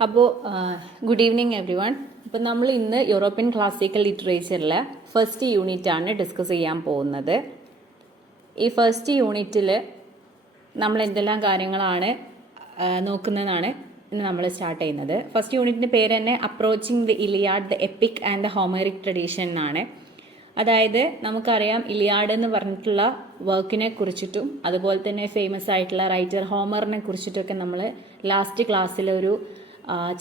അപ്പോൾ good evening every one. അപ്പം നമ്മൾ ഇന്ന് യൂറോപ്യൻ ക്ലാസിക്കൽ ലിറ്ററേച്ചറിലെ ഫസ്റ്റ് യൂണിറ്റാണ് ഡിസ്കസ് ചെയ്യാൻ പോകുന്നത്. ഈ ഫസ്റ്റ് യൂണിറ്റിൽ നമ്മൾ എന്തെല്ലാം കാര്യങ്ങളാണ് നോക്കുന്നതെന്നാണ് ഇന്ന് നമ്മൾ സ്റ്റാർട്ട് ചെയ്യുന്നത്. ഫസ്റ്റ് യൂണിറ്റിൻ്റെ പേര് തന്നെ approaching the Iliad, the EPIC and the Homeric tradition എന്നാണ്. അതായത് നമുക്കറിയാം ഇലിയാഡ് എന്ന് പറഞ്ഞിട്ടുള്ള വർക്കിനെ കുറിച്ചിട്ടും അതുപോലെ തന്നെ ഫേമസ് ആയിട്ടുള്ള റൈറ്റർ ഹോമറിനെ കുറിച്ചിട്ടൊക്കെ നമ്മൾ ലാസ്റ്റ് ക്ലാസ്സിലൊരു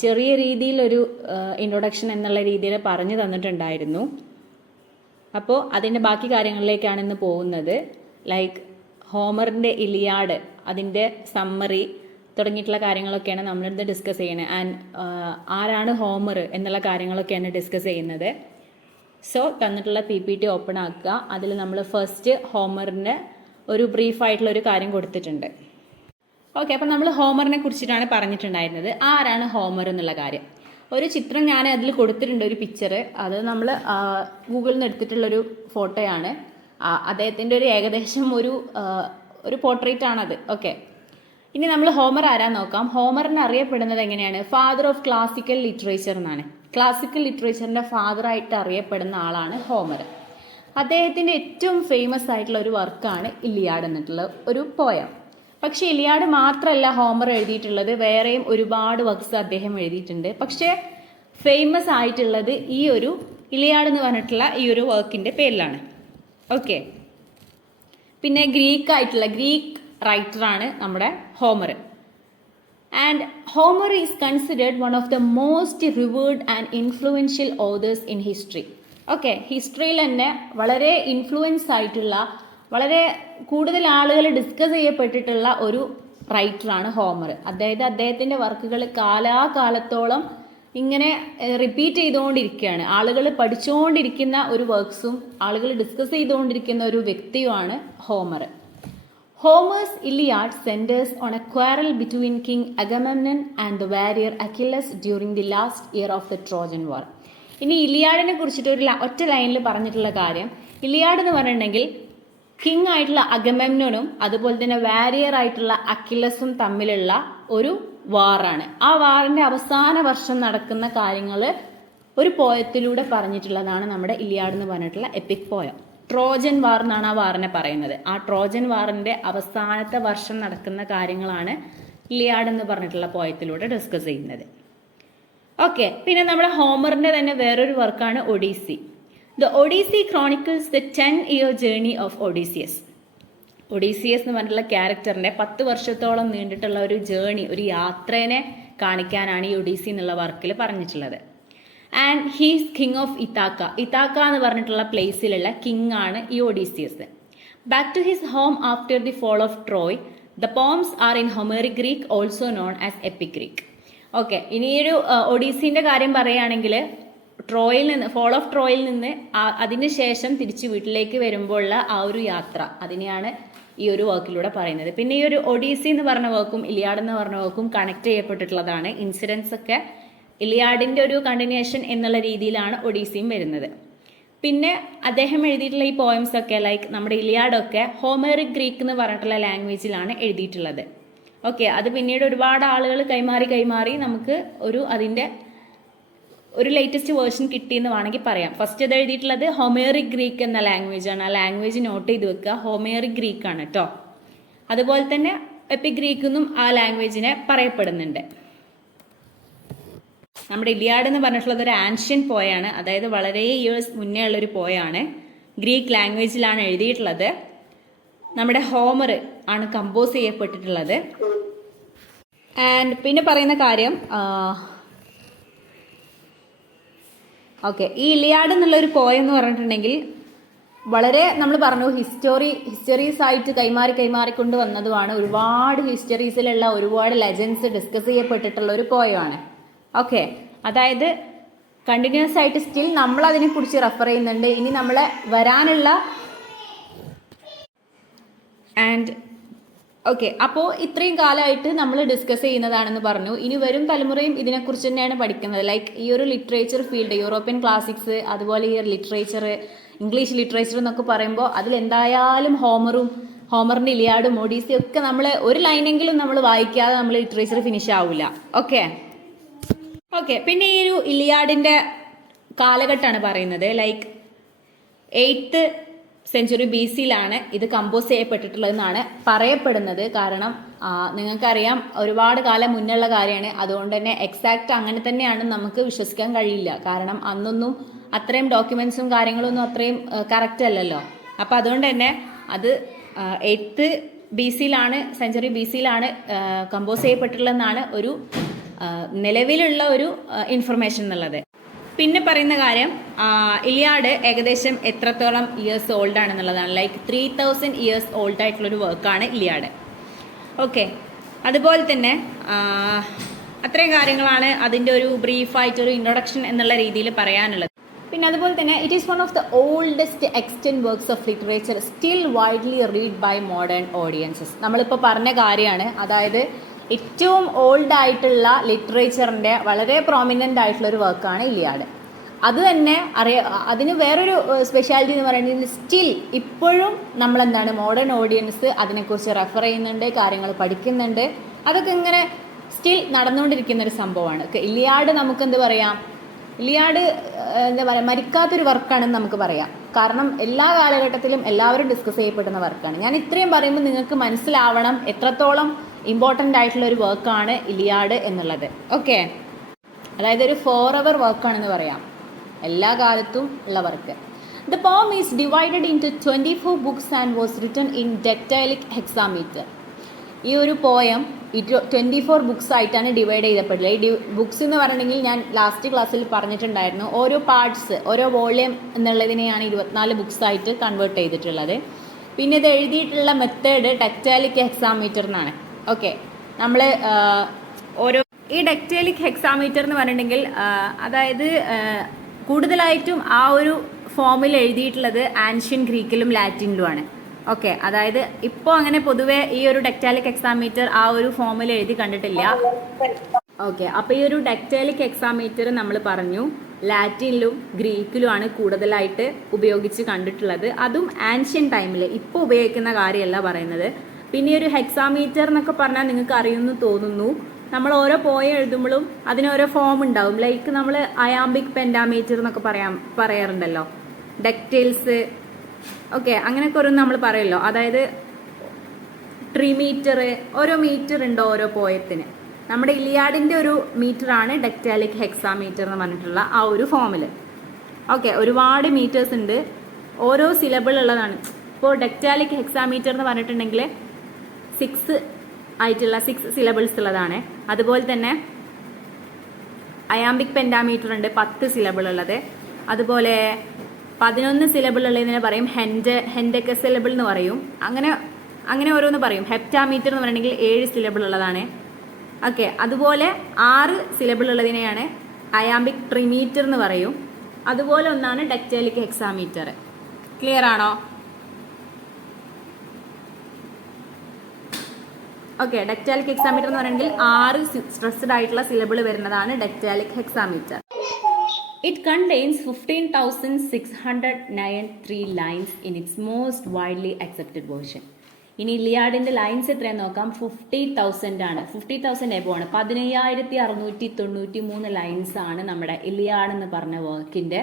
ചെറിയ രീതിയിലൊരു ഇൻട്രൊഡക്ഷൻ എന്നുള്ള രീതിയിൽ പറഞ്ഞു തന്നിട്ടുണ്ടായിരുന്നു. അപ്പോൾ അതിൻ്റെ ബാക്കി കാര്യങ്ങളിലേക്കാണ് ഇന്ന് പോകുന്നത്. ലൈക്ക് ഹോമറിൻ്റെ ഇലിയാഡ്, അതിൻ്റെ സമ്മറി തുടങ്ങിയിട്ടുള്ള കാര്യങ്ങളൊക്കെയാണ് നമ്മളിന്ന് ഡിസ്കസ് ചെയ്യുന്നത്. ആൻഡ് ആരാണ് ഹോമർ എന്നുള്ള കാര്യങ്ങളൊക്കെയാണ് ഡിസ്കസ് ചെയ്യുന്നത്. സോ തന്നിട്ടുള്ള PPT ഓപ്പൺ ആക്കുക. അതിൽ നമ്മൾ ഫസ്റ്റ് ഹോമറിൻ്റെ ഒരു ബ്രീഫായിട്ടുള്ള ഒരു കാര്യം കൊടുത്തിട്ടുണ്ട്. ഓക്കെ, അപ്പം നമ്മൾ ഹോമറിനെ കുറിച്ചിട്ടാണ് പറഞ്ഞിട്ടുണ്ടായിരുന്നത്. ആരാണ് ഹോമർ എന്നുള്ള കാര്യം. ഒരു ചിത്രം ഞാൻ അതിൽ കൊടുത്തിട്ടുണ്ട്, ഒരു പിക്ചർ. അത് നമ്മൾ ഗൂഗിളിൽ നിന്ന് എടുത്തിട്ടുള്ളൊരു ഫോട്ടോയാണ്. അദ്ദേഹത്തിൻ്റെ ഒരു ഏകദേശം ഒരു പോർട്രേറ്റ് ആണത്. ഓക്കെ, ഇനി നമ്മൾ ഹോമർ ആരാന്ന് നോക്കാം. ഹോമറിനെ അറിയപ്പെടുന്നത് എങ്ങനെയാണ്? ഫാദർ ഓഫ് ക്ലാസിക്കൽ ലിറ്ററേച്ചർ എന്നാണ്. ക്ലാസിക്കൽ ലിറ്ററേച്ചറിൻ്റെ ഫാദറായിട്ട് അറിയപ്പെടുന്ന ആളാണ് ഹോമർ. അദ്ദേഹത്തിൻ്റെ ഏറ്റവും ഫേമസ് ആയിട്ടുള്ള ഒരു വർക്കാണ് ഇലിയാഡ് എന്നിട്ടുള്ള ഒരു പോയം. പക്ഷേ ഇലിയാഡ് മാത്രമല്ല ഹോമർ എഴുതിയിട്ടുള്ളത്, വേറെയും ഒരുപാട് വർക്ക്സ് അദ്ദേഹം എഴുതിയിട്ടുണ്ട്. പക്ഷേ ഫേമസ് ആയിട്ടുള്ളത് ഈ ഒരു ഇലിയാഡ് എന്ന് പറഞ്ഞിട്ടുള്ള ഈ ഒരു വർക്കിൻ്റെ പേരിലാണ്. ഓക്കെ, പിന്നെ ഗ്രീക്ക് റൈറ്ററാണ് നമ്മുടെ Homer. And Homer is considered one of the most revered and influential authors in history. Okay, ഹിസ്റ്ററിയിൽ തന്നെ വളരെ ഇൻഫ്ലുവൻസ് ആയിട്ടുള്ള, വളരെ കൂടുതൽ ആളുകൾ ഡിസ്കസ് ചെയ്യപ്പെട്ടിട്ടുള്ള ഒരു റൈറ്ററാണ് ഹോമർ. അതായത് അദ്ദേഹത്തിൻ്റെ വർക്കുകൾ കാലാകാലത്തോളം ഇങ്ങനെ റിപ്പീറ്റ് ചെയ്തുകൊണ്ടിരിക്കുകയാണ്. ആളുകൾ പഠിച്ചുകൊണ്ടിരിക്കുന്ന ഒരു വർക്ക്സും ആളുകൾ ഡിസ്കസ് ചെയ്തുകൊണ്ടിരിക്കുന്ന ഒരു വ്യക്തിയുമാണ് Homer. Homer's Iliad centers on a quarrel between King Agamemnon and the warrior Achilles during the last year of the Trojan War. ഇനി ഇലിയാഡിനെ കുറിച്ചിട്ട് ഒറ്റ ലൈനിൽ പറഞ്ഞിട്ടുള്ള കാര്യം, ഇലിയാഡ് എന്ന് പറഞ്ഞിട്ടുണ്ടെങ്കിൽ കിങ് ആയിട്ടുള്ള അഗമെമ്നോനും അതുപോലെ തന്നെ വാരിയർ ആയിട്ടുള്ള അക്കിലസും തമ്മിലുള്ള ഒരു വാറാണ്. ആ വാറിന്റെ അവസാന വർഷം നടക്കുന്ന കാര്യങ്ങൾ ഒരു പോയത്തിലൂടെ പറഞ്ഞിട്ടുള്ളതാണ് നമ്മുടെ ഇലിയാഡ് എന്ന് പറഞ്ഞിട്ടുള്ള എപ്പിക് പോയം. ട്രോജൻ വാർ എന്നാണ് ആ വാറിനെ പറയുന്നത്. ആ ട്രോജൻ വാറിന്റെ അവസാനത്തെ വർഷം നടക്കുന്ന കാര്യങ്ങളാണ് ഇലിയാഡ് എന്ന് പറഞ്ഞിട്ടുള്ള പോയത്തിലൂടെ ഡിസ്കസ് ചെയ്യുന്നത്. ഓക്കെ, പിന്നെ നമ്മുടെ ഹോമറിന്റെ തന്നെ വേറൊരു വർക്കാണ് Odyssey. The Odyssey chronicles the 10-year journey of Odysseus. Odysseus എന്ന് പറഞ്ഞിട്ടുള്ള ക്യാരക്ടറിന്റെ 10 വർഷത്തോളം നീണ്ടിട്ടുള്ള ഒരു ജേർണി, ഒരു യാത്രേനെ കാണിക്കാനാണ് ഈ ഒഡീസി എന്നുള്ള വർക്കിൽ പറഞ്ഞിട്ടുള്ളത്. And he's king of Ithaca. Ithaca എന്ന് പറഞ്ഞിട്ടുള്ള പ്ലേസിലുള്ള കിങ് ആണ് ഈ Odysseus. Back to his home after the fall of Troy. The poems are in Homeric Greek, also known as epic Greek. Okay, ഇനി ഒരു ഒഡീസിന്റെ കാര്യം പറയുകയാണെങ്കിൽ ഫോൾ ഓഫ് ട്രോയിൽ നിന്ന് അതിന് ശേഷം തിരിച്ച് വീട്ടിലേക്ക് വരുമ്പോഴുള്ള ആ ഒരു യാത്ര, അതിനെയാണ് ഈ ഒരു വർക്കിലൂടെ പറയുന്നത്. പിന്നെ ഈ ഒരു ഒഡീസി എന്ന് പറഞ്ഞ വർക്കും ഇലിയാഡ് എന്ന് പറഞ്ഞ വർക്കും കണക്ട് ചെയ്യപ്പെട്ടിട്ടുള്ളതാണ്. ഇൻസിഡൻസ് ഒക്കെ ഇലിയാഡിന്റെ ഒരു കണ്ടിന്യൂഷൻ എന്നുള്ള രീതിയിലാണ് ഒഡീസിയും വരുന്നത്. പിന്നെ അദ്ദേഹം എഴുതിയിട്ടുള്ള ഈ പോയംസ് ഒക്കെ ലൈക്ക് നമ്മുടെ ഇലിയാഡൊക്കെ ഹോമറിക് ഗ്രീക്ക് എന്ന് പറഞ്ഞിട്ടുള്ള ലാംഗ്വേജിലാണ് എഴുതിയിട്ടുള്ളത്. ഓക്കെ, അത് പിന്നീട് ഒരുപാട് ആളുകൾ കൈമാറി നമുക്ക് അതിന്റെ ഒരു ലേറ്റസ്റ്റ് വേർഷൻ കിട്ടിയെന്ന് വേണമെങ്കിൽ പറയാം. ഫസ്റ്റ് അത് എഴുതിയിട്ടുള്ളത് ഹോമറിക് ഗ്രീക്ക് എന്ന ലാംഗ്വേജ് ആണ്. ആ ലാംഗ്വേജ് നോട്ട് ചെയ്ത് വെക്കുക, ഹോമറിക് ഗ്രീക്ക് ആണ് കേട്ടോ. അതുപോലെ തന്നെ എപ്പിക് ഗ്രീക്ക് എന്നും ആ ലാംഗ്വേജിനെ പറയപ്പെടുന്നുണ്ട്. നമ്മുടെ ഇലിയാഡ് എന്ന് പറഞ്ഞിട്ടുള്ളത് ഒരു ആൻഷ്യൻ പോയാണ്, അതായത് വളരെ ഇയേഴ്സ് മുന്നേ ഉള്ളൊരു പോയാണ്. ഗ്രീക്ക് ലാംഗ്വേജിലാണ് എഴുതിയിട്ടുള്ളത്. നമ്മുടെ ഹോമർ ആണ് കമ്പോസ് ചെയ്യപ്പെട്ടിട്ടുള്ളത്. ആൻഡ് പിന്നെ പറയുന്ന കാര്യം, ഓക്കെ, ഈ ഇലിയാഡ് എന്നുള്ളൊരു പോയം എന്ന് പറഞ്ഞിട്ടുണ്ടെങ്കിൽ വളരെ നമ്മൾ പറഞ്ഞു ഹിസ്റ്ററീസ് ആയിട്ട് കൈമാറിക്കൊണ്ട് വന്നതുമാണ്. ഒരുപാട് ഹിസ്റ്ററീസിലുള്ള ഒരുപാട് ലെജൻഡ്സ് ഡിസ്കസ് ചെയ്യപ്പെട്ടിട്ടുള്ള ഒരു പോയമാണ്. ഓക്കെ, അതായത് കണ്ടിന്യൂസ് ആയിട്ട് സ്റ്റിൽ നമ്മൾ അതിനെക്കുറിച്ച് റെഫർ ചെയ്യുന്നുണ്ട്. ഇനി നമ്മളെ വരാനുള്ള ഓക്കെ, അപ്പോൾ ഇത്രയും കാലമായിട്ട് നമ്മൾ ഡിസ്കസ് ചെയ്യുന്നതാണെന്ന് പറഞ്ഞു. ഇനി വരും തലമുറയും ഇതിനെക്കുറിച്ച് തന്നെയാണ് പഠിക്കുന്നത്. ലൈക്ക് ഈ ഒരു ലിറ്ററേച്ചർ ഫീൽഡ്, യൂറോപ്യൻ ക്ലാസിക്സ്, അതുപോലെ ഈ ലിറ്ററേച്ചർ, ഇംഗ്ലീഷ് ലിറ്ററേച്ചർ എന്നൊക്കെ പറയുമ്പോൾ അതിലെന്തായാലും ഹോമറിന്റെ ഇലിയാഡും ഒഡീസിയും ഒക്കെ നമ്മൾ ഒരു ലൈനെങ്കിലും നമ്മൾ വായിക്കാതെ നമ്മൾ ലിറ്ററേച്ചർ ഫിനിഷ് ആവില്ല. ഓക്കെ. ഓക്കെ, പിന്നെ ഈ ഒരു ഇലിയാഡിന്റെ കാലഘട്ടമാണ് പറയുന്നത്. ലൈക്ക് 8th സെഞ്ചുറി BC-യിലാണ് ഇത് കമ്പോസ് ചെയ്യപ്പെട്ടിട്ടുള്ളതെന്നാണ് പറയപ്പെടുന്നത്. കാരണം നിങ്ങൾക്കറിയാം, ഒരുപാട് കാലം മുന്നുള്ള കാര്യമാണ്. അതുകൊണ്ട് തന്നെ എക്സാക്ട് അങ്ങനെ തന്നെയാണ് നമുക്ക് വിശ്വസിക്കാൻ കഴിയില്ല. കാരണം അന്നൊന്നും അത്രയും ഡോക്യുമെന്റ്സും കാര്യങ്ങളൊന്നും അത്രയും കറക്റ്റ് അല്ലല്ലോ. അപ്പം അതുകൊണ്ട് തന്നെ അത് 8th BC-യിലാണ്, സെഞ്ചുറി BC-യിലാണ് കമ്പോസ് ചെയ്യപ്പെട്ടിട്ടുള്ളതെന്നാണ് ഒരു നിലവിലുള്ള ഒരു ഇൻഫർമേഷൻ എന്നുള്ളത്. പിന്നെ പറയുന്ന കാര്യം, ഇലിയാഡ് ഏകദേശം എത്രത്തോളം ഇയേഴ്സ് ഓൾഡ് ആണെന്നുള്ളതാണ്. ലൈക്ക് 3000 ഇയേഴ്സ് ഓൾഡ് ആയിട്ടുള്ളൊരു വർക്കാണ് ഇലിയാഡ്. ഓക്കെ, അതുപോലെ തന്നെ അത്രയും കാര്യങ്ങളാണ് അതിൻ്റെ ഒരു ബ്രീഫായിട്ടൊരു ഇൻട്രൊഡക്ഷൻ എന്നുള്ള രീതിയിൽ പറയാനുള്ളത്. പിന്നെ അതുപോലെ തന്നെ it is one of the oldest extant works of literature still widely read by modern audiences. നമ്മളിപ്പോൾ പറഞ്ഞ കാര്യമാണ്. അതായത് ഏറ്റവും ഓൾഡ് ആയിട്ടുള്ള ലിറ്ററേച്ചറിൻ്റെ വളരെ പ്രോമിനൻ്റ് ആയിട്ടുള്ള ഒരു വർക്കാണ് ഇലിയാഡ്. അത് തന്നെ അതിന് വേറൊരു സ്പെഷ്യാലിറ്റി എന്ന് പറയുന്നത് സ്റ്റിൽ ഇപ്പോഴും നമ്മളെന്താണ് മോഡേൺ ഓഡിയൻസ് അതിനെക്കുറിച്ച് റെഫർ ചെയ്യുന്നുണ്ട്, കാര്യങ്ങൾ പഠിക്കുന്നുണ്ട്. അതൊക്കെ ഇങ്ങനെ സ്റ്റിൽ നടന്നുകൊണ്ടിരിക്കുന്ന ഒരു സംഭവമാണ്. ഇലിയാഡ് നമുക്ക് എന്ത് പറയാം, ഇലിയാഡ് എന്താ പറയുക, മരിക്കാത്തൊരു വർക്കാണെന്ന് നമുക്ക് പറയാം. കാരണം എല്ലാ കാലഘട്ടത്തിലും എല്ലാവരും ഡിസ്കസ് ചെയ്യപ്പെടുന്ന വർക്കാണ്. ഞാൻ ഇത്രയും പറയുമ്പോൾ നിങ്ങൾക്ക് മനസ്സിലാവണം എത്രത്തോളം ഇമ്പോർട്ടൻ്റ് ആയിട്ടുള്ള ഒരു വർക്കാണ് ഇലിയാഡ് എന്നുള്ളത്. ഓക്കെ, അതായത് ഒരു 4 hour വർക്കാണെന്ന് പറയാം, എല്ലാ കാലത്തും ഉള്ള work. The poem is divided into 24 books and was written in dactylic hexameter. ഈ ഒരു പോയം 24 books ആയിട്ടാണ് ഡിവൈഡ് ചെയ്യപ്പെട്ടിട്ടുള്ളത്. ഈ ബുക്സ് എന്ന് പറഞ്ഞിട്ടുണ്ടെങ്കിൽ ഞാൻ ലാസ്റ്റ് ക്ലാസ്സിൽ പറഞ്ഞിട്ടുണ്ടായിരുന്നു, ഓരോ പാർട്സ്, ഓരോ വോളിയം എന്നുള്ളതിനെയാണ് 24 books ആയിട്ട് കൺവേർട്ട് ചെയ്തിട്ടുള്ളത്. പിന്നെ ഇത് എഴുതിയിട്ടുള്ള മെത്തേഡ് ഡെക്ടൈലിക് ഹെക്സാമീറ്റർ എന്നാണ്. ഓക്കെ, നമ്മൾ ഈ ഡെക്ടൈലിക് ഹെക്സാമീറ്റർ എന്ന് പറഞ്ഞിട്ടുണ്ടെങ്കിൽ അതായത് കൂടുതലായിട്ടും ആ ഒരു ഫോമിൽ എഴുതിയിട്ടുള്ളത് ആൻഷ്യൻ ഗ്രീക്കിലും ലാറ്റിനിലുമാണ്. ഓക്കെ, അതായത് ഇപ്പോൾ അങ്ങനെ പൊതുവെ ഈ ഒരു ഡെക്ടൈലിക് ഹെക്സാമീറ്റർ ആ ഒരു ഫോമിൽ എഴുതി കണ്ടിട്ടില്ല. ഓക്കെ, അപ്പോൾ ഈ ഒരു ഡെക്ടൈലിക് ഹെക്സാമീറ്റർ നമ്മൾ പറഞ്ഞു ലാറ്റിനിലും ഗ്രീക്കിലുമാണ് കൂടുതലായിട്ട് ഉപയോഗിച്ച് കണ്ടിട്ടുള്ളത്. അതും ആൻഷ്യൻ ടൈമിൽ, ഇപ്പോൾ ഉപയോഗിക്കുന്ന കാര്യമല്ല പറയുന്നത്. പിന്നെ ഒരു ഹെക്സാമീറ്റർ എന്നൊക്കെ പറഞ്ഞാൽ നിങ്ങൾക്ക് അറിയുമെന്ന് തോന്നുന്നു. നമ്മൾ ഓരോ പോയം എഴുതുമ്പോഴും അതിനോരോ ഫോം ഉണ്ടാവും. ലൈക്ക് നമ്മൾ അയാംബിക് പെൻഡാമീറ്റർ എന്നൊക്കെ പറയാറുണ്ടല്ലോ, ഡെക്ടൈൽസ്. ഓക്കെ, അങ്ങനെയൊക്കെ ഓരോന്ന് നമ്മൾ പറയുമല്ലോ. അതായത് ട്രിമീറ്റർ, ഓരോ മീറ്റർ ഉണ്ട് ഓരോ പോയത്തിന്. നമ്മുടെ ഇലിയാഡിൻ്റെ ഒരു മീറ്ററാണ് ഡെക്ടൈലിക് ഹെക്സാമീറ്റർ എന്ന് പറഞ്ഞിട്ടുള്ള ആ ഒരു ഫോമിൽ. ഓക്കെ, ഒരുപാട് മീറ്റേഴ്സ് ഉണ്ട്, ഓരോ സിലബിൾ ഉള്ളതാണ്. ഇപ്പോൾ ഡെക്ടൈലിക് ഹെക്സാമീറ്റർ എന്ന് പറഞ്ഞിട്ടുണ്ടെങ്കിൽ 6 ആയിട്ടുള്ള 6 സിലബിൾസ് ഉള്ളതാണ്. അതുപോലെ തന്നെ അയാംബിക് പെൻഡാമീറ്റർ ഉണ്ട് 10 സിലബിൾ ഉള്ളത്. അതുപോലെ 11 സിലബിൾ ഉള്ളതിനെ പറയും ഹെൻഡെക്ക സിലബിൾ എന്ന് പറയും. അങ്ങനെ ഓരോന്ന് പറയും. ഹെപ്റ്റാമീറ്റർ എന്ന് പറഞ്ഞിട്ടുണ്ടെങ്കിൽ 7 സിലബിൾ ഉള്ളതാണ്. ഓക്കെ, അതുപോലെ 6 സിലബിൾ ഉള്ളതിനെയാണ് അയാംബിക് ട്രിമീറ്റർ എന്ന് പറയും. അതുപോലെ ഒന്നാണ് ഡെക്ടൈലിക് ഹെക്സാമീറ്റർ. ക്ലിയർ ആണോ? ഓക്കെ, ഡെക്ടൈലിക് ഹെക്സാമീറ്റർ എന്ന് പറഞ്ഞെങ്കിൽ 6 സ്ട്രെസ്ഡ് ആയിട്ടുള്ള സിലബിൾ വരുന്നതാണ് ഡെക്ടൈലിക് ഹെക്സാമീറ്റർ. It contains 15,693 lines in its most widely accepted version. ഇനി ഇലിയാഡിന്റെ ലൈൻസ് എത്രയാന്ന് നോക്കാം. 50,000 ആണ്. 50,000 എബോ ആണ്. 15,693 ലൈൻസ് ആണ് നമ്മുടെ ഇലിയാഡ് എന്ന് പറഞ്ഞ വർക്കിന്റെ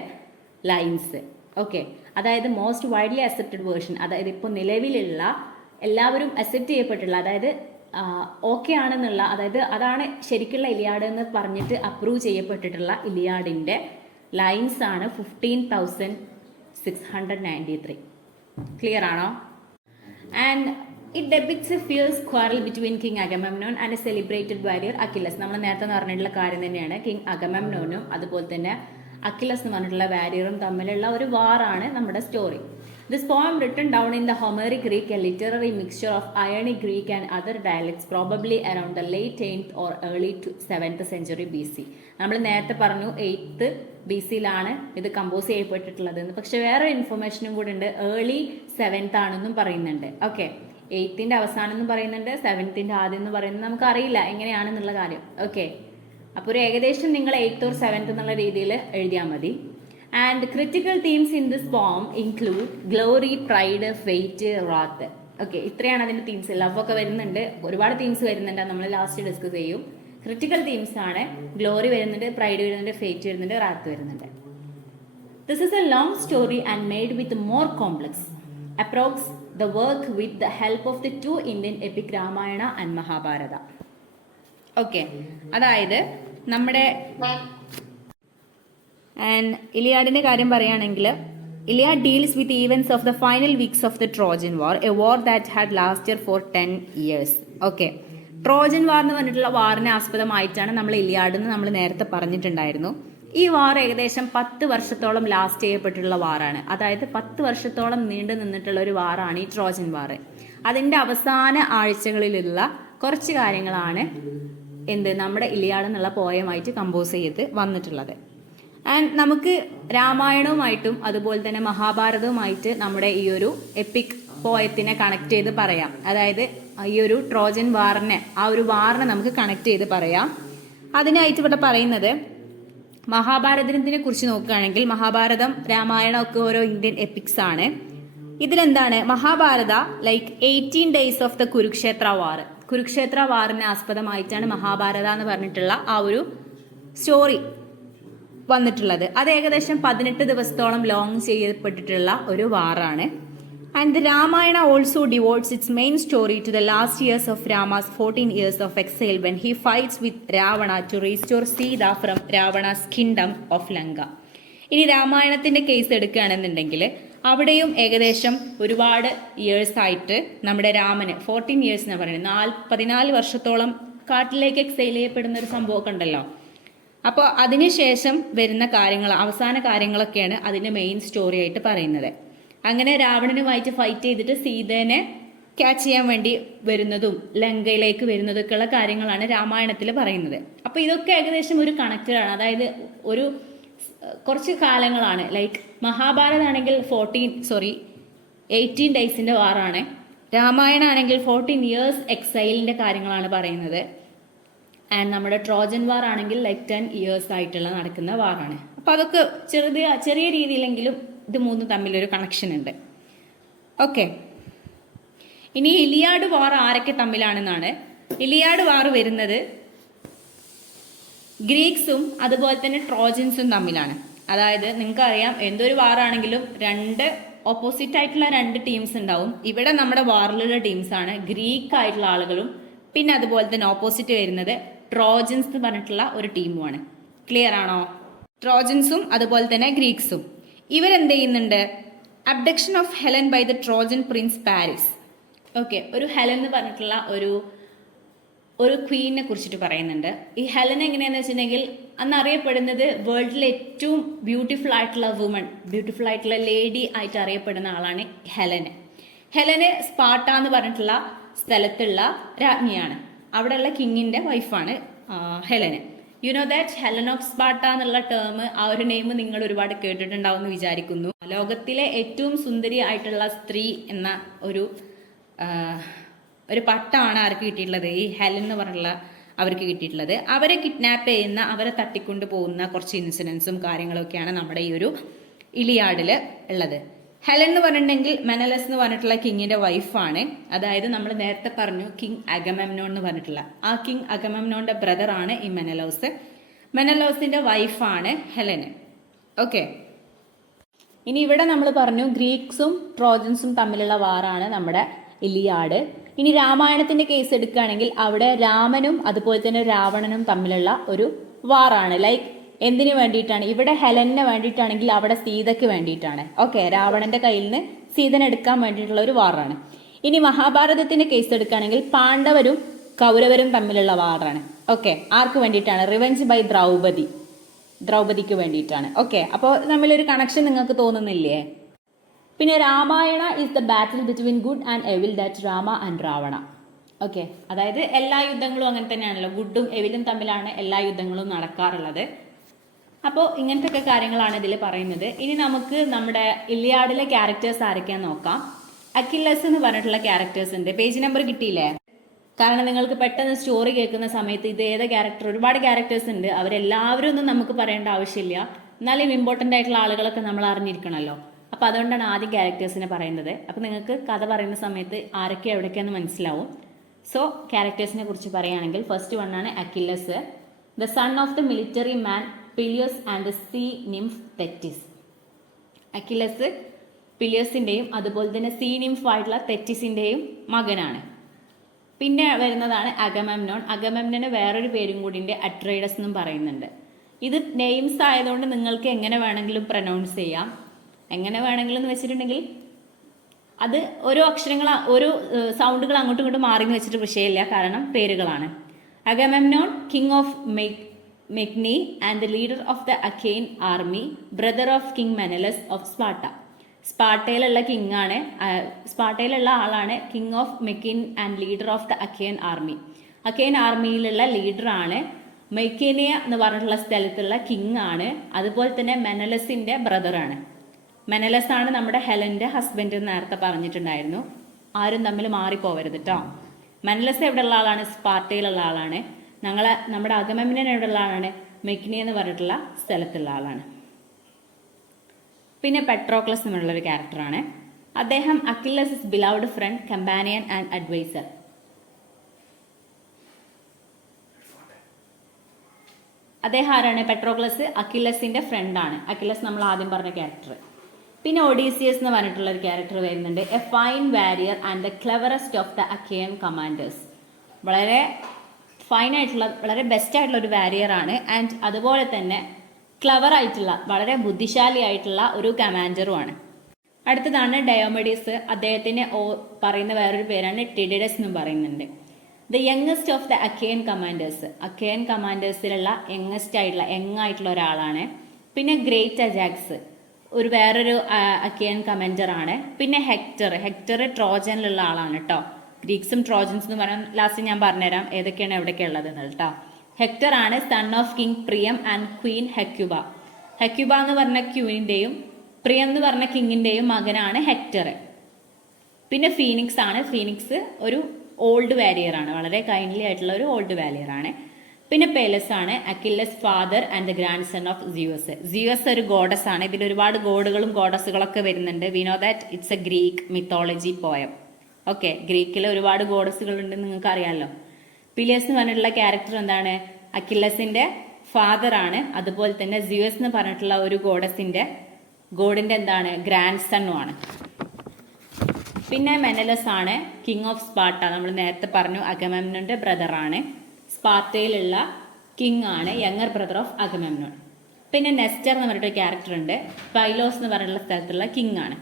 ലൈൻസ്. ഓക്കെ, അതായത് മോസ്റ്റ് വൈഡ്ലി അക്സെപ്റ്റഡ് വേർഷൻ, അതായത് ഇപ്പോൾ നിലവിലുള്ള എല്ലാവരും അക്സെപ്റ്റ് ചെയ്യപ്പെട്ടുള്ള, അതായത് ഓക്കെ ആണെന്നുള്ള, അതായത് അതാണ് ശരിക്കുള്ള ഇലിയാഡ് എന്ന് പറഞ്ഞിട്ട് അപ്രൂവ് ചെയ്യപ്പെട്ടിട്ടുള്ള ഇലിയാഡിന്റെ ലൈൻസ് ആണ് 15,693. ക്ലിയർ ആണോ? And it depicts a fierce quarrel between king Agamemnon and a celebrated warrior Achilles. നമ്മൾ നേരത്തെ പറഞ്ഞിട്ടുള്ള കാര്യം തന്നെയാണ്. കിങ് അഗമെമ്നോനും അതുപോലെ തന്നെ അക്കിലസ് എന്ന് പറഞ്ഞിട്ടുള്ള വാരിയറും തമ്മിലുള്ള ഒരു വാറാണ് നമ്മുടെ story. This poem written down in the Homeric Greek, a literary mixture of Ionic Greek and other dialects, probably around the late 8th or early 7th century BC. നമ്മൾ നേരത്തെ പറഞ്ഞു 8th BC-യിലാണ് ഇത് കമ്പോസ് ചെയ്യപ്പെട്ടിട്ടുള്ളത്. പക്ഷെ വേറെ ഇൻഫർമേഷനും കൂടി ഉണ്ട്, ഏർലി 7th ആണെന്നും പറയുന്നുണ്ട്. ഓക്കെ, 8th അവസാനം എന്നും പറയുന്നുണ്ട്, 7th ആദ്യം എന്ന് പറയുന്നത് നമുക്കറിയില്ല എങ്ങനെയാണെന്നുള്ള കാര്യം. ഓക്കെ, അപ്പോൾ ഒരു ഏകദേശം നിങ്ങൾ 8th or 7th എന്നുള്ള രീതിയിൽ എഴുതിയാൽ മതി. And critical themes in this poem include glory, pride, fate, wrath. Okay, ഇത്രയാണ് അതിൻ്റെ തീംസ്. ലവ് ഒക്കെ വരുന്നുണ്ട്, ഒരുപാട് തീംസ് വരുന്നുണ്ട്, നമ്മൾ ലാസ്റ്റ് ഡിസ്കസ് ചെയ്യും. ക്രിട്ടിക്കൽ തീംസ് ആണ്. ഗ്ലോറി വരുന്നുണ്ട്, പ്രൈഡ് വരുന്നുണ്ട്, ഫേറ്റ് വരുന്നുണ്ട്, റാത്ത് വരുന്നുണ്ട്. This is a long story and made with more complex. Approx the work with the help of the two Indian epic Ramayana and Mahabharata. Okay, അതായത് നമ്മുടെ and ഇലിയാഡിന്റെ കാര്യം പറയുകയാണെങ്കിൽ Iliad deals with events of the final weeks of the Trojan war, a war that had lasted for 10 years. Okay, Trojan war എന്ന് പറഞ്ഞിട്ടുള്ള വാറിനെ ആസ്പദമായിട്ടാണ് നമ്മൾ Iliad എന്ന് നമ്മൾ നേരത്തെ പറഞ്ഞിട്ടുണ്ടായിരുന്നു. ഈ വാർ ഏകദേശം 10 വർഷത്തോളം ലാസ്റ്റ് ചെയ്യപ്പെട്ടിട്ടുള്ള വാറാണ്. അതായത് 10 വർഷത്തോളം നീണ്ടു നിന്നിട്ടുള്ള ഒരു വാറാണ് ഈ ട്രോജൻ വാർ. അതിന്റെ അവസാന ആഴ്ചകളിലുള്ള കുറച്ച് കാര്യങ്ങളാണ് നമ്മുടെ ഇലിയാഡ് എന്നുള്ള പോയമായിട്ട് കമ്പോസ് ചെയ്ത് വന്നിട്ടുള്ളത്. ആൻഡ് നമുക്ക് രാമായണവുമായിട്ടും അതുപോലെ തന്നെ മഹാഭാരതവുമായിട്ട് നമ്മുടെ ഈ ഒരു എപ്പിക് പോയത്തിനെ കണക്ട് ചെയ്ത് പറയാം. അതായത് ഈ ഒരു ട്രോജൻ വാറിനെ, ആ ഒരു വാറിനെ നമുക്ക് കണക്ട് ചെയ്ത് പറയാം. അതിനായിട്ട് ഇവിടെ പറയുന്നത് മഹാഭാരതത്തിനെ കുറിച്ച് നോക്കുകയാണെങ്കിൽ മഹാഭാരതം, രാമായണം ഒക്കെ ഓരോ ഇന്ത്യൻ എപ്പിക്സ് ആണ്. ഇതിലെന്താണ് Mahabharata 18 days of the Kurukshetra war. Kurukshetra വാറിനെ ആസ്പദമായിട്ടാണ് മഹാഭാരത എന്ന് പറഞ്ഞിട്ടുള്ള ആ ഒരു സ്റ്റോറി വന്നിട്ടുള്ളത്. അത് ഏകദേശം 18 ദിവസത്തോളം ലോങ് ചെയ്യപ്പെട്ടിട്ടുള്ള ഒരു വാറാണ്. And the Ramayana also devotes its main story to the last years of Rama's 14 years of exile when he fights with Ravana to restore Sita from Ravana's kingdom of Lanka. ഇനി രാമായണത്തിന്റെ കേസ് എടുക്കുകയാണെന്നുണ്ടെങ്കിൽ അവിടെയും ഏകദേശം ഒരുപാട് ഇയേഴ്സ് ആയിട്ട് നമ്മുടെ രാമന് 14 years എന്നാണ് പറയുന്നത്, 14 വർഷത്തോളം കാട്ടിലേക്ക് എക്സൈൽ ചെയ്യപ്പെടുന്ന ഒരു സംഭവമൊക്കെ ഉണ്ടല്ലോ. അപ്പോൾ അതിനുശേഷം വരുന്ന കാര്യങ്ങൾ, അവസാന കാര്യങ്ങളൊക്കെയാണ് അതിന്റെ മെയിൻ സ്റ്റോറി ആയിട്ട് പറയുന്നത്. അങ്ങനെ രാവണനുമായിട്ട് ഫൈറ്റ് ചെയ്തിട്ട് സീതേനെ ക്യാച്ച് ചെയ്യാൻ വേണ്ടി വരുന്നതും ലങ്കയിലേക്ക് വരുന്നതൊക്കെയുള്ള കാര്യങ്ങളാണ് രാമായണത്തിൽ പറയുന്നത്. അപ്പൊ ഇതൊക്കെ ഏകദേശം ഒരു കണക്റ്റഡ് ആണ്. അതായത് ഒരു കുറച്ച് കാലങ്ങളാണ്. മഹാഭാരത ആണെങ്കിൽ 18 days വാറാണ്. രാമായണ ആണെങ്കിൽ 14 years എക്സൈലിന്റെ കാര്യങ്ങളാണ് പറയുന്നത്. ആൻഡ് നമ്മുടെ ട്രോജൻ വാർ ആണെങ്കിൽ 10 years ആയിട്ടുള്ള നടക്കുന്ന വാറാണ്. അപ്പൊ അതൊക്കെ ചെറിയ രീതിയിലെങ്കിലും ഇത് മൂന്നും തമ്മിലൊരു കണക്ഷൻ ഉണ്ട്. ഓക്കെ, ഇനി ഇലിയാഡ് വാർ ആരൊക്കെ തമ്മിലാണെന്നാണ്. ഇലിയാഡ് വാർ വരുന്നത് ഗ്രീക്സും അതുപോലെ തന്നെ ട്രോജൻസും തമ്മിലാണ്. അതായത് നിങ്ങൾക്കറിയാം, എന്തൊരു വാറാണെങ്കിലും ഓപ്പോസിറ്റ് ആയിട്ടുള്ള 2 ടീംസ് ഉണ്ടാവും. ഇവിടെ നമ്മുടെ വാറിലുള്ള ടീംസ് ആണ് ഗ്രീക്ക് ആയിട്ടുള്ള ആളുകളും പിന്നെ അതുപോലെ തന്നെ ഓപ്പോസിറ്റ് വരുന്നത് ട്രോജൻസ് എന്ന് പറഞ്ഞിട്ടുള്ള ഒരു ടീമുമാണ്. ക്ലിയർ ആണോ? ട്രോജൻസും അതുപോലെ തന്നെ ഗ്രീക്സും ഇവരെന്ത് ചെയ്യുന്നുണ്ട്? Abduction of Helen by the Trojan prince Paris. Okay, ഒരു ഹെലൻ എന്ന് പറഞ്ഞിട്ടുള്ള ഒരു ക്വീനെ കുറിച്ചിട്ട് പറയുന്നുണ്ട്. ഈ ഹെലൻ എങ്ങനെയാന്ന് വെച്ചിട്ടുണ്ടെങ്കിൽ അന്ന് അറിയപ്പെടുന്നത് വേൾഡിലെ ഏറ്റവും ബ്യൂട്ടിഫുൾ ആയിട്ടുള്ള വുമൺ, ബ്യൂട്ടിഫുൾ ആയിട്ടുള്ള ലേഡി ആയിട്ട് അറിയപ്പെടുന്ന ആളാണ് ഹെലന്. ഹെലന് സ്പാർട്ട എന്ന് പറഞ്ഞിട്ടുള്ള സ്ഥലത്തുള്ള രാജ്ഞിയാണ്. അവിടെയുള്ള കിങ്ങിന്റെ വൈഫാണ് Helen. You know that Helen of Sparta എന്നുള്ള ടേം, ആ ഒരു നെയിം നിങ്ങൾ ഒരുപാട് കേട്ടിട്ടുണ്ടാവും എന്ന് വിചാരിക്കുന്നു. ലോകത്തിലെ ഏറ്റവും സുന്ദരി ആയിട്ടുള്ള സ്ത്രീ എന്ന ഒരു പട്ടമാണ് ആർക്ക് കിട്ടിയിട്ടുള്ളത്? ഈ ഹെലൻ എന്ന് പറഞ്ഞുള്ള അവർക്ക് കിട്ടിയിട്ടുള്ളത്. അവരെ കിഡ്നാപ്പ് ചെയ്യുന്ന, അവരെ തട്ടിക്കൊണ്ടു പോകുന്ന കുറച്ച് ഇൻസിഡൻസും കാര്യങ്ങളൊക്കെയാണ് നമ്മുടെ ഈ ഒരു ഇലിയാഡിൽ ഉള്ളത്. ഹെലൻ എന്ന് പറഞ്ഞിട്ടുണ്ടെങ്കിൽ മെനലസ് എന്ന് പറഞ്ഞിട്ടുള്ള കിങ്ങിന്റെ വൈഫാണ്. അതായത് നമ്മൾ നേരത്തെ പറഞ്ഞു കിങ് അഗമെമ്നോൺ എന്ന് പറഞ്ഞിട്ടുള്ള ആ കിങ് അഗമെമ്നോന്റെ ബ്രദർ ആണ് ഈ മെനലോസ്. മെനലോസിന്റെ വൈഫാണ് ഹെലന്. ഓക്കെ, ഇനി ഇവിടെ നമ്മൾ പറഞ്ഞു ഗ്രീക്സും ട്രോജൻസും തമ്മിലുള്ള വാറാണ് നമ്മുടെ ഇലിയാഡ്. ഇനി രാമായണത്തിന്റെ കേസ് എടുക്കുകയാണെങ്കിൽ അവിടെ രാമനും അതുപോലെ തന്നെ രാവണനും തമ്മിലുള്ള ഒരു വാറാണ്. എന്തിനു വേണ്ടിയിട്ടാണ്? ഇവിടെ ഹെലന് വേണ്ടിയിട്ടാണെങ്കിൽ അവിടെ സീതയ്ക്ക് വേണ്ടിയിട്ടാണ്. ഓക്കെ, രാവണന്റെ കയ്യിൽ നിന്ന് സീതനെ എടുക്കാൻ വേണ്ടിയിട്ടുള്ള ഒരു വാറാണ്. ഇനി മഹാഭാരതത്തിന്റെ കേസ് എടുക്കുകയാണെങ്കിൽ പാണ്ഡവരും കൗരവരും തമ്മിലുള്ള വാറാണ്. ഓക്കെ, ആർക്ക് വേണ്ടിയിട്ടാണ്? റിവെഞ്ച് ബൈ ദ്രൗപദിക്ക് വേണ്ടിയിട്ടാണ്. ഓക്കെ, അപ്പോൾ തമ്മിലൊരു കണക്ഷൻ നിങ്ങൾക്ക് തോന്നുന്നില്ലേ? പിന്നെ Ramayana is the battle between good and എവിൽ that Rama and Ravana. Okay, അതായത് എല്ലാ യുദ്ധങ്ങളും അങ്ങനെ തന്നെയാണല്ലോ, ഗുഡും എവിലും തമ്മിലാണ് എല്ലാ യുദ്ധങ്ങളും നടക്കാറുള്ളത്. അപ്പോൾ ഇങ്ങനത്തെ ഒക്കെ കാര്യങ്ങളാണ് ഇതിൽ പറയുന്നത്. ഇനി നമുക്ക് നമ്മുടെ ഇലിയാഡിലെ ക്യാരക്ടേഴ്സ് ആരൊക്കെയാന്ന് നോക്കാം. അക്കില്ലസ് എന്ന് പറഞ്ഞിട്ടുള്ള ക്യാരക്ടേഴ്സ് ഉണ്ട്. പേജ് നമ്പർ കിട്ടിയില്ലേ? കാരണം നിങ്ങൾക്ക് പെട്ടെന്ന് സ്റ്റോറി കേൾക്കുന്ന സമയത്ത് ഇത് ഏത് ക്യാരക്ടർ, ഒരുപാട് ക്യാരക്ടേഴ്സ് ഉണ്ട്, അവരെല്ലാവരും ഒന്നും നമുക്ക് പറയേണ്ട ആവശ്യമില്ല. എന്നാലും ഇമ്പോർട്ടൻ്റ് ആയിട്ടുള്ള ആളുകളൊക്കെ നമ്മൾ അറിഞ്ഞിരിക്കണമല്ലോ. അപ്പം അതുകൊണ്ടാണ് ആദ്യം ക്യാരക്ടേഴ്സിനെ പറയുന്നത്. അപ്പം നിങ്ങൾക്ക് കഥ പറയുന്ന സമയത്ത് ആരൊക്കെ എവിടേക്കാന്ന് മനസ്സിലാവും. സോ ക്യാരക്ടേഴ്സിനെ കുറിച്ച് പറയുകയാണെങ്കിൽ ഫസ്റ്റ് വൺ ആണ് Achilles, the son of the military man Peleus and the sea nymph Thetis. Achilles പിലിയോസിൻ്റെയും അതുപോലെ തന്നെ സീ നിംഫ് ആയിട്ടുള്ള തെറ്റിസിൻ്റെയും മകനാണ്. പിന്നെ വരുന്നതാണ് അഗമെമ്നോൺ. അഗമെമ്നോന് വേറൊരു പേരും കൂടി ഉണ്ട്, അട്രൈഡസ് എന്നും പറയുന്നുണ്ട്. ഇത് നെയിംസ് ആയതുകൊണ്ട് നിങ്ങൾക്ക് എങ്ങനെ വേണമെങ്കിലും പ്രൊനൗൺസ് ചെയ്യാം. എങ്ങനെ വേണമെങ്കിലും എന്ന് വെച്ചിട്ടുണ്ടെങ്കിൽ അത് ഓരോ അക്ഷരങ്ങൾ ഓരോ സൗണ്ടുകൾ അങ്ങോട്ടും ഇങ്ങോട്ടും മാറി എന്ന് വെച്ചിട്ട് വിഷയമില്ല, കാരണം പേരുകളാണ്. Agamemnon king of Mycenae and the leader of the Achaean army, brother of king Menelaus of Sparta. സ്പാർട്ടയിലുള്ള കിങ് ആണ്, സ്പാർട്ടയിലുള്ള ആളാണ് king of Mycenae and leader of the Achaean army. Achaean ആർമിയിലുള്ള ലീഡറാണ്. മെയ്ക്കേനിയ എന്ന് പറഞ്ഞിട്ടുള്ള സ്ഥലത്തുള്ള കിങ് ആണ്. അതുപോലെ തന്നെ മെനലസിന്റെ ബ്രദറാണ്. മെനലസ് ആണ് നമ്മുടെ ഹെലന്റെ ഹസ്ബൻഡ് എന്ന് നേരത്തെ പറഞ്ഞിട്ടുണ്ടായിരുന്നു. ആരും തമ്മിൽ മാറിപ്പോവരുത് കേട്ടോ. മെനലസ് എവിടെയുള്ള ആളാണ്? സ്പാർട്ടയിലുള്ള ആളാണ്. നമ്മുടെ അഗമെമ്നൻ എവിടെയുള്ള ആളാണ്? മെഗ്നി എന്ന് പറഞ്ഞിട്ടുള്ള സ്ഥലത്തുള്ള ആളാണ്. പിന്നെ പെട്രോക്ലസ് എന്നുള്ളൊരു ക്യാരക്ടറാണ്. അദ്ദേഹം Achilles beloved friend, companion and adviser. അദ്ദേഹം ആരാണ്? പെട്രോക്ലസ് അക്കില്ലസിന്റെ ഫ്രണ്ടാണ്. അക്കില്ലസ് നമ്മൾ ആദ്യം പറഞ്ഞ ക്യാരക്ടർ. പിന്നെ ഒഡീസിയസ് എന്ന് പറഞ്ഞിട്ടുള്ള ഒരു ക്യാരക്ടർ വരുന്നുണ്ട്, a fine warrior and the cleverest of the Achaean commanders. വളരെ ഫൈൻ ആയിട്ടുള്ള, വളരെ ബെസ്റ്റ് ആയിട്ടുള്ള ഒരു വാരിയർ ആണ്. ആൻഡ് അതുപോലെ തന്നെ ക്ലവർ ആയിട്ടുള്ള, വളരെ ബുദ്ധിശാലി ആയിട്ടുള്ള ഒരു കമാൻഡറുമാണ്. അടുത്തതാണ് ഡയോമെഡിസ്. അദ്ദേഹത്തിന് പറയുന്ന വേറൊരു പേരാണ് ടിഡിഡസ് എന്നും പറയുന്നുണ്ട്. The youngest of the Achaean commanders. Achaean കമാൻഡേഴ്സിലുള്ള യങ്ങസ്റ്റ് ആയിട്ടുള്ള, യങ്ങായിട്ടുള്ള ഒരാളാണ്. പിന്നെ ഗ്രേറ്റ് അജാക്സ് വേറൊരു അഖെയൻ കമാൻഡർ ആണ്. പിന്നെ ഹെക്ടർ ട്രോജനിലുള്ള ആളാണ് കേട്ടോ. ഗ്രീക്സും ട്രോജൻസ് എന്ന് പറയാൻ ലാസ്റ്റ് ഞാൻ പറഞ്ഞുതരാം ഏതൊക്കെയാണ് എവിടെയൊക്കെ ഉള്ളത് കേട്ടോ. ഹെക്ടർ ആണ് സൺ ഓഫ് കിങ് പ്രിയം ആൻഡ് ക്വീൻ ഹെക്യുബ. ഹെക്യുബ എന്ന് പറഞ്ഞ ക്വീനിന്റെയും പ്രിയം എന്ന് പറഞ്ഞ കിങ്ങിന്റെയും മകനാണ് ഹെക്ടർ. പിന്നെ ഫീനിക്സ് ആണ്. ഫീനിക്സ് ഒരു ഓൾഡ് വാരിയർ ആണ്, വളരെ കൈൻഡ്ലി ആയിട്ടുള്ള ഒരു ഓൾഡ് വാരിയർ ആണ്. പിന്നെ പേലസ് ആണ്, Achilles father and the grandson of Zeus. Zeus ഒരു ഗോഡസ് ആണ്. ഇതിൽ ഒരുപാട് ഗോഡുകളും ഗോഡസുകളൊക്കെ വരുന്നുണ്ട്. We know that it's a Greek mythology poem. Okay, ഗ്രീക്കിൽ ഒരുപാട് ഗോഡസുകൾ ഉണ്ടെന്ന് നിങ്ങൾക്ക് അറിയാമല്ലോ. പിലിയസ് എന്ന് പറഞ്ഞിട്ടുള്ള ക്യാരക്ടർ എന്താണ്? അക്കില്ലസിന്റെ ഫാദർ ആണ്. അതുപോലെ തന്നെ സിയോസ് എന്ന് പറഞ്ഞിട്ടുള്ള ഒരു ഗോഡിന്റെ എന്താണ്? ഗ്രാൻഡ് സണ്ണുമാണ്. പിന്നെ മെനലസ് ആണ്, കിങ് ഓഫ് സ്പാർട്ട. നമ്മൾ നേരത്തെ പറഞ്ഞു അഗമെമ്നോന്റെ ബ്രദർ ആണ്. സ്പാർട്ടയിലുള്ള കിങ് ആണ്, യങ്ങർ ബ്രദർ ഓഫ് അഗമെമ്നോൺ. പിന്നെ നെസ്റ്റർ എന്ന് പറഞ്ഞിട്ടൊരു ക്യാരക്ടർ ഉണ്ട്, പൈലോസ് എന്ന് പറഞ്ഞിട്ടുള്ള സ്ഥലത്തുള്ള കിങ് ആണ്.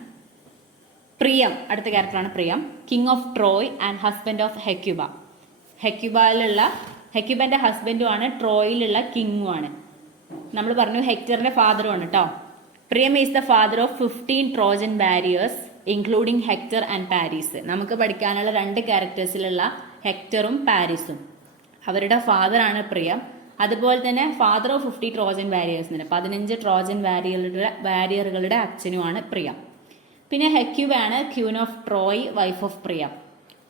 പ്രിയം, അടുത്ത ക്യാരക്ടറാണ് Priam, king of Troy and husband of Hecuba. ഹെക്യുബന്റെ ഹസ്ബൻഡും ആണ്, ട്രോയിലുള്ള കിങ്ങും ആണ്. നമ്മൾ പറഞ്ഞു ഹെക്ടറിന്റെ ഫാദറും ആണ് കേട്ടോ. Priam is the father of 15 Trojan warriors including Hector and Paris. നമുക്ക് പഠിക്കാനുള്ള 2 ക്യാരക്ടേഴ്സിലുള്ള ഹെക്ടറും പാരീസും. അവരുടെ ഫാദർ ആണ് പ്രിയം. അതുപോലെ തന്നെ father of 50 Trojan warriors, 15 Trojan വാരിയറുകളുടെ അച്ഛനുമാണ് പ്രിയം. പിന്നെ ഹെക്യുബ ആണ് queen of Troy, wife of Priam.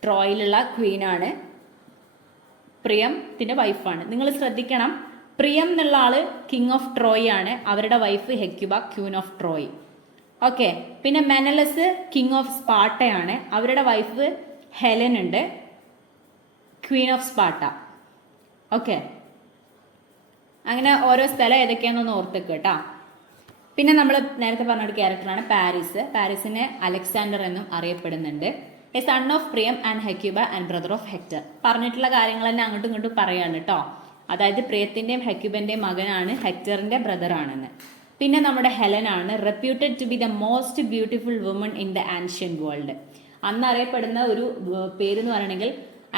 ട്രോയിലുള്ള ക്വീനാണ്, പ്രിയത്തിന്റെ വൈഫാണ്. നിങ്ങൾ ശ്രദ്ധിക്കണം, പ്രിയം എന്നുള്ള ആള് കിങ് ഓഫ് ട്രോയ് ആണ്, അവരുടെ wife Hecuba queen of Troy. Okay, പിന്നെ മെനലസ് കിങ് ഓഫ് സ്പാർട്ടയാണ്, അവരുടെ വൈഫ് ഹെലൻ ഉണ്ട്, ക്വീൻ ഓഫ് സ്പാർട്ട. ഓക്കെ, അങ്ങനെ ഓരോ സ്ഥലം ഏതൊക്കെയാണെന്നൊന്ന് ഓർത്തേക്ക് കേട്ടോ. പിന്നെ നമ്മൾ നേരത്തെ പറഞ്ഞൊരു ക്യാരക്ടറാണ് പാരീസ്. പാരീസിനെ അലക്സാണ്ടർ എന്നും അറിയപ്പെടുന്നുണ്ട്. A son of Priam and Hecuba and brother of Hector. പറഞ്ഞിട്ടുള്ള കാര്യങ്ങൾ തന്നെ അങ്ങോട്ടും ഇങ്ങോട്ടും പറയാണ് കേട്ടോ. അതായത് പ്രിയത്തിന്റെയും ഹെക്യുബന്റെയും മകനാണ്, ഹെക്ടറിന്റെ ബ്രദർ ആണെന്ന്. പിന്നെ നമ്മുടെ ഹെലൻ ആണ്, reputed to be the most beautiful woman in the ancient world. അന്ന് അറിയപ്പെടുന്ന ഒരു പേരെന്ന് പറയണമെങ്കിൽ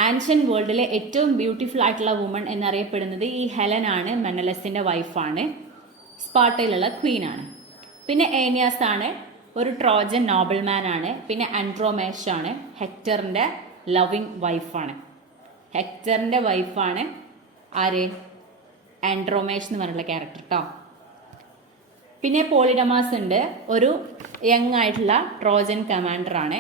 ആൻഷ്യൻ വേൾഡിലെ ഏറ്റവും ബ്യൂട്ടിഫുൾ ആയിട്ടുള്ള വുമൺ എന്നറിയപ്പെടുന്നത് ഈ ഹെലൻ ആണ്. മെനലസിന്റെ വൈഫാണ്, സ്പാർട്ടയിലുള്ള ക്വീൻ ആണ്. പിന്നെ ഏനിയാസ് ആണ്, ഒരു ട്രോജൻ നോബിൾമാൻ ആണ്. പിന്നെ ആൻഡ്രോമേഷ് ആണ്, ഹെക്ടറിന്റെ ലവിങ് വൈഫാണ്. ഹെക്ടറിന്റെ വൈഫാണ് ആര്? ആൻഡ്രോമേഷ് എന്ന് പറഞ്ഞിട്ടുള്ള ക്യാരക്ടർ കേട്ടോ. പിന്നെ പോളിഡമാസ് ഉണ്ട്, ഒരു യങ് ആയിട്ടുള്ള ട്രോജൻ കമാൻഡർ ആണ്.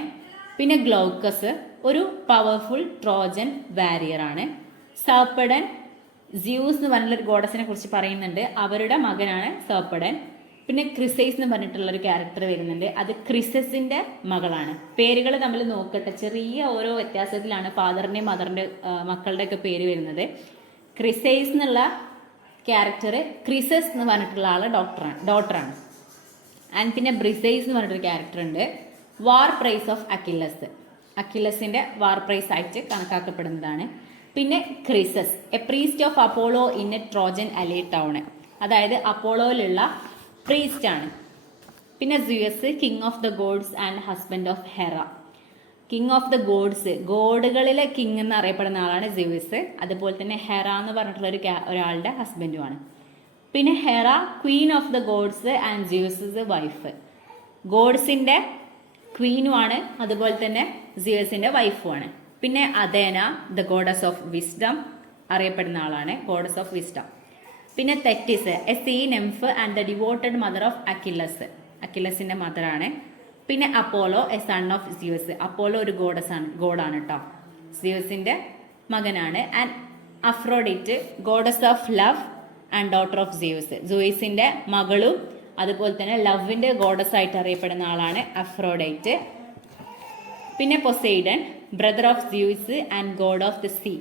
പിന്നെ ഗ്ലൗക്കസ് ഒരു പവർഫുൾ ട്രോജൻ വാരിയർ ആണ്. സർപ്പഡൻ, സ്യൂസ് എന്ന് പറഞ്ഞൊരു ഗോഡസിനെ കുറിച്ച് പറയുന്നുണ്ട്, അവരുടെ മകനാണ് സർപ്പഡൻ. പിന്നെ ക്രിസൈസ് എന്ന് പറഞ്ഞിട്ടുള്ള ഒരു ക്യാരക്ടർ വരുന്നുണ്ട്. അത് ക്രിസസിന്റെ മകളാണ്. പേരുകൾ തമ്മിൽ നോക്കട്ടെ, ചെറിയ ഓരോ വ്യത്യാസത്തിലാണ് ഫാദറിന്റെയും മദറിന്റെ മക്കളുടെ ഒക്കെ പേര് വരുന്നത്. ക്രിസൈസ് എന്നുള്ള ക്യാരക്ടർ ക്രിസസ് എന്ന് പറഞ്ഞിട്ടുള്ള ആള് ഡോക്ടറാണ്. ആൻഡ് പിന്നെ ബ്രിസൈസ് എന്ന് പറഞ്ഞിട്ടൊരു ക്യാരക്ടർ ഉണ്ട്. വാർ പ്രൈസ് ഓഫ് അക്കിലസിന്റെ വാർ പ്രൈസ് ആയിട്ട് കണക്കാക്കപ്പെടുന്നതാണ്. പിന്നെ Chryses a priest of Apollo in a Trojan allied town, അതായത് അപ്പോളോയിലുള്ള പ്രീസ്റ്റ് ആണ്. പിന്നെ Zeus king of the gods and husband of Hera. King of the gods, ഗോഡുകളിലെ കിങ് എന്ന് അറിയപ്പെടുന്ന ആളാണ് സ്യൂസ്. അതുപോലെ തന്നെ ഹെറ എന്ന് പറഞ്ഞിട്ടുള്ള ഒരാളുടെ ഹസ്ബൻഡുമാണ്. പിന്നെ Hera queen of the gods and Zeus wife, ഗോഡ്സിന്റെ ക്വീനുമാണ്, അതുപോലെ തന്നെ സ്യൂസിന്റെ വൈഫുമാണ്. പിന്നെ Athena the goddess of wisdom അറിയപ്പെടുന്ന ആളാണ്, ഗോഡസ് ഓഫ് വിസ്ഡം. പിന്നെ Thetis a sea nymph and the devoted mother of അക്കിലസിന്റെ മദറാണ്. പിന്നെ Apollo a son of Zeus, Apollo ഒരു ഗോഡാണ് കേട്ടോ, സ്യൂസിന്റെ മകനാണ്. And Aphrodite goddess of love and daughter of സ്യൂസിന്റെ മകളും അതുപോലെ തന്നെ ലവിന്റെ ഗോഡസ് ആയിട്ട് അറിയപ്പെടുന്ന ആളാണ് അഫ്രോഡൈറ്റ്. പിന്നെ Poseidon brother of Zeus and God of the sea,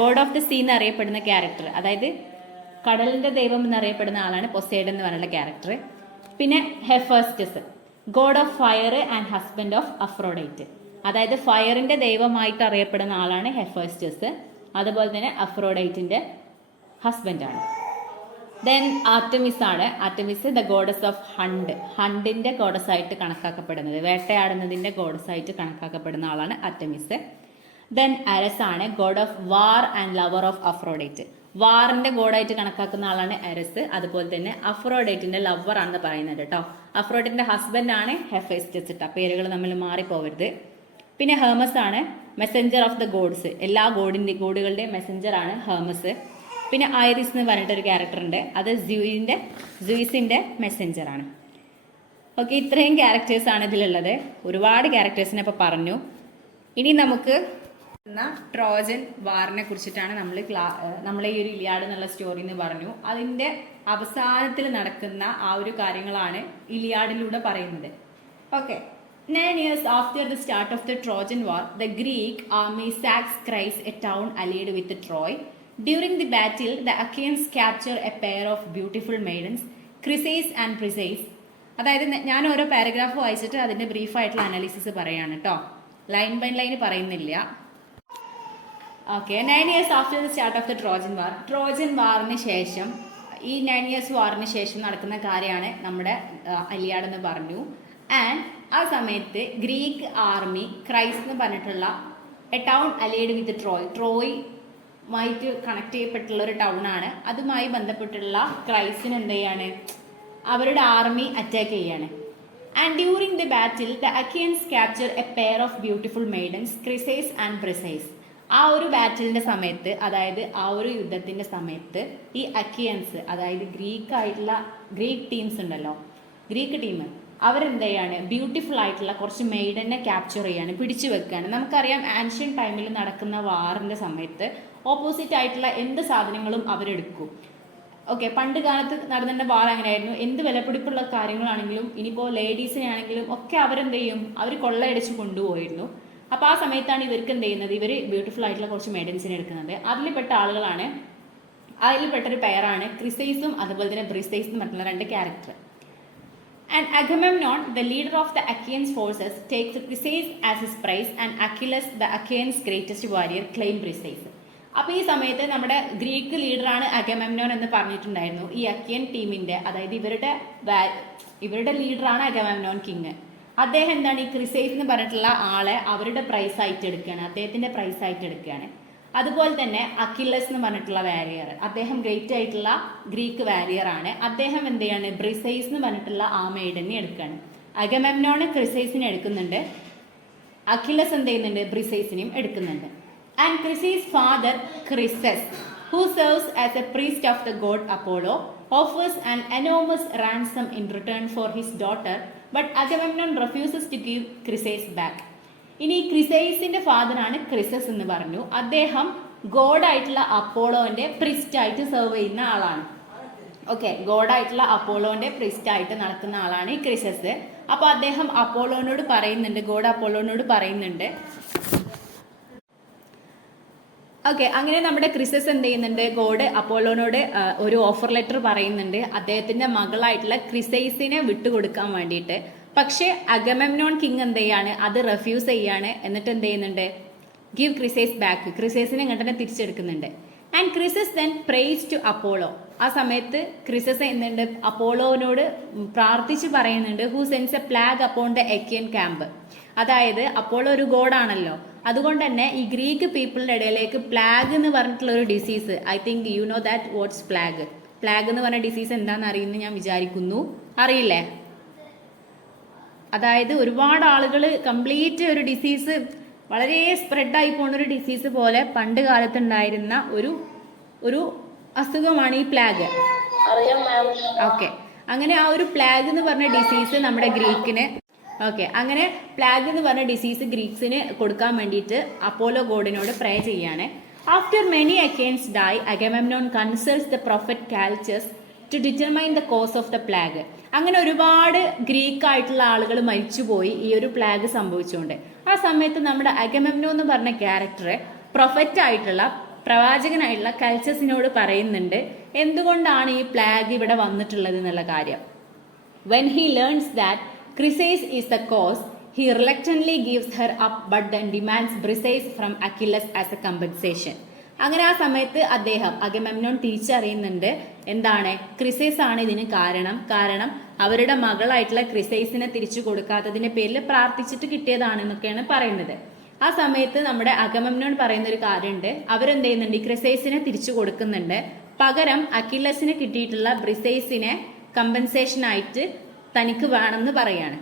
God of the sea എന്ന് അറിയപ്പെടുന്ന ക്യാരക്ടർ, അതായത് കടലിന്റെ ദൈവം എന്നറിയപ്പെടുന്ന ആളാണ് പൊസൈഡൻ എന്ന് പറയുന്ന ക്യാരക്ടർ. പിന്നെ Hephaestus god of fire and husband of Aphrodite, അതായത് ഫയറിന്റെ ദൈവമായിട്ട് അറിയപ്പെടുന്ന ആളാണ് ഹെഫേസ്റ്റസ്, അതുപോലെ തന്നെ അഫ്രോഡൈറ്റിന്റെ ഹസ്ബൻഡാണ്. ദെൻ ആർടെമിസ് ആണ്. ആർടെമിസ് ദ ഗോഡസ് ഓഫ് ഹണ്ടിന്റെ ഗോഡസ് ആയിട്ട് കണക്കാക്കപ്പെടുന്നത്, വേട്ടയാടുന്നതിന്റെ ഗോഡസ് ആയിട്ട് കണക്കാക്കപ്പെടുന്ന ആളാണ് ആർടെമിസ്. ദെൻ അരസ് ആണ് god of war and lover of Aphrodite, വാറിന്റെ ഗോഡായിട്ട് കണക്കാക്കുന്ന ആളാണ് അരസ്. അതുപോലെ തന്നെ അഫ്രോഡൈറ്റിന്റെ ലവർ ആണെന്ന് പറയുന്നത് കേട്ടോ. അഫ്രോഡൈറ്റിന്റെ ഹസ്ബൻഡ് ആണ് ഹെഫേസ്റ്റസ് കേട്ടോ, പേരുകൾ നമ്മൾ മാറിപ്പോവരുത്. പിന്നെ ഹെർമസ് ആണ് മെസ്സഞ്ചർ ഓഫ് ദ ഗോഡ്സ്, എല്ലാ ഗോഡുകളുടെ മെസ്സഞ്ചർ ആണ് ഹെർമസ്. പിന്നെ ഐറിസ് എന്ന് പറഞ്ഞിട്ടൊരു ക്യാരക്ടർ ഉണ്ട്, അത് സ്യൂസിന്റെ മെസ്സഞ്ചർ ആണ്. ഓക്കെ, ഇത്രയും ക്യാരക്ടേഴ്സ് ആണ് ഇതിലുള്ളത്. ഒരുപാട് ക്യാരക്ടേഴ്സിനെ ഇപ്പോൾ പറഞ്ഞു. ഇനി നമുക്ക് ട്രോജൻ വാറിനെ കുറിച്ചിട്ടാണ് നമ്മൾ ഈ ഒരു ഇലിയാഡ് എന്നുള്ള സ്റ്റോറി എന്ന് പറഞ്ഞു. അതിന്റെ അവസാനത്തിൽ നടക്കുന്ന ആ ഒരു കാര്യങ്ങളാണ് ഇലിയാഡിലൂടെ പറയുന്നത്. Okay, 9 years after the start of the Trojan War, the Greek army sacks a town allied with Troy. During the battle, the Achaeans capture a pair of beautiful maidens, Chryses and Briseis. അതായത് ഞാൻ ഓരോ paragraph വായിച്ചിട്ട് അതിന്റെ ബ്രീഫായിട്ടുള്ള analysis പറയാണ് കേട്ടോ, line by line പറയുന്നില്ല. Okay, 9 years after the start of the Trojan War, Trojan വാറിന് ശേഷം, ഈ 9 years വാറിന് ശേഷം നടക്കുന്ന കാര്യമാണ് നമ്മുടെ ഇലിയാഡ് എന്ന് പറഞ്ഞു. ആൻഡ് ആ സമയത്ത് ഗ്രീക്ക് ആർമി ക്രൈസ് എന്ന് പറഞ്ഞിട്ടുള്ള എ ടൗൺ അലൈഡ് വിത്ത് ട്രോയുമായിട്ട് കണക്ട് ചെയ്യപ്പെട്ടുള്ള ഒരു ടൗൺ ആണ്. അതുമായി ബന്ധപ്പെട്ടുള്ള ക്രൈസിന് എന്ത് ചെയ്യാണ്, അവരുടെ ആർമി അറ്റാക്ക് ചെയ്യാണ്. And during the battle the Achaeans capture a pair of beautiful maidens Chryseis and Briseis. ആ ഒരു ബാറ്റിലിന്റെ സമയത്ത്, അതായത് ആ ഒരു യുദ്ധത്തിന്റെ സമയത്ത് ഈ അക്കിയൻസ്, അതായത് ഗ്രീക്ക് ടീംസ് ഉണ്ടല്ലോ, ഗ്രീക്ക് ടീം, അവരെന്ത് ചെയ്യാണ്, ബ്യൂട്ടിഫുൾ ആയിട്ടുള്ള കുറച്ച് മെയ്ഡനെ ക്യാപ്ചർ ചെയ്യാണ്, പിടിച്ചു വെക്കുകയാണ്. നമുക്കറിയാം ആൻഷ്യൻ ടൈമിൽ നടക്കുന്ന വാറിന്റെ സമയത്ത് ഓപ്പോസിറ്റ് ആയിട്ടുള്ള എന്ത് സാധനങ്ങളും അവരെടുക്കും. ഓക്കെ, പണ്ട് കാലത്ത് നടന്ന വാർ അങ്ങനെയായിരുന്നു. എന്ത് വിലപിടിപ്പുള്ള കാര്യങ്ങളാണെങ്കിലും ഇനിയിപ്പോൾ ലേഡീസിനെ ആണെങ്കിലും ഒക്കെ അവരെന്ത് ചെയ്യും, അവർ കൊള്ളയടിച്ച് കൊണ്ടുപോയിരുന്നു. അപ്പോൾ ആ സമയത്താണ് ഇവർക്ക് എന്ത് ചെയ്യുന്നത്, ഇവർ ബ്യൂട്ടിഫുൾ ആയിട്ടുള്ള കുറച്ച് മെയ്ഡൻസിനെ എടുക്കുന്നത്. അതിൽപ്പെട്ട ആളുകളാണ്, അതിൽപ്പെട്ടൊരു പെയറാണ് ക്രിസൈസും അതുപോലെ തന്നെ ബ്രിസൈസ് എന്ന് പറഞ്ഞിട്ടുള്ള രണ്ട് character. And Agamemnon, the leader of the Achaean forces, takes Chryses as his prize, and Achilles, the Achaeans' greatest warrior, claim Chryses. അപ്പോൾ ഈ സമയത്ത് നമ്മുടെ ഗ്രീക്ക് ലീഡറാണ് അഗമെമ്നോൻ എന്ന് പറഞ്ഞിട്ടുണ്ടായിരുന്നു. ഈ അക്കിയൻ ടീമിന്റെ, അതായത് ഇവരുടെ ലീഡറാണ് അഗമെമ്നോൻ കിങ്. അദ്ദേഹം എന്താണ്, ഈ ക്രിസൈസ് എന്ന് പറഞ്ഞിട്ടുള്ള ആളെ അവരുടെ പ്രൈസ് ആയിട്ട് എടുക്കുകയാണ്, അദ്ദേഹത്തിന്റെ പ്രൈസ് ആയിട്ട് എടുക്കുകയാണ്. അതുപോലെ തന്നെ അക്കില്ലസ് എന്ന് പറഞ്ഞിട്ടുള്ള വാരിയർ, അദ്ദേഹം ഗ്രേറ്റ് ആയിട്ടുള്ള ഗ്രീക്ക് വാരിയർ ആണ്. അദ്ദേഹം എന്ത് ചെയ്യാണ്, ബ്രിസൈസ് എന്ന് പറഞ്ഞിട്ടുള്ള ആ മെയ്ഡനെ എടുക്കുകയാണ്. അഗമെമ്നോണ് ക്രിസൈസിനെ എടുക്കുന്നുണ്ട്, അക്കില്ലസ് എന്ത് ചെയ്യുന്നുണ്ട്, ബ്രിസൈസിനെയും എടുക്കുന്നുണ്ട്. And Chryseis father Chryses, who serves as a priest of the god Apollo, offers an enormous ransom in return for his daughter, but Agamemnon refuses to give Chryses back. ഇനി ക്രിസൈസിന്റെ ഫാദറാണ് ക്രിസസ് എന്ന് പറഞ്ഞു. അദ്ദേഹം ഗോഡായിട്ടുള്ള അപ്പോളോന്റെ പ്രിസ്റ്റ് ആയിട്ട് serve ചെയ്യുന്ന ആളാണ്. Okay, ഗോഡായിട്ടുള്ള അപ്പോളോന്റെ priest ആയിട്ട് നടക്കുന്ന ആളാണ് ഈ ക്രിസസ്. അപ്പൊ അദ്ദേഹം അപ്പോളോനോട് പറയുന്നുണ്ട്, ഗോഡ് അപ്പോളോനോട് പറയുന്നുണ്ട്. ഓക്കെ, അങ്ങനെ നമ്മുടെ ക്രിസസ് എന്ത് ചെയ്യുന്നുണ്ട്, ഗോഡ് അപ്പോളോനോട് ഒരു ഓഫർ ലെറ്റർ പറയുന്നുണ്ട് അദ്ദേഹത്തിന്റെ മകളായിട്ടുള്ള ക്രിസൈസിനെ വിട്ടുകൊടുക്കാൻ വേണ്ടിയിട്ട്. പക്ഷെ അഗമെമ്നോൺ കിങ് എന്ത് ചെയ്യാണ്, അത് റെഫ്യൂസ് ചെയ്യാണ്. എന്നിട്ട് എന്ത് ചെയ്യുന്നുണ്ട്, ഗിവ് ക്രിസൈസ് ബാക്ക്, ക്രിസൈസിനെ ഇങ്ങോട്ട് തന്നെ തിരിച്ചെടുക്കുന്നുണ്ട്. And Chryses then prays to Apollo. ആ സമയത്ത് ക്രിസസ് എന്തുണ്ട്, അപ്പോളോനോട് പ്രാർത്ഥിച്ച് പറയുന്നുണ്ട്, who sends a plague upon the Achaean camp. അതായത് അപ്പോളോ ഒരു ഗോഡാണല്ലോ, അതുകൊണ്ട് തന്നെ ഈ ഗ്രീക്ക് പീപ്പിളിന്റെ ഇടയിലേക്ക് പ്ലാഗ് എന്ന് പറഞ്ഞിട്ടുള്ള ഒരു disease, I think you know that watts plague. Plague എന്ന് പറഞ്ഞ ഡിസീസ് എന്താണെന്ന് അറിയുന്നു ഞാൻ വിചാരിക്കുന്നു. അറിയില്ലേ? അതായത് ഒരുപാട് ആളുകൾ കംപ്ലീറ്റ് ഒരു ഡിസീസ്, വളരെ സ്പ്രെഡായി പോകുന്ന ഒരു ഡിസീസ് പോലെ പണ്ട് കാലത്ത് ഉണ്ടായിരുന്ന ഒരു അസുഖമാണ് ഈ പ്ലാഗ്. ഓക്കെ, അങ്ങനെ ആ ഒരു പ്ലാഗ് എന്ന് പറഞ്ഞ ഡിസീസ് നമ്മുടെ ഗ്രീക്കിന്, ഓക്കെ, അങ്ങനെ പ്ലാഗ് എന്ന് പറഞ്ഞ ഡിസീസ് ഗ്രീക്സിന് കൊടുക്കാൻ വേണ്ടിയിട്ട് അപ്പോളോ ഗോഡിനോട് പ്രേ ചെയ്യാണ്. After many Achaeans die Agamemnon consults the prophet Calchas to determine the cause of the plague. അങ്ങനെ ഒരുപാട് ഗ്രീക്ക് ആയിട്ടുള്ള ആളുകൾ മരിച്ചുപോയി ഈ ഒരു പ്ലാഗ് സംഭവിച്ചുകൊണ്ട്. ആ സമയത്ത് നമ്മുടെ അഗമെമ്നോൻ എന്ന് പറഞ്ഞ ക്യാരക്ടർ പ്രൊഫറ്റ് ആയിട്ടുള്ള, പ്രവാചകനായിട്ടുള്ള കൽച്ചസിനോട് പറയുന്നുണ്ട് എന്തുകൊണ്ടാണ് ഈ പ്ലാഗ് ഇവിടെ വന്നിട്ടുള്ളത് എന്നുള്ള കാര്യം. When he learns that Chryseis is the cause, he reluctantly gives her up but then demands Briseis from Achilles as a compensation. അങ്ങനെ ആ സമയത്ത് അദ്ദേഹം അഗമെമ്നോൺ തിരിച്ചറിയുന്നുണ്ട് എന്താണ്, ക്രിസൈസ് ആണ് ഇതിന് കാരണം അവരുടെ മകളായിട്ടുള്ള ക്രിസൈസിനെ തിരിച്ചു കൊടുക്കാത്തതിന്റെ പേരിൽ പ്രാർത്ഥിച്ചിട്ട് കിട്ടിയതാണെന്നൊക്കെയാണ് പറയുന്നത്. ആ സമയത്ത് നമ്മുടെ അഗമെമ്നോൺ പറയുന്ന ഒരു കാര്യമുണ്ട്, അവരെന്ത് ചെയ്യുന്നുണ്ട്, ഈ ക്രിസൈസിനെ തിരിച്ചു കൊടുക്കുന്നുണ്ട്. പകരം അക്കില്ലസിന് കിട്ടിയിട്ടുള്ള ബ്രിസൈസിനെ കമ്പൻസേഷൻ ആയിട്ട് തനിക്ക് വേണമെന്ന് പറയാണ്.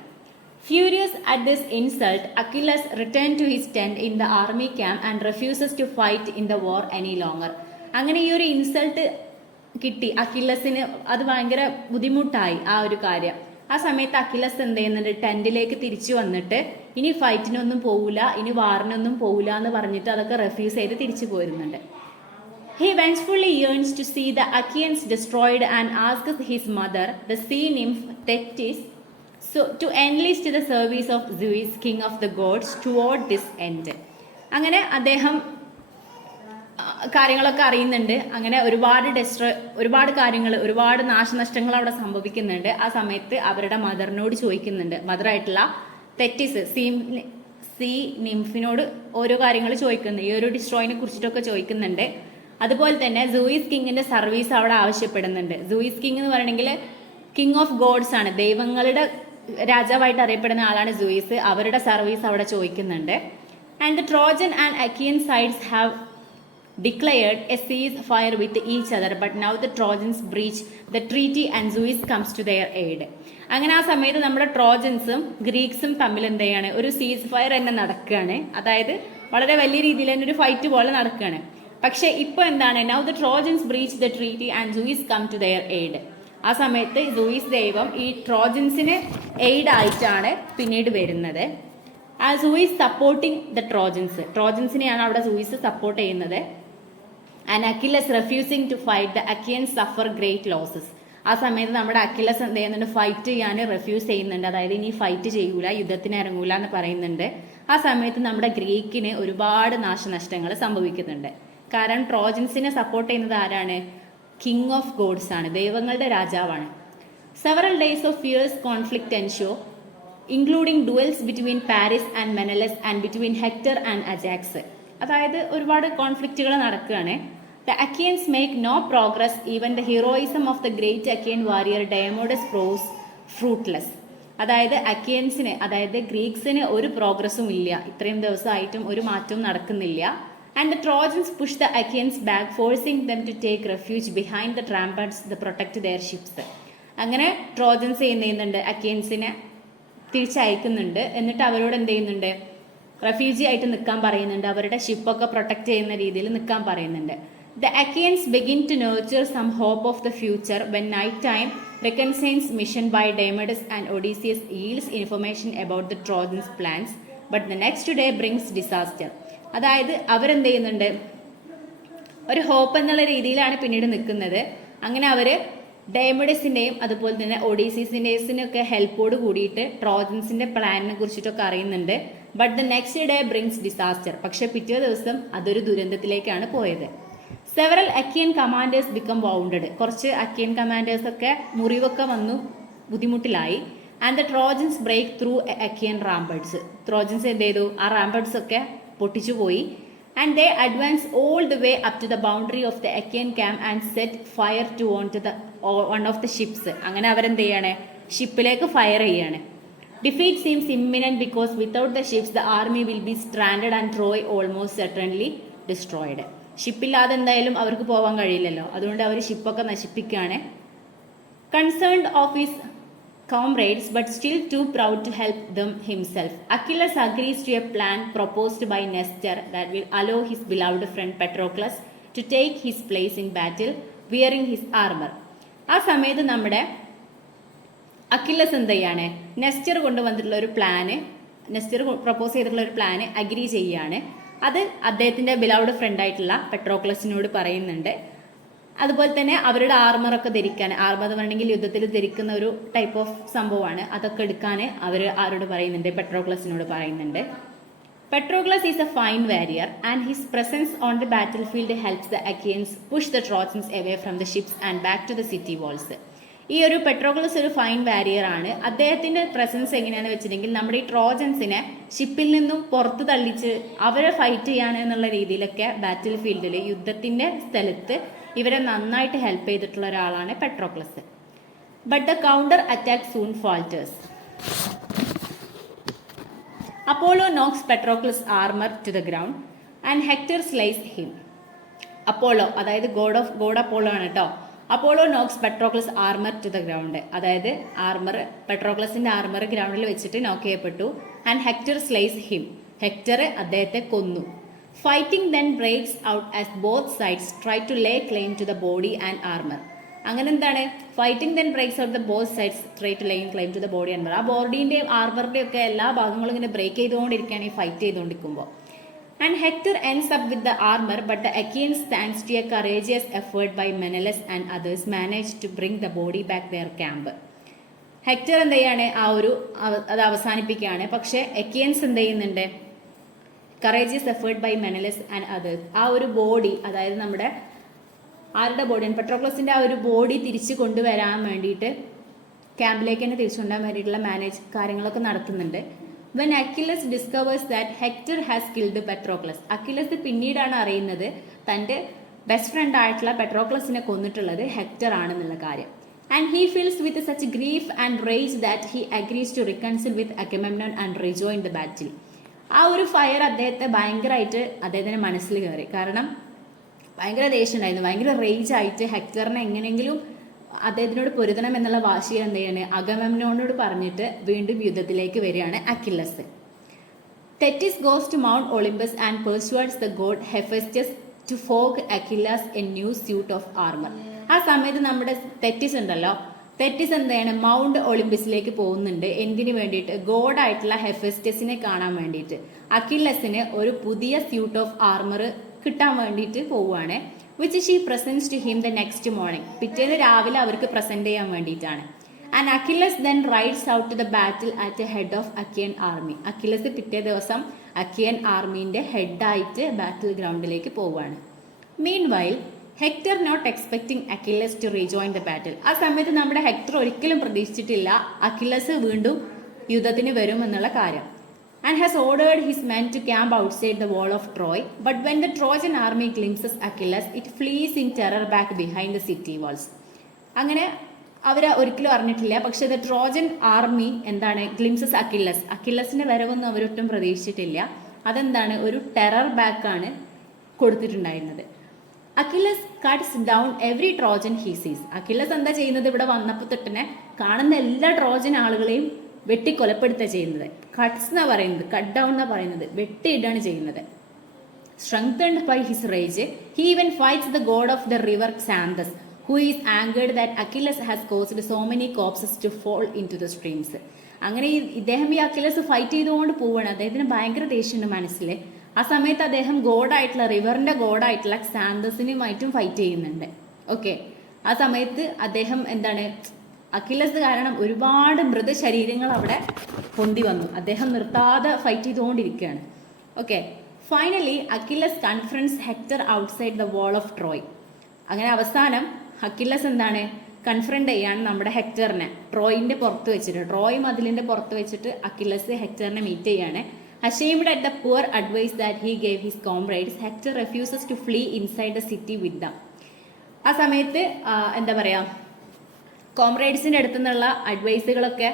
Furious at this insult Achilles return to his tent in the army camp and refuses to fight in the war any longer. അങ്ങനെ ഈ ഒരു ഇൻസൾട്ട് കിട്ടി അക്കില്ലസിന്, അത് ഭയങ്കര ബുദ്ധിമുട്ടായി ആ ഒരു കാര്യം. ആ സമയത്ത് അക്കില്ലസ് എന്ത് ചെയ്യുന്നുണ്ട്, ടെന്റിലേക്ക് തിരിച്ചു വന്നിട്ട് ഇനി ഫൈറ്റിനൊന്നും പോവില്ല, ഇനി വാറിനൊന്നും പോവില്ല എന്ന് പറഞ്ഞിട്ട് അതൊക്കെ റെഫ്യൂസ് ചെയ്ത് തിരിച്ചു പോരുന്നുണ്ട്. He vengefully yearns to see the Achaeans destroyed and asks his mother, the sea nymph Thetis, to enlist the service of Zeus, king of the gods, toward this end. അങ്ങനെ അദ്ദേഹം കാര്യങ്ങളൊക്കെ അറിയുന്നുണ്ട്. അങ്ങനെ ഒരുപാട് കാര്യങ്ങൾ, ഒരുപാട് നാശനഷ്ടങ്ങൾ അവിടെ സംഭവിക്കുന്നുണ്ട്. ആ സമയത്ത് അവരുടെ മദറിനോട് ചോദിക്കുന്നുണ്ട്, മദറായിട്ടുള്ള തെറ്റിസ്, സീ നിംഫിനോട് ഓരോ കാര്യങ്ങൾ ചോദിക്കുന്നുണ്ട്, ഈ ഒരു ഡിസ്ട്രോയിനെ കുറിച്ചിട്ടൊക്കെ ചോദിക്കുന്നുണ്ട്. അതുപോലെ തന്നെ സൂയിസ് കിങ്ങിന്റെ സർവീസ് അവിടെ ആവശ്യപ്പെടുന്നുണ്ട്. സൂയിസ് കിങ് എന്ന് പറയണമെങ്കിൽ കിങ് ഓഫ് ഗോഡ്സ് ആണ്, ദൈവങ്ങളുടെ രാജാവായിട്ട് അറിയപ്പെടുന്ന ആളാണ് സൂയിസ്. അവരുടെ സർവീസ് അവിടെ ചോദിക്കുന്നുണ്ട്. And the Trojan and Achaean sides have declared a ceasefire with each other but now the Trojans breach the treaty and Zeus comes to their aid. അങ്ങനെ ആ സമയത്ത് നമ്മുടെ ട്രോജൻസും ഗ്രീക്സും തമ്മിൽ എന്ത് ചെയ്യാണ്, ഒരു സീസ് ഫയർ തന്നെ നടക്കുകയാണ്. അതായത് വളരെ വലിയ രീതിയിൽ തന്നെ ഒരു ഫൈറ്റ് പോലെ നടക്കുകയാണ്. പക്ഷെ ഇപ്പൊ എന്താണ്, now the Trojans breach the treaty and Zeus come to their aid. ആ സമയത്ത് സൂയിസ് ദൈവം ഈ ട്രോജൻസിന് എയ്ഡ് ആയിട്ടാണ് പിന്നീട് വരുന്നത്. ആ സൂയിസ് സപ്പോർട്ടിങ് ദ ട്രോജൻസിനെയാണ് അവിടെ സൂയിസ് സപ്പോർട്ട് ചെയ്യുന്നത്. And Achilles refusing to fight the Achaeans suffer great losses. ആ സമയത്ത് നമ്മുടെ അക്കില്ലസ് എന്ത് ചെയ്യുന്നുണ്ട്, ഫൈറ്റ് ചെയ്യാൻ റെഫ്യൂസ് ചെയ്യുന്നുണ്ട്. അതായത് ഇനി ഫൈറ്റ് ചെയ്യൂല, യുദ്ധത്തിന് ഇറങ്ങൂല എന്ന് പറയുന്നുണ്ട്. ആ സമയത്ത് നമ്മുടെ ഗ്രീക്കിന് ഒരുപാട് നാശനഷ്ടങ്ങൾ സംഭവിക്കുന്നുണ്ട്. കാരണം ട്രോജൻസിനെ സപ്പോർട്ട് ചെയ്യുന്നത് ആരാണ്, കിങ് ഓഫ് ഗോഡ്സ് ആണ്, ദൈവങ്ങളുടെ രാജാവാണ്. Several days of fierce conflict ensue, including duels between Paris and Menelaus and between Hector and Ajax. അതായത് ഒരുപാട് കോൺഫ്ലിക്റ്റുകൾ നടക്കുകയാണ്. The Achaeans make no progress, even the heroism of the great Achaean warrior Diomedes proves fruitless. അതായത് അക്കിയൻസിന്, അതായത് ഗ്രീക്സിന് ഒരു പ്രോഗ്രസ്സും ഇല്ല, ഇത്രയും ദിവസമായിട്ടും ഒരു മാറ്റവും നടക്കുന്നില്ല. And the Trojans push the Achaeans back, forcing them to take refuge behind the ramparts to protect their ships. അങ്ങനെ ട്രോജൻസ് ചെയ്യുന്നുണ്ട്, അക്കിയൻസിനെ തിരിച്ചയക്കുന്നുണ്ട്. എന്നിട്ട് അവരോട് എന്ത് ചെയ്യുന്നുണ്ട്, റെഫ്യൂജി ആയിട്ട് നിൽക്കാൻ പറയുന്നുണ്ട്, അവരുടെ ഷിപ്പൊക്കെ പ്രൊട്ടക്ട് ചെയ്യുന്ന രീതിയിൽ നിൽക്കാൻ പറയുന്നുണ്ട്. The Achaeans begin to nurture some hope of the future when night time reconnaissance mission by Diomedes and Odysseus yields information about the Trojans' plans, but the next day brings disaster. അതായത് അവരെന്ത് ചെയ്യുന്നുണ്ട്, ഒരു hope എന്നുള്ള രീതിയിലാണ് പിന്നീട് നിൽക്കുന്നത്. അങ്ങനെ അവർ ഡയമഡസിൻ്റെയും അതുപോലെ തന്നെ ഒഡീസീസിൻ്റെയൊക്കെ ഹെൽപ്പോട് കൂടിയിട്ട് ട്രോജൻസിൻ്റെ പ്ലാനിനെ കുറിച്ചിട്ടൊക്കെ അറിയുന്നുണ്ട്. But the next day brings disaster. പക്ഷെ പിറ്റേ ദിവസം അതൊരു ദുരന്തത്തിലേക്കാണ് പോയത്. Several Achaean commanders become wounded. കുറച്ച് അക്കിയൻ കമാൻഡേഴ്സൊക്കെ മുറിവൊക്കെ വന്നു, ബുദ്ധിമുട്ടിലായി. And the Trojans break through Achaean ramparts. Trojans എന്ത് ചെയ്തു? ആ റാംബർഡ്സ് ഒക്കെ പൊട്ടിച്ചു പോയി. And they advance all the way up to the boundary of the Achaean camp and set fire to one of the ships. അങ്ങനെ അവരെന്ത് ചെയ്യാണ്? ഷിപ്പിലേക്ക് ഫയർ ചെയ്യാണ്. Defeat seems imminent because without the ships the army will be stranded and Troy almost certainly destroyed. ഷിപ്പില്ലാതെ എന്തായാലും അവർക്ക് പോകാൻ കഴിയില്ലല്ലോ, അതുകൊണ്ട് അവർ ഷിപ്പൊക്കെ നശിപ്പിക്കുകയാണ്. Concerned of his comrades but still too proud to help them himself, Achilles agrees to a plan proposed by Nestor that will allow his beloved friend Patroclus to take his place in battle wearing his armor. ആ സമയത്ത് നമ്മുടെ Achilles എന്ത് ചെയ്യാണ്? നെസ്റ്റർ കൊണ്ടുവന്നിട്ടുള്ള ഒരു plan, നെസ്റ്റർ propose ചെയ്തിട്ടുള്ള ഒരു plan agri ചെയ്യുകയാണ്. അത് അദ്ദേഹത്തിൻ്റെ ബിലൗഡ് ഫ്രണ്ടായിട്ടുള്ള പെട്രോക്ലസിനോട് പറയുന്നുണ്ട്. അതുപോലെ തന്നെ അവരുടെ ആർമറൊക്കെ ധരിക്കാൻ, ആർമർ എന്ന് പറഞ്ഞെങ്കിൽ യുദ്ധത്തിൽ ധരിക്കുന്ന ഒരു ടൈപ്പ് ഓഫ് സംഭവമാണ്, അതൊക്കെ എടുക്കാൻ അവർ ആരോട് പറയുന്നുണ്ട്? പെട്രോക്ലസിനോട് പറയുന്നുണ്ട്. Patroclus is a fine warrior and his presence on the battlefield helps the Achaeans push the Trojans away from the ships and back to the city walls. ഈ ഒരു പെട്രോക്ലസ് ഒരു ഫൈൻ വാരിയർ ആണ്. അദ്ദേഹത്തിന്റെ പ്രസൻസ് എങ്ങനെയാണെന്ന് വെച്ചിട്ടുണ്ടെങ്കിൽ നമ്മുടെ ഈ ട്രോജൻസിനെ ഷിപ്പിൽ നിന്നും പുറത്ത് തള്ളിച്ച് അവരെ ഫൈറ്റ് ചെയ്യാനെന്നുള്ള രീതിയിലൊക്കെ ബാറ്റിൽ ഫീൽഡിൽ, യുദ്ധത്തിന്റെ സ്ഥലത്ത് ഇവരെ നന്നായിട്ട് ഹെൽപ്പ് ചെയ്തിട്ടുള്ള ഒരാളാണ് Patroclus. But the counter attack soon falters. Apollo knocks Patroclus armour to the ground and hectare slice him. Apollo, അതായത് ഗോഡ് അപ്പോളോ ആണ് കേട്ടോ. Apollo knocks Patroclus armour to the ground, അതായത് ആർമർ, പെട്രോക്ലസിന്റെ ആർമർ ഗ്രൗണ്ടിൽ വെച്ചിട്ട് knock ചെയ്യപ്പെട്ടു. ആൻഡ് hectare slice ഹിം, ഹെക്ടർ അദ്ദേഹത്തെ കൊന്നു. Fighting then breaks out as both sides try to lay claim to the body and armor. അങ്ങനെ എന്താണ്? Fighting then breaks out the both sides try to lay claim to the body and armor. ആ ബോഡിന്റെയും ആർമറിന്റെയും ഒക്കെ എല്ലാ ഭാഗങ്ങളും ഇങ്ങനെ break ചെയ്തുകൊണ്ടിരിക്കുകയാണ് ഈ fight ചെയ്തുകൊണ്ടിരിക്കുമ്പോൾ. And Hector ends up with the armor, but the Achaeans, thanks to a courageous effort by Menelaus and others, manage to bring the body back their camp. Hector എന്ത് ചെയ്യാണ്? അത് അവസാനിപ്പിക്കുകയാണ്. പക്ഷെ എക്കിയൻസ് എന്ത് ചെയ്യുന്നുണ്ട്? Courageous effort by Menelaus and others, ആ ഒരു body, അതായത് നമ്മുടെ ആരുടെ ബോഡിയാണ്? പെട്രോക്ലസിന്റെ ആ ഒരു ബോഡി തിരിച്ചു കൊണ്ടുവരാൻ വേണ്ടിയിട്ട്, ക്യാമ്പിലേക്ക് തന്നെ തിരിച്ചു കൊണ്ടുവരാൻ വേണ്ടിയിട്ടുള്ള കാര്യങ്ങളൊക്കെ നടത്തുന്നുണ്ട്. When Achilles discovers that Hector has killed Patroclus, Achilles പിന്നീടാണ് അറിയുന്നത് തൻ്റെ ബെസ്റ്റ് ഫ്രണ്ട് ആയിട്ടുള്ള പെട്രോക്ലസിനെ കൊന്നിട്ടുള്ളത് ഹെക്ടർ ആണെന്നുള്ള കാര്യം. And he feels with such grief and rage that he agrees to reconcile with Agamemnon and rejoin the battle. ആ ഒരു fire അദ്ദേഹത്തെ ഭയങ്കരമായിട്ട് അദ്ദേഹത്തിന്റെ മനസ്സിൽ കയറി. കാരണം ഭയങ്കര ദേഷ്യം ഉണ്ടായിരുന്നു, ഭയങ്കര റേജ് ആയിട്ട് ഹെക്ടറിനെ എങ്ങനെയെങ്കിലും അദ്ദേഹത്തിനോട് പൊരുതണം എന്നുള്ള വാശിയിൽ എന്ത് ചെയ്യാണ്? അഗമെംനോനോട് പറഞ്ഞിട്ട് വീണ്ടും യുദ്ധത്തിലേക്ക് വരികയാണ് Achilles. Thetis goes to Mount Olympus and persuades the god Hephaestus to ഫോഗ് Achilles a new suit of armour. ആ സമയത്ത് നമ്മുടെ തെറ്റിസ് ഉണ്ടല്ലോ, തെറ്റിസ് എന്താണ്? മൗണ്ട് ഒളിമ്പസിലേക്ക് പോകുന്നുണ്ട്. എന്തിനു വേണ്ടിയിട്ട്? ഗോഡായിട്ടുള്ള ഹെഫസ്റ്റസിനെ കാണാൻ വേണ്ടിയിട്ട്. അക്കില്ലസിന് ഒരു പുതിയ സ്യൂട്ട് ഓഫ് ആർമർ കിട്ടാൻ വേണ്ടിയിട്ട് പോവുകയാണ്. Which she presents to him the next morning, പിറ്റേന്ന് രാവിലെ അവർക്ക് പ്രസന്റ് ചെയ്യാൻ വേണ്ടിയിട്ടാണ്. And Achilles then rides out to the battle at a head of Achaean army. Achilles പിറ്റേ ദിവസം അക്കിയൻ ആർമീന്റെ ഹെഡായിട്ട് ബാറ്റിൽ ഗ്രൗണ്ടിലേക്ക് പോവുകയാണ്. Meanwhile Hector not expecting Achilles to rejoin the battle. ആ സമയത്ത് നമ്മുടെ ഹെക്ടർ ഒരിക്കലും പ്രതീക്ഷിച്ചിട്ടില്ല അക്കില്ലസ് വീണ്ടും യുദ്ധത്തിന് വരും എന്നുള്ള കാര്യം. And has ordered his men to camp outside the wall of Troy. But when the Trojan army glimpses Achilles it flees in terror back behind the city walls. അങ്ങനെ അവർ ഒരിക്കലും അറിഞ്ഞിട്ടില്ല. പക്ഷെ ദ ട്രോജൻ ആർമി എന്താണ്? Glimpses Achilles, അക്കില്ലസിന്റെ വരവൊന്നും അവരൊട്ടും പ്രതീക്ഷിച്ചിട്ടില്ല. അതെന്താണ്? ഒരു ടെറർ ബാക്കാണ് കൊടുത്തിട്ടുണ്ടായിരുന്നത്. Achilles cuts down every Trojan he sees. Achilles എന്താ ചെയ്യുന്നത്? ഇവിടെ വന്നപ്പോൾ തൊട്ടനെ കാണുന്ന എല്ലാ ട്രോജൻ ആളുകളെയും വെട്ടിക്കൊലപ്പെടുത്തുക ചെയ്യുന്നത്. കട്ട്സ് എന്നാ പറയുന്നത്, കട്ട് ഡൗൺ എന്നാ പറയുന്നത്, വെട്ടിയിട്ടാണ് ചെയ്യുന്നത്. Strengthened by his rage, he even fights the god of the river Xanthus, who is angered that Achilles has caused so many corpses to fall into the streams. അങ്ങനെ ഇദ്ദേഹം ഈ Achilles fight ചെയ്തുകൊണ്ട് പോവുകയാണ്. അദ്ദേഹത്തിന് ഭയങ്കര ദേഷ്യമുണ്ട് മനസ്സിൽ. ആ സമയത്ത് അദ്ദേഹം ഗോഡായിട്ടുള്ള, റിവറിന്റെ ഗോഡായിട്ടുള്ള സാന്തസിനുമായിട്ടും ഫൈറ്റ് ചെയ്യുന്നുണ്ട്. ഓക്കെ, ആ സമയത്ത് അദ്ദേഹം എന്താണ്, അക്കില്ലസ് കാരണം ഒരുപാട് മൃതശരീരങ്ങൾ അവിടെ പൊന്തി വന്നു. അദ്ദേഹം നിർത്താതെ ഫൈറ്റ് ചെയ്തുകൊണ്ടിരിക്കുകയാണ്. Okay, finally Achilles confronts Hector outside the wall of Troy. അങ്ങനെ അവസാനം അക്കില്ലസ് എന്താണ്, കൺഫ്രണ്ട് ചെയ്യാണ് നമ്മുടെ ഹെക്ടറിനെ ട്രോയിന്റെ പുറത്ത് വെച്ചിട്ട്, ട്രോയ് മതിലിന്റെ പുറത്ത് വെച്ചിട്ട് അക്കില്ലസ് ഹെക്ടറിനെ മീറ്റ് ചെയ്യാണ്. Ashamed at the poor advice that he gave his comrades, Hector refuses to flee inside the city with them. ആ സമയത്ത് എന്താ പറയാ, കോംറേഡ്സിന്റെ അടുത്തു നിന്നുള്ള അഡ്വൈസുകളൊക്കെ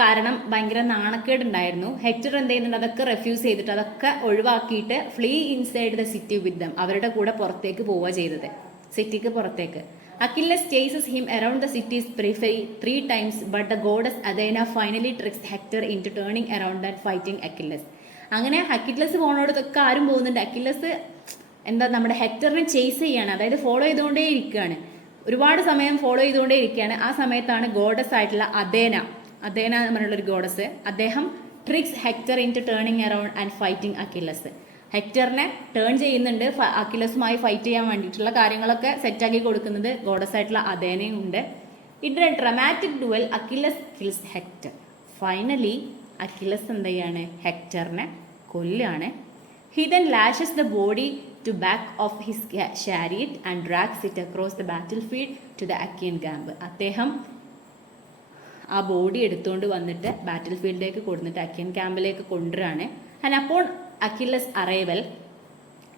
കാരണം ഭയങ്കര നാണക്കേടുണ്ടായിരുന്നു. ഹെക്ടർ എന്ത് ചെയ്യുന്നുണ്ട്, അതൊക്കെ റെഫ്യൂസ് ചെയ്തിട്ട് അതൊക്കെ ഒഴിവാക്കിയിട്ട് ഫ്ലീ ഇൻസൈഡ് ദ സിറ്റി വിത്ത് ദം, അവരുടെ കൂടെ പുറത്തേക്ക് പോവുക ചെയ്തത്, സിറ്റിക്ക് പുറത്തേക്ക്. Achilles chases him around the city's periphery 3 times, but the goddess Athena finally tricks Hector into turning around and fighting Achilles. അങ്ങനെ അക്കില്ലസ് പോണോടത്തൊക്കെ ആരും പോകുന്നുണ്ട്. അക്കില്ലസ് എന്താ നമ്മുടെ ഹെക്ടറിനെ ചേസ് ചെയ്യാണ്, അതായത് ഫോളോ ചെയ്തുകൊണ്ടേ ഇരിക്കുകയാണ്, ഒരുപാട് സമയം ഫോളോ ചെയ്തുകൊണ്ടേ ഇരിക്കുകയാണ്. ആ സമയത്താണ് ഗോഡസ് ആയിട്ടുള്ള അഥേന എന്ന് പറഞ്ഞുള്ളൊരു ഗോഡസ്, അദ്ദേഹം tricks Hector into turning around and fighting Achilles. ഹെക്ടറിനെ ടേൺ ചെയ്യുന്നുണ്ട്, അക്കില്ലസുമായി ഫൈറ്റ് ചെയ്യാൻ വേണ്ടിയിട്ടുള്ള കാര്യങ്ങളൊക്കെ സെറ്റാക്കി കൊടുക്കുന്നത് ഗോഡസ് ആയിട്ടുള്ള അഥേനയും ഉണ്ട്. In a dramatic duel Achilles kills Hector. Finally Achilles എന്ത് ചെയ്യാണ്, ഹെക്ടറിനെ കൊല്ലാണ്. He then lashes the body to back of his chariot and drags it across the battlefield to the Achaean camp. അദ്ദേഹം ആ body എടുത്തുകൊണ്ട് വന്നിട്ട് ബാറ്റിൽ ഫീൽഡിലേക്ക് കൊടുത്തിട്ട് അക്കിയൻ ക്യാമ്പിലേക്ക് കൊണ്ടുവരാണ്. ആൻഡ് അപ്പോൾ Achilles' arrival,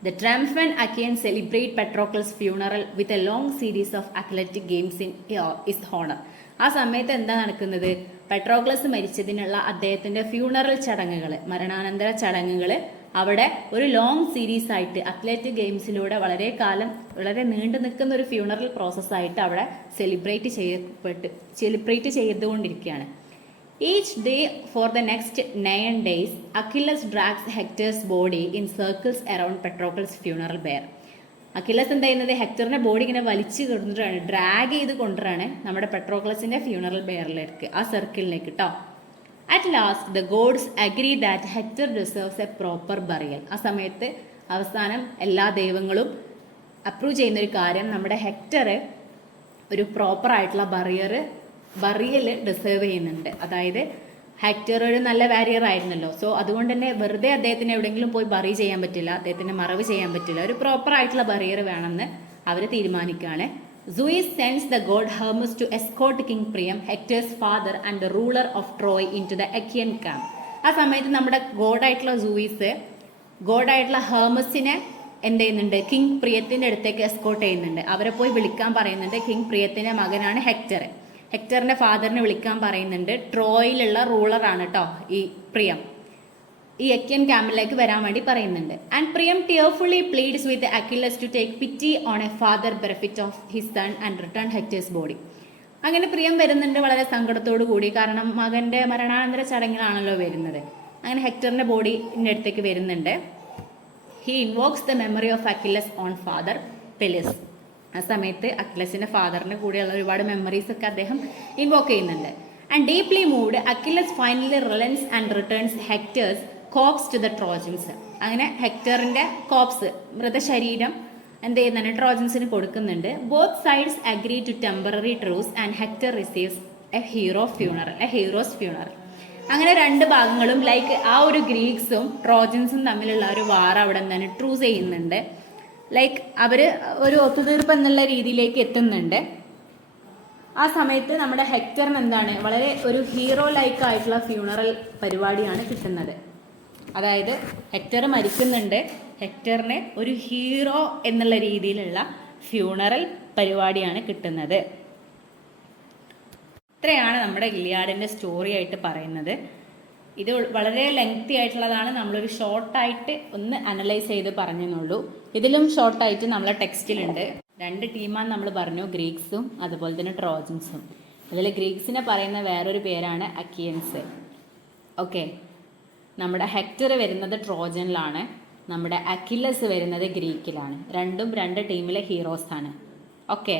the triumphant Achaeans celebrate Patroclus' funeral with a long series of athletic games in his honor. ആ സമയത്ത് എന്താ നടക്കുന്നത്, പെട്രോക്ലസ് മരിച്ചതിനുള്ള അദ്ദേഹത്തിന്റെ ഫ്യൂണറൽ ചടങ്ങുകൾ, മരണാനന്തര ചടങ്ങുകൾ അവിടെ ഒരു ലോങ് സീരീസ് ആയിട്ട് അത്ലറ്റിക് ഗെയിംസിലൂടെ വളരെ നീണ്ടു നിൽക്കുന്ന ഒരു ഫ്യൂണറൽ പ്രോസസ്സായിട്ട് അവിടെ സെലിബ്രേറ്റ് ചെയ്തുകൊണ്ടിരിക്കുകയാണ്. Each day for the next 9 days, Achilles drags Hector's body in circles around Patroclus' funeral bier. Achilles എന്താ ചെയ്യുന്നത്, ഹെക്ടറിന്റെ ബോഡി ഇങ്ങനെ വലിച്ചു കൊണ്ടുവരാണ്, ഡ്രാഗ് ചെയ്ത് കൊണ്ടുവരാണ് നമ്മുടെ പെട്രോക്ലസിന്റെ ഫ്യൂണറൽ ബെയറിലേക്ക്, ആ സർക്കിളിലേക്ക് കേട്ടോ. At last the gods agree that Hector deserves a proper burial. ആ സമയത്ത് അവസാനം എല്ലാ ദൈവങ്ങളും അപ്രൂവ് ചെയ്യുന്ന ഒരു കാര്യം, നമ്മുടെ ഹെക്ടർ ഒരു പ്രോപ്പർ ആയിട്ടുള്ള ബറിയൽ ഡിസേർവ് ചെയ്യുന്നുണ്ട്. അതായത് ഹെക്ടർ ഒരു നല്ല വാരിയർ ആയിരുന്നല്ലോ, സോ അതുകൊണ്ട് തന്നെ വെറുതെ അദ്ദേഹത്തിന് എവിടെയെങ്കിലും പോയി ബറി ചെയ്യാൻ പറ്റില്ല, അദ്ദേഹത്തിന് മറവ് ചെയ്യാൻ പറ്റില്ല, ഒരു പ്രോപ്പർ ആയിട്ടുള്ള ബറിയർ വേണമെന്ന് അവർ തീരുമാനിക്കുകയാണ്. Zeus sends the god Hermes to escort king Priam, Hector's father and the ruler of Troy into the Achaean camp. ആ സമയത്ത് നമ്മുടെ ഗോഡായിട്ടുള്ള സൂയിസ് ഗോഡായിട്ടുള്ള ഹെർമസിനെ എന്ത് ചെയ്യുന്നുണ്ട്, കിങ് പ്രിയത്തിന്റെ അടുത്തേക്ക് എസ്കോർട്ട് ചെയ്യുന്നുണ്ട്, അവരെ പോയി വിളിക്കാൻ പറയുന്നുണ്ട്. കിങ് പ്രിയത്തിന്റെ മകനാണ് ഹെക്ടർ, ഹെക്ടറിന്റെ ഫാദറിനെ വിളിക്കാൻ പറയുന്നുണ്ട്. ട്രോയിലുള്ള റൂളറാണ് കേട്ടോ ഈ പ്രിയം, ഈ അക്കിയൻ ക്യാമ്പിലേക്ക് വരാൻ വേണ്ടി പറയുന്നുണ്ട്. And Priam tearfully pleads with Achilles to take pity on a father benefit of his son and return Hector's body. അങ്ങനെ പ്രിയം വരുന്നുണ്ട് വളരെ സങ്കടത്തോടു കൂടി, കാരണം മകന്റെ മരണാനന്തര ചടങ്ങിലാണല്ലോ വരുന്നത്. അങ്ങനെ ഹെക്ടറിന്റെ ബോഡിന്റെ അടുത്തേക്ക് വരുന്നുണ്ട്. He invokes the memory of Achilles on father Peleus. ആ സമയത്ത് അക്കില്ലസിന്റെ ഫാദറിന്റെ കൂടെയുള്ള ഒരുപാട് മെമ്മറീസ് ഒക്കെ അദ്ദേഹം ഇൻവോക്ക് ചെയ്യുന്നുണ്ട്. And deeply moved Achilles finally relents and returns Hector's corpse to the Trojans. അങ്ങനെ ഹെക്ടറിന്റെ കോപ്സ്, മൃതശരീരം എന്ത് ചെയ്യുന്നുണ്ട്, ട്രോജൻസിന് കൊടുക്കുന്നുണ്ട്. Both sides agree to temporary truce and Hector receives a hero's funeral. അങ്ങനെ രണ്ട് ഭാഗങ്ങളും ലൈക്ക് ആ ഒരു ഗ്രീക്സും ട്രോജൻസും തമ്മിലുള്ള ഒരു വാർ അവിടെ എന്താണ് ട്രൂസ് ചെയ്യുന്നുണ്ട്. ലൈക്ക് അവർ ഒരു ഒത്തുതീർപ്പ് എന്നുള്ള രീതിയിലേക്ക് എത്തുന്നുണ്ട്. ആ സമയത്ത് നമ്മുടെ ഹെക്ടറിന് എന്താണ് വളരെ ഒരു ഹീറോ ലൈക്ക് ആയിട്ടുള്ള ഫ്യൂണറൽ പരിപാടിയാണ് കിട്ടുന്നത്. അതായത് ഹെക്ടർ മരിക്കുന്നുണ്ട്, ഹെക്ടറിന് ഒരു ഹീറോ എന്നുള്ള രീതിയിലുള്ള ഫ്യൂണറൽ പരിപാടിയാണ് കിട്ടുന്നത്. ഇത്രയാണ് നമ്മുടെ ഇലിയാഡിന്റെ സ്റ്റോറി ആയിട്ട് പറയുന്നത്. ഇത് വളരെ ലെങ്തി ആയിട്ടുള്ളതാണ്, നമ്മളൊരു ഷോർട്ടായിട്ട് ഒന്ന് അനലൈസ് ചെയ്ത് പറഞ്ഞെന്നുള്ളൂ. ഇതിലും ഷോർട്ടായിട്ട് നമ്മളെ ടെക്സ്റ്റിലുണ്ട്. 2 ടീമാന്ന് നമ്മൾ പറഞ്ഞു, ഗ്രീക്സും അതുപോലെ തന്നെ ട്രോജൻസും. അതിൽ ഗ്രീക്സിനെ പറയുന്ന വേറൊരു പേരാണ് അക്കിയൻസ്. ഓക്കെ, നമ്മുടെ ഹെക്ടർ വരുന്നത് ട്രോജനിലാണ്, നമ്മുടെ അക്കില്ലസ് വരുന്നത് ഗ്രീക്കിലാണ്. രണ്ടും 2 ടീമിലെ ഹീറോസാണ്. ഓക്കെ,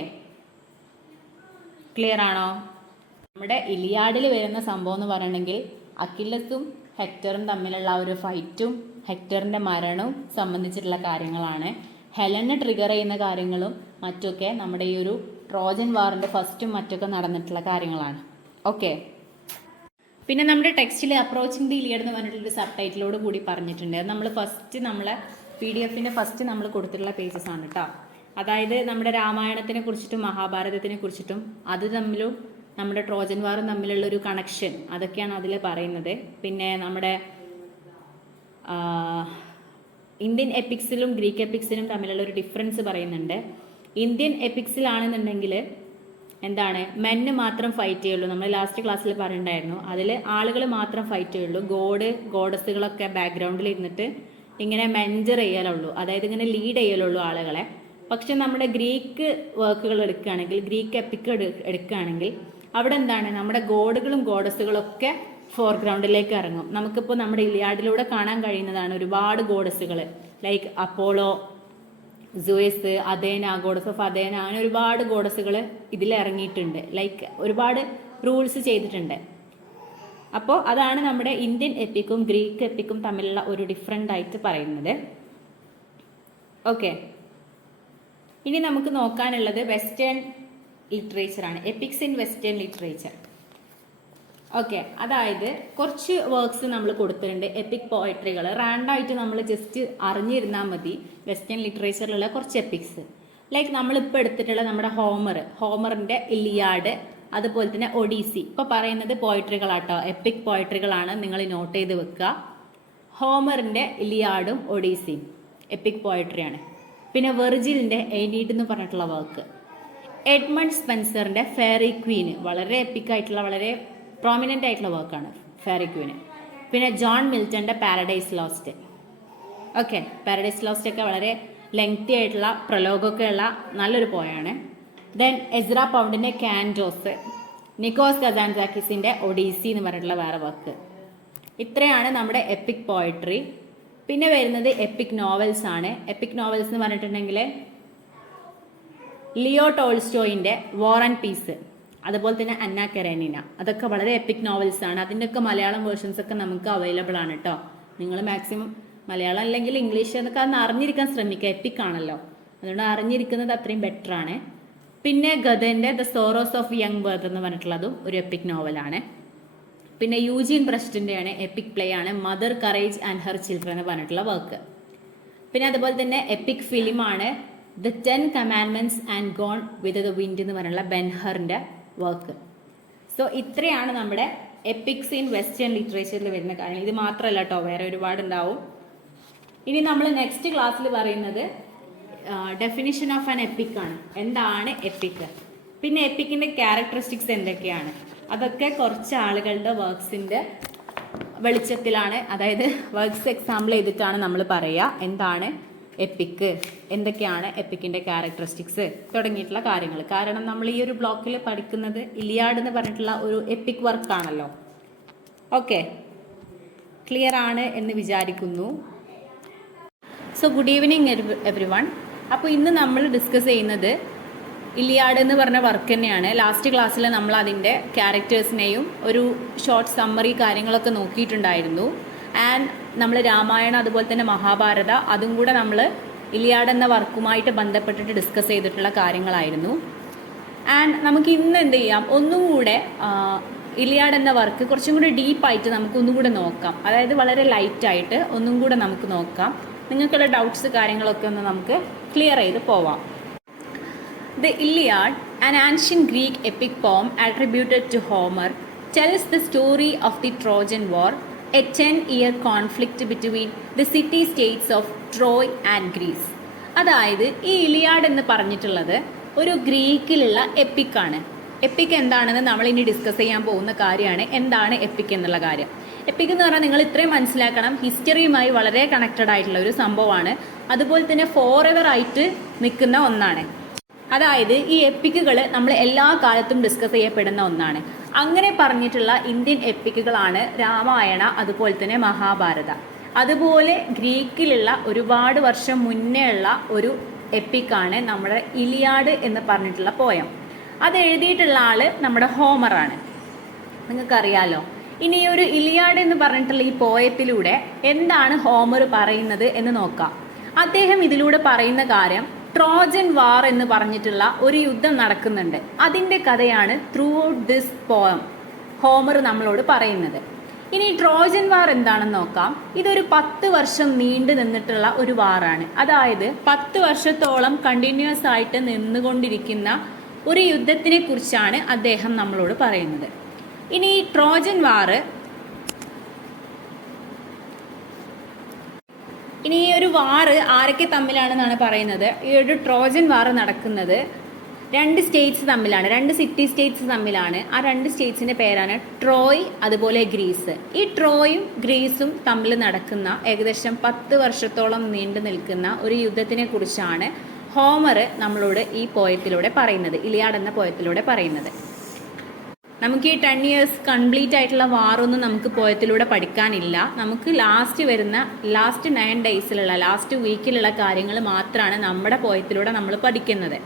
ക്ലിയർ ആണോ? നമ്മുടെ ഇലിയാഡിൽ വരുന്ന സംഭവം എന്ന് പറയണമെങ്കിൽ അക്കില്ലസും ഹെക്ടറും തമ്മിലുള്ള ഒരു ഫൈറ്റും ഹെക്ടറിൻ്റെ മരണവും സംബന്ധിച്ചിട്ടുള്ള കാര്യങ്ങളാണ്. ഹെലനെ ട്രിഗർ ചെയ്യുന്ന കാര്യങ്ങളും മറ്റൊക്കെ നമ്മുടെ ഈ ഒരു ട്രോജൻ വാറിൻ്റെ ഫസ്റ്റും മറ്റൊക്കെ നടന്നിട്ടുള്ള കാര്യങ്ങളാണ്. ഓക്കെ, പിന്നെ നമ്മുടെ ടെക്സ്റ്റിൽ അപ്രോച്ചിങ് ദി ഇലിയഡ് എന്ന് പറഞ്ഞിട്ടൊരു സബ് ടൈറ്റിലോട് കൂടി പറഞ്ഞിട്ടുണ്ട്. അത് നമ്മൾ ഫസ്റ്റ് നമ്മളെ PDF-ൻ്റെ ഫസ്റ്റ് നമ്മൾ കൊടുത്തിട്ടുള്ള പേജസ് ആണ് കേട്ടോ. അതായത് നമ്മുടെ രാമായണത്തിനെ കുറിച്ചിട്ടും മഹാഭാരതത്തിനെ കുറിച്ചിട്ടും അത് തമ്മിലും നമ്മുടെ ട്രോജൻ വാറും തമ്മിലുള്ള ഒരു കണക്ഷൻ അതൊക്കെയാണ് അതിൽ പറയുന്നത്. പിന്നെ നമ്മുടെ ഇന്ത്യൻ എപ്പിക്സിലും ഗ്രീക്ക് എപ്പിക്സിലും തമ്മിലുള്ള ഒരു ഡിഫറൻസ് പറയുന്നുണ്ട്. ഇന്ത്യൻ എപ്പിക്സിലാണെന്നുണ്ടെങ്കിൽ എന്താണ്, മെന്ന് മാത്രം ഫൈറ്റ് ചെയ്യുള്ളൂ. നമ്മൾ ലാസ്റ്റ് ക്ലാസ്സിൽ പറഞ്ഞിട്ടുണ്ടായിരുന്നു. അതിൽ ആളുകൾ മാത്രം ഫൈറ്റ് ചെയ്യുള്ളൂ. ഗോഡസുകളൊക്കെ ബാക്ക്ഗ്രൗണ്ടിൽ ഇരുന്നിട്ട് ഇങ്ങനെ മെൻജർ ചെയ്യലുള്ളൂ, അതായത് ഇങ്ങനെ ലീഡ് ചെയ്യലുള്ളൂ ആളുകളെ. പക്ഷെ നമ്മുടെ ഗ്രീക്ക് വർക്കുകൾ എടുക്കുകയാണെങ്കിൽ, ഗ്രീക്ക് എപ്പിക്ക് എടുക്കുകയാണെങ്കിൽ അവിടെ എന്താണ്, നമ്മുടെ ഗോഡുകളും ഗോഡസുകളൊക്കെ ഫോർഗ്രൗണ്ടിലേക്ക് ഇറങ്ങും. നമുക്കിപ്പോൾ നമ്മുടെ ഇലിയാഡിലൂടെ കാണാൻ കഴിയുന്നതാണ് ഒരുപാട് ഗോഡസുകൾ, like Apollo, Zeus, Athena, goddess of Athena, അങ്ങനെ ഒരുപാട് ഗോഡസുകൾ ഇതിൽ ഇറങ്ങിയിട്ടുണ്ട്. ലൈക്ക് ഒരുപാട് റൂൾസ് ചെയ്തിട്ടുണ്ട്. അപ്പോൾ അതാണ് നമ്മുടെ ഇന്ത്യൻ എപ്പിക്കും ഗ്രീക്ക് എപ്പിക്കും തമ്മിലുള്ള ഒരു ഡിഫറൻ്റ് ആയിട്ട് പറയുന്നത്. ഓക്കെ, ഇനി നമുക്ക് നോക്കാനുള്ളത് വെസ്റ്റേൺ ലിറ്ററേച്ചറാണ്, epics in western literature. Okay, അതായത് കുറച്ച് വർക്ക്സ് നമ്മൾ കൊടുത്തിട്ടുണ്ട്, എപ്പിക് പോയട്രികൾ. റാൻഡായിട്ട് നമ്മൾ ജസ്റ്റ് അറിഞ്ഞിരുന്നാൽ മതി വെസ്റ്റേൺ ലിറ്ററേച്ചറിലുള്ള കുറച്ച് എപ്പിക്സ്. ലൈക്ക് നമ്മളിപ്പോൾ എടുത്തിട്ടുള്ള നമ്മുടെ ഹോമറിൻ്റെ ഇലിയാഡ്, അതുപോലെ തന്നെ ഒഡീസി. ഇപ്പോൾ പറയുന്നത് പോയട്രികളാട്ടോ, എപ്പിക് പോയട്രികളാണ്, നിങ്ങൾ നോട്ട് ചെയ്ത് വെക്കുക. ഹോമറിൻ്റെ ഇലിയാഡും ഒഡീസിയും എപ്പിക് പോയട്രിയാണ്. പിന്നെ വെർജിലിൻ്റെ എനീഡ് എന്ന് പറഞ്ഞിട്ടുള്ള വർക്ക്, എഡ്മണ്ട് സ്പെൻസറിൻ്റെ ഫെയറി ക്വീന്, വളരെ എപ്പിക്കായിട്ടുള്ള വളരെ പ്രോമിനൻ്റ് ആയിട്ടുള്ള വർക്കാണ് ഫെയറി ക്വീന്. പിന്നെ ജോൺ മിൽട്ടൻ്റെ പാരഡൈസ് ലോസ്റ്റ്. ഓക്കെ, പാരഡൈസ് ലോസ്റ്റ് ഒക്കെ വളരെ ലെങ്തി ആയിട്ടുള്ള പ്രലോഗമൊക്കെ ഉള്ള നല്ലൊരു പോയാണ്. ദെൻ എസ്ര പൗണ്ടിൻ്റെ കാൻറ്റോസ്, നിക്കോസ് കസാൻസാക്കിസിൻ്റെ ഒഡീസി എന്ന് പറഞ്ഞിട്ടുള്ള വേറെ വർക്ക്. ഇത്രയാണ് നമ്മുടെ എപ്പിക് പോയട്രി. പിന്നെ വരുന്നത് എപ്പിക് നോവൽസ് ആണ്. എപ്പിക് നോവൽസ് എന്ന് പറഞ്ഞിട്ടുണ്ടെങ്കിൽ ലിയോ ടോൾസ്റ്റോയിൻ്റെ വാർ ആൻഡ് പീസ്, അതുപോലെ തന്നെ അന്ന കരേനിന, അതൊക്കെ വളരെ എപ്പിക് നോവൽസ് ആണ്. അതിൻ്റെയൊക്കെ മലയാളം വേർഷൻസ് ഒക്കെ നമുക്ക് അവൈലബിൾ ആണ് കേട്ടോ. നിങ്ങൾ മാക്സിമം മലയാളം അല്ലെങ്കിൽ ഇംഗ്ലീഷ് എന്നൊക്കെ അന്ന് അറിഞ്ഞിരിക്കാൻ ശ്രമിക്കുക, എപ്പിക് ആണല്ലോ, അതുകൊണ്ട് അറിഞ്ഞിരിക്കുന്നത് അത്രയും ബെറ്റർ ആണ്. പിന്നെ ഗദൻ്റെ ദ സോറോസ് ഓഫ് യങ് ബർത്ത് എന്ന് പറഞ്ഞിട്ടുള്ളതും ഒരു എപ്പിക് നോവലാണ്. പിന്നെ യൂജിൻ പ്രസ്റ്റിൻ്റെയാണ് എപ്പിക് പ്ലേ ആണ് mother courage and her children എന്ന് പറഞ്ഞിട്ടുള്ള വർക്ക്. പിന്നെ അതുപോലെ തന്നെ എപ്പിക് ഫിലിമാണ് the 10 commandments and gone with the wind എന്ന് പറഞ്ഞിട്ടുള്ള ബെൻഹറിൻ്റെ വർക്ക്. സോ ഇത്രയാണ് നമ്മുടെ എപ്പിക്സ് ഇൻ വെസ്റ്റേൺ ലിറ്ററേച്ചറിൽ വരുന്ന കാര്യങ്ങൾ. ഇത് മാത്രമല്ല കേട്ടോ, വേറെ ഒരുപാടുണ്ടാവും. ഇനി നമ്മൾ നെക്സ്റ്റ് ക്ലാസ്സിൽ പറയുന്നത് ഡെഫിനിഷൻ ഓഫ് ആൻ എപ്പിക് ആണ്. എന്താണ് എപ്പിക്, പിന്നെ എപ്പിക്കിൻ്റെ ക്യാരക്ടറിസ്റ്റിക്സ് എന്തൊക്കെയാണ്, അതൊക്കെ കുറച്ച് ആളുകളുടെ വർക്ക്സിൻ്റെ വെളിച്ചത്തിലാണ്, അതായത് വർക്ക്സ് എക്സാമ്പിൾ ചെയ്തിട്ടാണ് നമ്മൾ പറയുക എന്താണ് എപ്പിക്ക്, എന്തൊക്കെയാണ് എപ്പിക്കിൻ്റെ ക്യാരക്ടറിസ്റ്റിക്സ് തുടങ്ങിയിട്ടുള്ള കാര്യങ്ങൾ. കാരണം നമ്മൾ ഈ ഒരു ബ്ലോക്കിൽ പഠിക്കുന്നത് ഇലിയാഡ് എന്ന് പറഞ്ഞിട്ടുള്ള ഒരു എപ്പിക് വർക്കാണല്ലോ. ഓക്കെ, ക്ലിയർ ആണ് എന്ന് വിചാരിക്കുന്നു. So good evening every one. അപ്പോൾ ഇന്ന് നമ്മൾ ഡിസ്കസ് ചെയ്യുന്നത് ഇലിയാഡ് എന്ന് പറഞ്ഞ വർക്ക് തന്നെയാണ്. ലാസ്റ്റ് ക്ലാസ്സിൽ നമ്മൾ അതിൻ്റെ ക്യാരക്ടേഴ്സിനെയും ഒരു ഷോർട്ട് സമ്മറി കാര്യങ്ങളൊക്കെ നോക്കിയിട്ടുണ്ടായിരുന്നു. ആൻഡ് നമ്മൾ രാമായണം അതുപോലെ തന്നെ മഹാഭാരത അതും കൂടെ നമ്മൾ ഇലിയാഡ് എന്ന വർക്കുമായിട്ട് ബന്ധപ്പെട്ടിട്ട് ഡിസ്കസ് ചെയ്തിട്ടുള്ള കാര്യങ്ങളായിരുന്നു. ആൻഡ് നമുക്ക് ഇന്ന് എന്ത് ചെയ്യാം, ഒന്നും കൂടെ ഇലിയാഡ് എന്ന വർക്ക് കുറച്ചും കൂടി ഡീപ്പായിട്ട് നമുക്ക് ഒന്നും കൂടെ നോക്കാം. അതായത് വളരെ ലൈറ്റായിട്ട് ഒന്നും കൂടെ നമുക്ക് നോക്കാം. നിങ്ങൾക്കുള്ള ഡൗട്ട്സ് കാര്യങ്ങളൊക്കെ ഒന്ന് നമുക്ക് ക്ലിയർ ചെയ്ത് പോവാം. The Iliad, an ancient Greek epic poem attributed to Homer, tells the story of the Trojan War, a 10-year conflict between the city-states of Troy and Greece. അതായത് ഈ ഇലിയാഡ് എന്ന് പറഞ്ഞിട്ടുള്ളത് ഒരു ഗ്രീക്കിലുള്ള എപ്പിക്കാണ്. എപ്പിക് എന്താണെന്ന് നമ്മൾ ഇനി ഡിസ്കസ് ചെയ്യാൻ പോകുന്ന കാര്യമാണ്, എന്താണ് എപ്പിക് എന്നുള്ള കാര്യം. എപ്പിക് എന്ന് പറഞ്ഞാൽ നിങ്ങൾ ഇത്രയും മനസ്സിലാക്കണം, ഹിസ്റ്ററിയുമായി വളരെ കണക്റ്റഡ് ആയിട്ടുള്ള ഒരു സംഭവമാണ്. അതുപോലെ തന്നെ ഫോർ എവർ ആയിട്ട് നിൽക്കുന്ന ഒന്നാണ്. അതായത് ഈ എപ്പിക്കുകൾ നമ്മൾ എല്ലാ കാലത്തും ഡിസ്കസ് ചെയ്യപ്പെടുന്ന ഒന്നാണ്. അങ്ങനെ പറഞ്ഞിട്ടുള്ള ഇന്ത്യൻ എപ്പിക്കുകളാണ് രാമായണ, അതുപോലെ തന്നെ മഹാഭാരത. അതുപോലെ ഗ്രീക്കിലുള്ള ഒരുപാട് വർഷം മുന്നേ ഉള്ള ഒരു എപ്പിക്കാണ് നമ്മുടെ ഇലിയാഡ് എന്ന് പറഞ്ഞിട്ടുള്ള പോയം. അത് എഴുതിയിട്ടുള്ള ആള് നമ്മുടെ ഹോമറാണ്, നിങ്ങൾക്കറിയാലോ. ഇനി ഈ ഒരു ഇലിയാഡ് എന്ന് പറഞ്ഞിട്ടുള്ള ഈ പോയത്തിലൂടെ എന്താണ് ഹോമർ പറയുന്നത് എന്ന് നോക്കാം. അദ്ദേഹം ഇതിലൂടെ പറയുന്ന കാര്യം ട്രോജൻ വാർ എന്ന് പറഞ്ഞിട്ടുള്ള ഒരു യുദ്ധം നടക്കുന്നുണ്ട്. അതിൻ്റെ കഥയാണ് through out this poem Homer നമ്മളോട് പറയുന്നത്. ഇനി ട്രോജൻ വാർ എന്താണെന്ന് നോക്കാം. ഇതൊരു 10 വർഷം നീണ്ടു നിന്നിട്ടുള്ള ഒരു വാറാണ്. അതായത് 10 വർഷത്തോളം കണ്ടിന്യൂസ് ആയിട്ട് നിന്നുകൊണ്ടിരിക്കുന്ന ഒരു യുദ്ധത്തിനെ കുറിച്ചാണ് അദ്ദേഹം നമ്മളോട് പറയുന്നത്. ഇനി ഈ ട്രോജൻ വാറ്, ഇനി ഈ ഒരു വാറ് ആരൊക്കെ തമ്മിലാണെന്നാണ് പറയുന്നത്. ഈ ഒരു ട്രോജൻ വാറ് നടക്കുന്നത് 2 സ്റ്റേറ്റ്സ് തമ്മിലാണ്, 2 സിറ്റി സ്റ്റേറ്റ്സ് തമ്മിലാണ്. ആ 2 സ്റ്റേറ്റ്സിന്റെ പേരാണ് ട്രോയ് അതുപോലെ ഗ്രീസ്. ഈ ട്രോയും ഗ്രീസും തമ്മിൽ നടക്കുന്ന ഏകദേശം 10 വർഷത്തോളം നീണ്ടു നിൽക്കുന്ന ഒരു യുദ്ധത്തിനെ കുറിച്ചാണ് ഹോമർ നമ്മളോട് ഈ പോയത്തിലൂടെ പറയുന്നത്, ഇലിയാഡ് എന്ന പോയത്തിലൂടെ പറയുന്നത്. നമുക്ക് ഈ 10 years കംപ്ലീറ്റ് ആയിട്ടുള്ള വാറൊന്നും നമുക്ക് പോയത്തിലൂടെ പഠിക്കാനില്ല. നമുക്ക് ലാസ്റ്റ് 9 daysലുള്ള ലാസ്റ്റ് വീക്കിലുള്ള കാര്യങ്ങൾ മാത്രമാണ് നമ്മുടെ പോയത്തിലൂടെ നമ്മൾ പഠിക്കുന്നത്.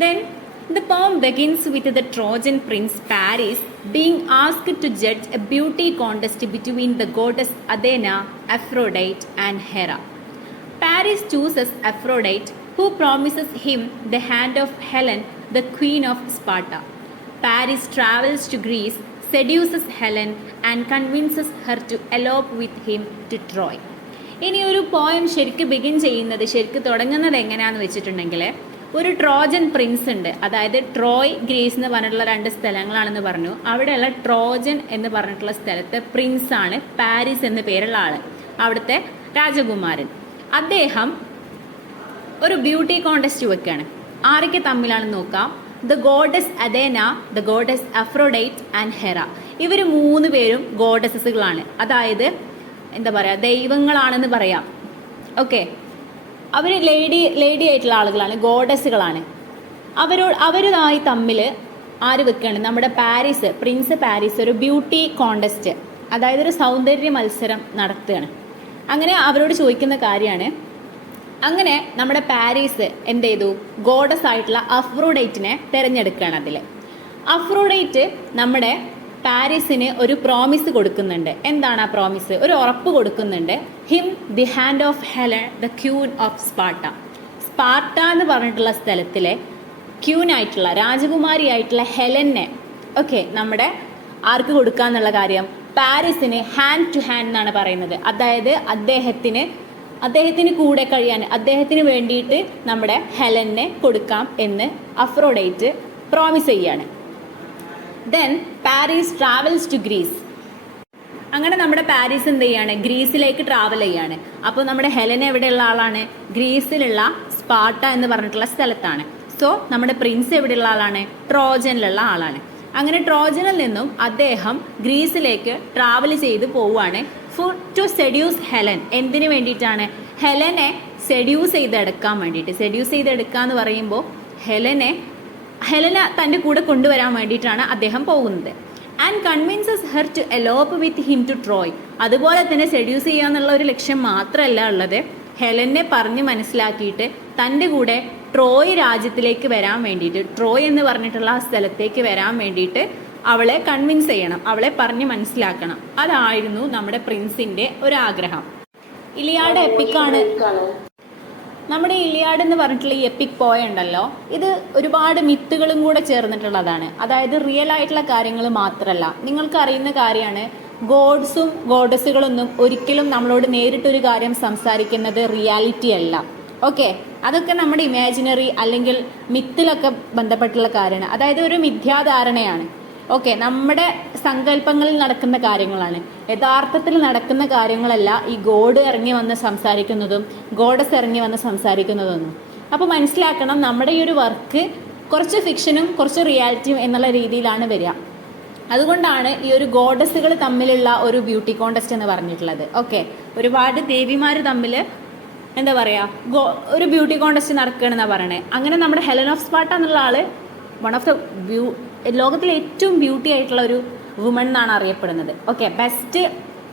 Then the poem begins with the Trojan prince Paris being asked to judge a beauty contest between the goddess Athena, Aphrodite and Hera. Paris chooses Aphrodite, who promises him the hand of Helen, the queen of Sparta. Paris travels to Greece, seduces Helen and convinces her to elope with him to Troy. ഇനി ഒരു poem ശരിക്ക് തുടങ്ങുന്നത് എങ്ങനെയാണെന്ന് വെച്ചിട്ടുണ്ടെങ്കിൽ, ഒരു Trojan Prince ഉണ്ട്. അതായത് Troy, Greece എന്ന് പറഞ്ഞിട്ടുള്ള 2 സ്ഥലങ്ങളാണെന്ന് പറഞ്ഞു. അവിടെയുള്ള ട്രോജൻ എന്ന് പറഞ്ഞിട്ടുള്ള സ്ഥലത്തെ പ്രിൻസ് ആണ് പാരീസ് എന്ന് പേരുള്ള ആള്, അവിടുത്തെ രാജകുമാരൻ. അദ്ദേഹം ഒരു ബ്യൂട്ടി കോണ്ടസ്റ്റ് വെക്കുകയാണ്. ആരൊക്കെ തമ്മിലാണെന്ന് നോക്കാം. The goddess Athena, the goddess Aphrodite and Hera. ഇവർ 3 പേരും ഗോഡസസുകളാണ്. അതായത് എന്താ പറയുക, ദൈവങ്ങളാണെന്ന് പറയാം. ഓക്കെ, അവർ ലേഡി ആയിട്ടുള്ള ആളുകളാണ്, ഗോഡസുകളാണ്. അവരുമായി തമ്മിൽ ആര് വെക്കുകയാണ്, നമ്മുടെ പ്രിൻസ് പാരീസ് ഒരു ബ്യൂട്ടി കോണ്ടസ്റ്റ്, അതായത് ഒരു സൗന്ദര്യ മത്സരം നടത്തുകയാണ്. അങ്ങനെ അവരോട് ചോദിക്കുന്ന കാര്യമാണ്. അങ്ങനെ നമ്മുടെ പാരീസ് എന്ത് ചെയ്തു, ഗോഡസ് ആയിട്ടുള്ള അഫ്രോഡൈറ്റിനെ തിരഞ്ഞെടുക്കുകയാണ്. അതിൽ അഫ്രോഡൈറ്റ് നമ്മുടെ പാരീസിന് ഒരു പ്രോമിസ് കൊടുക്കുന്നുണ്ട്. എന്താണ് ആ പ്രോമിസ്? ഒരു ഉറപ്പ് കൊടുക്കുന്നുണ്ട്. Him the hand of Helen, the queen of Sparta. Sparta എന്ന് പറഞ്ഞിട്ടുള്ള സ്ഥലത്തിലെ ക്യൂൻ ആയിട്ടുള്ള രാജകുമാരിയായിട്ടുള്ള ഹെലനെ നമ്മുടെ ആർക്ക് കൊടുക്കാന്നുള്ള കാര്യം, പാരീസിന് ഹാൻഡ് ടു ഹാൻഡ് എന്നാണ് പറയുന്നത്. അതായത് അദ്ദേഹത്തിന് കൂടെ കഴിയാൻ, അദ്ദേഹത്തിന് വേണ്ടിയിട്ട് നമ്മുടെ ഹെലനെ കൊടുക്കാം എന്ന് അഫ്രോഡൈറ്റ് പ്രോമിസ് ചെയ്യാണ്. Then Paris travels to Greece. അങ്ങനെ നമ്മുടെ പാരീസ് എന്ത് ചെയ്യാണ്, ഗ്രീസിലേക്ക് ട്രാവൽ ചെയ്യാണ്. അപ്പോൾ നമ്മുടെ ഹെലൻ എവിടെയുള്ള ആളാണ്, ഗ്രീസിലുള്ള സ്പാർട്ട എന്ന് പറഞ്ഞിട്ടുള്ള സ്ഥലത്താണ്. സോ നമ്മുടെ പ്രിൻസ് എവിടെയുള്ള ആളാണ്, ട്രോജനിലുള്ള ആളാണ്. അങ്ങനെ ട്രോജനിൽ നിന്നും അദ്ദേഹം ഗ്രീസിലേക്ക് ട്രാവൽ ചെയ്ത് പോവുകയാണ് ടു സെഡ്യൂസ് ഹെലൻ. എന്തിനു വേണ്ടിയിട്ടാണ്? ഹെലനെ സെഡ്യൂസ് ചെയ്തെടുക്കാൻ വേണ്ടിയിട്ട്. സെഡ്യൂസ് ചെയ്തെടുക്കുക എന്ന് പറയുമ്പോൾ ഹെലനെ തൻ്റെ കൂടെ കൊണ്ടുവരാൻ വേണ്ടിയിട്ടാണ് അദ്ദേഹം പോകുന്നത്. And convinces her to elope with him to Troy. അതുപോലെ തന്നെ സെഡ്യൂസ് ചെയ്യുക എന്നുള്ള ഒരു ലക്ഷ്യം മാത്രമല്ല ഉള്ളത്, ഹെലനെ പറഞ്ഞ് മനസ്സിലാക്കിയിട്ട് തൻ്റെ കൂടെ ട്രോയ് രാജ്യത്തിലേക്ക് വരാൻ വേണ്ടിയിട്ട്, ട്രോയ് എന്ന് പറഞ്ഞിട്ടുള്ള ആ സ്ഥലത്തേക്ക് വരാൻ വേണ്ടിയിട്ട് അവളെ കൺവിൻസ് ചെയ്യണം, അവളെ പറഞ്ഞ് മനസ്സിലാക്കണം. അതായിരുന്നു നമ്മുടെ പ്രിൻസിന്റെ ഒരു ആഗ്രഹം. ഇലിയാഡ് എപ്പിക്കാണ്. നമ്മുടെ ഇലിയാഡ് എന്ന് പറഞ്ഞിട്ടുള്ള ഈ എപ്പിക് പോയ ഉണ്ടല്ലോ, ഇത് ഒരുപാട് മിത്തുകളും കൂടെ ചേർന്നിട്ടുള്ളതാണ്. അതായത് റിയൽ ആയിട്ടുള്ള കാര്യങ്ങൾ മാത്രമല്ല, നിങ്ങൾക്ക് അറിയുന്ന കാര്യമാണ്. ഗോഡ്സും ഗോഡസുകളൊന്നും ഒരിക്കലും നമ്മളോട് നേരിട്ടൊരു കാര്യം സംസാരിക്കുന്നത് റിയാലിറ്റി അല്ല. ഓക്കെ, അതൊക്കെ നമ്മുടെ ഇമാജിനറി അല്ലെങ്കിൽ മിത്തിലൊക്കെ ബന്ധപ്പെട്ടുള്ള കാര്യമാണ്. അതായത് ഒരു മിഥ്യാധാരണയാണ്. ഓക്കെ, നമ്മുടെ സങ്കല്പങ്ങളിൽ നടക്കുന്ന കാര്യങ്ങളാണ്. യഥാർത്ഥത്തിൽ നടക്കുന്ന കാര്യങ്ങളല്ല ഈ ഗോഡ് ഇറങ്ങി വന്ന് സംസാരിക്കുന്നതും ഗോഡസ് ഇറങ്ങി വന്ന് സംസാരിക്കുന്നതൊന്നും. അപ്പോൾ മനസ്സിലാക്കണം, നമ്മുടെ ഈ ഒരു വർക്ക് കുറച്ച് ഫിക്ഷനും കുറച്ച് റിയാലിറ്റിയും എന്നുള്ള രീതിയിലാണ് വരിക. അതുകൊണ്ടാണ് ഈ ഒരു ഗോഡസുകൾ തമ്മിലുള്ള ഒരു ബ്യൂട്ടി കോണ്ടസ്റ്റ് എന്ന് പറഞ്ഞിട്ടുള്ളത്. ഓക്കെ, ഒരുപാട് ദേവിമാർ തമ്മിൽ എന്താ പറയുക, ഒരു ബ്യൂട്ടി കോണ്ടസ്റ്റ് നടക്കുകയാണെന്നാണ് പറയണേ. അങ്ങനെ നമ്മുടെ ഹെലൻ ഓഫ് സ്പാർട്ട എന്നുള്ള ആള് വൺ ഓഫ് ദ ലോകത്തിലെ ഏറ്റവും ബ്യൂട്ടി ആയിട്ടുള്ള ഒരു വുമൺ എന്നാണ് അറിയപ്പെടുന്നത്. ഓക്കെ, ബെസ്റ്റ്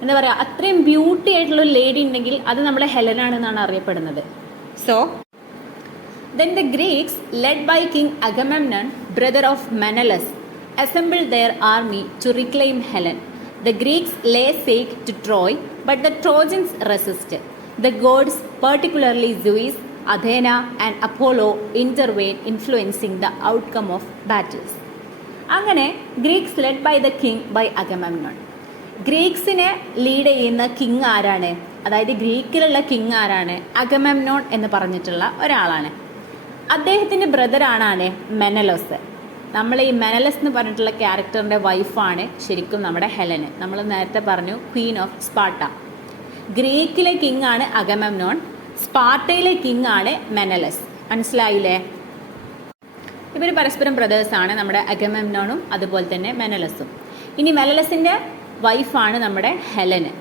എന്താ പറയുക, അത്രയും ബ്യൂട്ടി ആയിട്ടുള്ള ഒരു ലേഡി ഉണ്ടെങ്കിൽ അത് നമ്മുടെ ഹെലനാണെന്നാണ് അറിയപ്പെടുന്നത്. So then the Greeks led by king Agamemnon, brother of Menelaus, assembled their army to reclaim Helen. The Greeks lay siege to Troy, but the Trojans resisted. The gods, particularly Zeus, Athena and Apollo intervene influencing the outcome of battles. അങ്ങനെ Greeks led by the king by Agamemnon. ഗ്രീക്സിനെ lead ചെയ്യുന്ന king ആരാണ്? അതായത് ഗ്രീക്കിലുള്ള king ആരാണ്? അഗമെമ്നോൺ എന്ന് പറഞ്ഞിട്ടുള്ള ഒരാളാണ്. അദ്ദേഹത്തിൻ്റെ ബ്രദറാണ് മെനലോസ്. നമ്മൾ ഈ മെനലസ് എന്ന് പറഞ്ഞിട്ടുള്ള ക്യാരക്ടറിൻ്റെ വൈഫാണ് ശരിക്കും നമ്മുടെ ഹെലന്. നമ്മൾ നേരത്തെ പറഞ്ഞു ക്വീൻ ഓഫ് സ്പാർട്ട. ഗ്രീക്കിലെ കിങ് ആണ് അഗമെമ്നോൺ, സ്പാർട്ടയിലെ കിങ് ആണ് മെനലസ്. മനസ്സിലായില്ലേ? ഇവർ പരസ്പരം ബ്രദേഴ്സാണ്, നമ്മുടെ അഗമെമ്നോണും അതുപോലെ തന്നെ മെനലസും. ഇനി മെനലസിൻ്റെ വൈഫാണ് നമ്മുടെ ഹെലന്.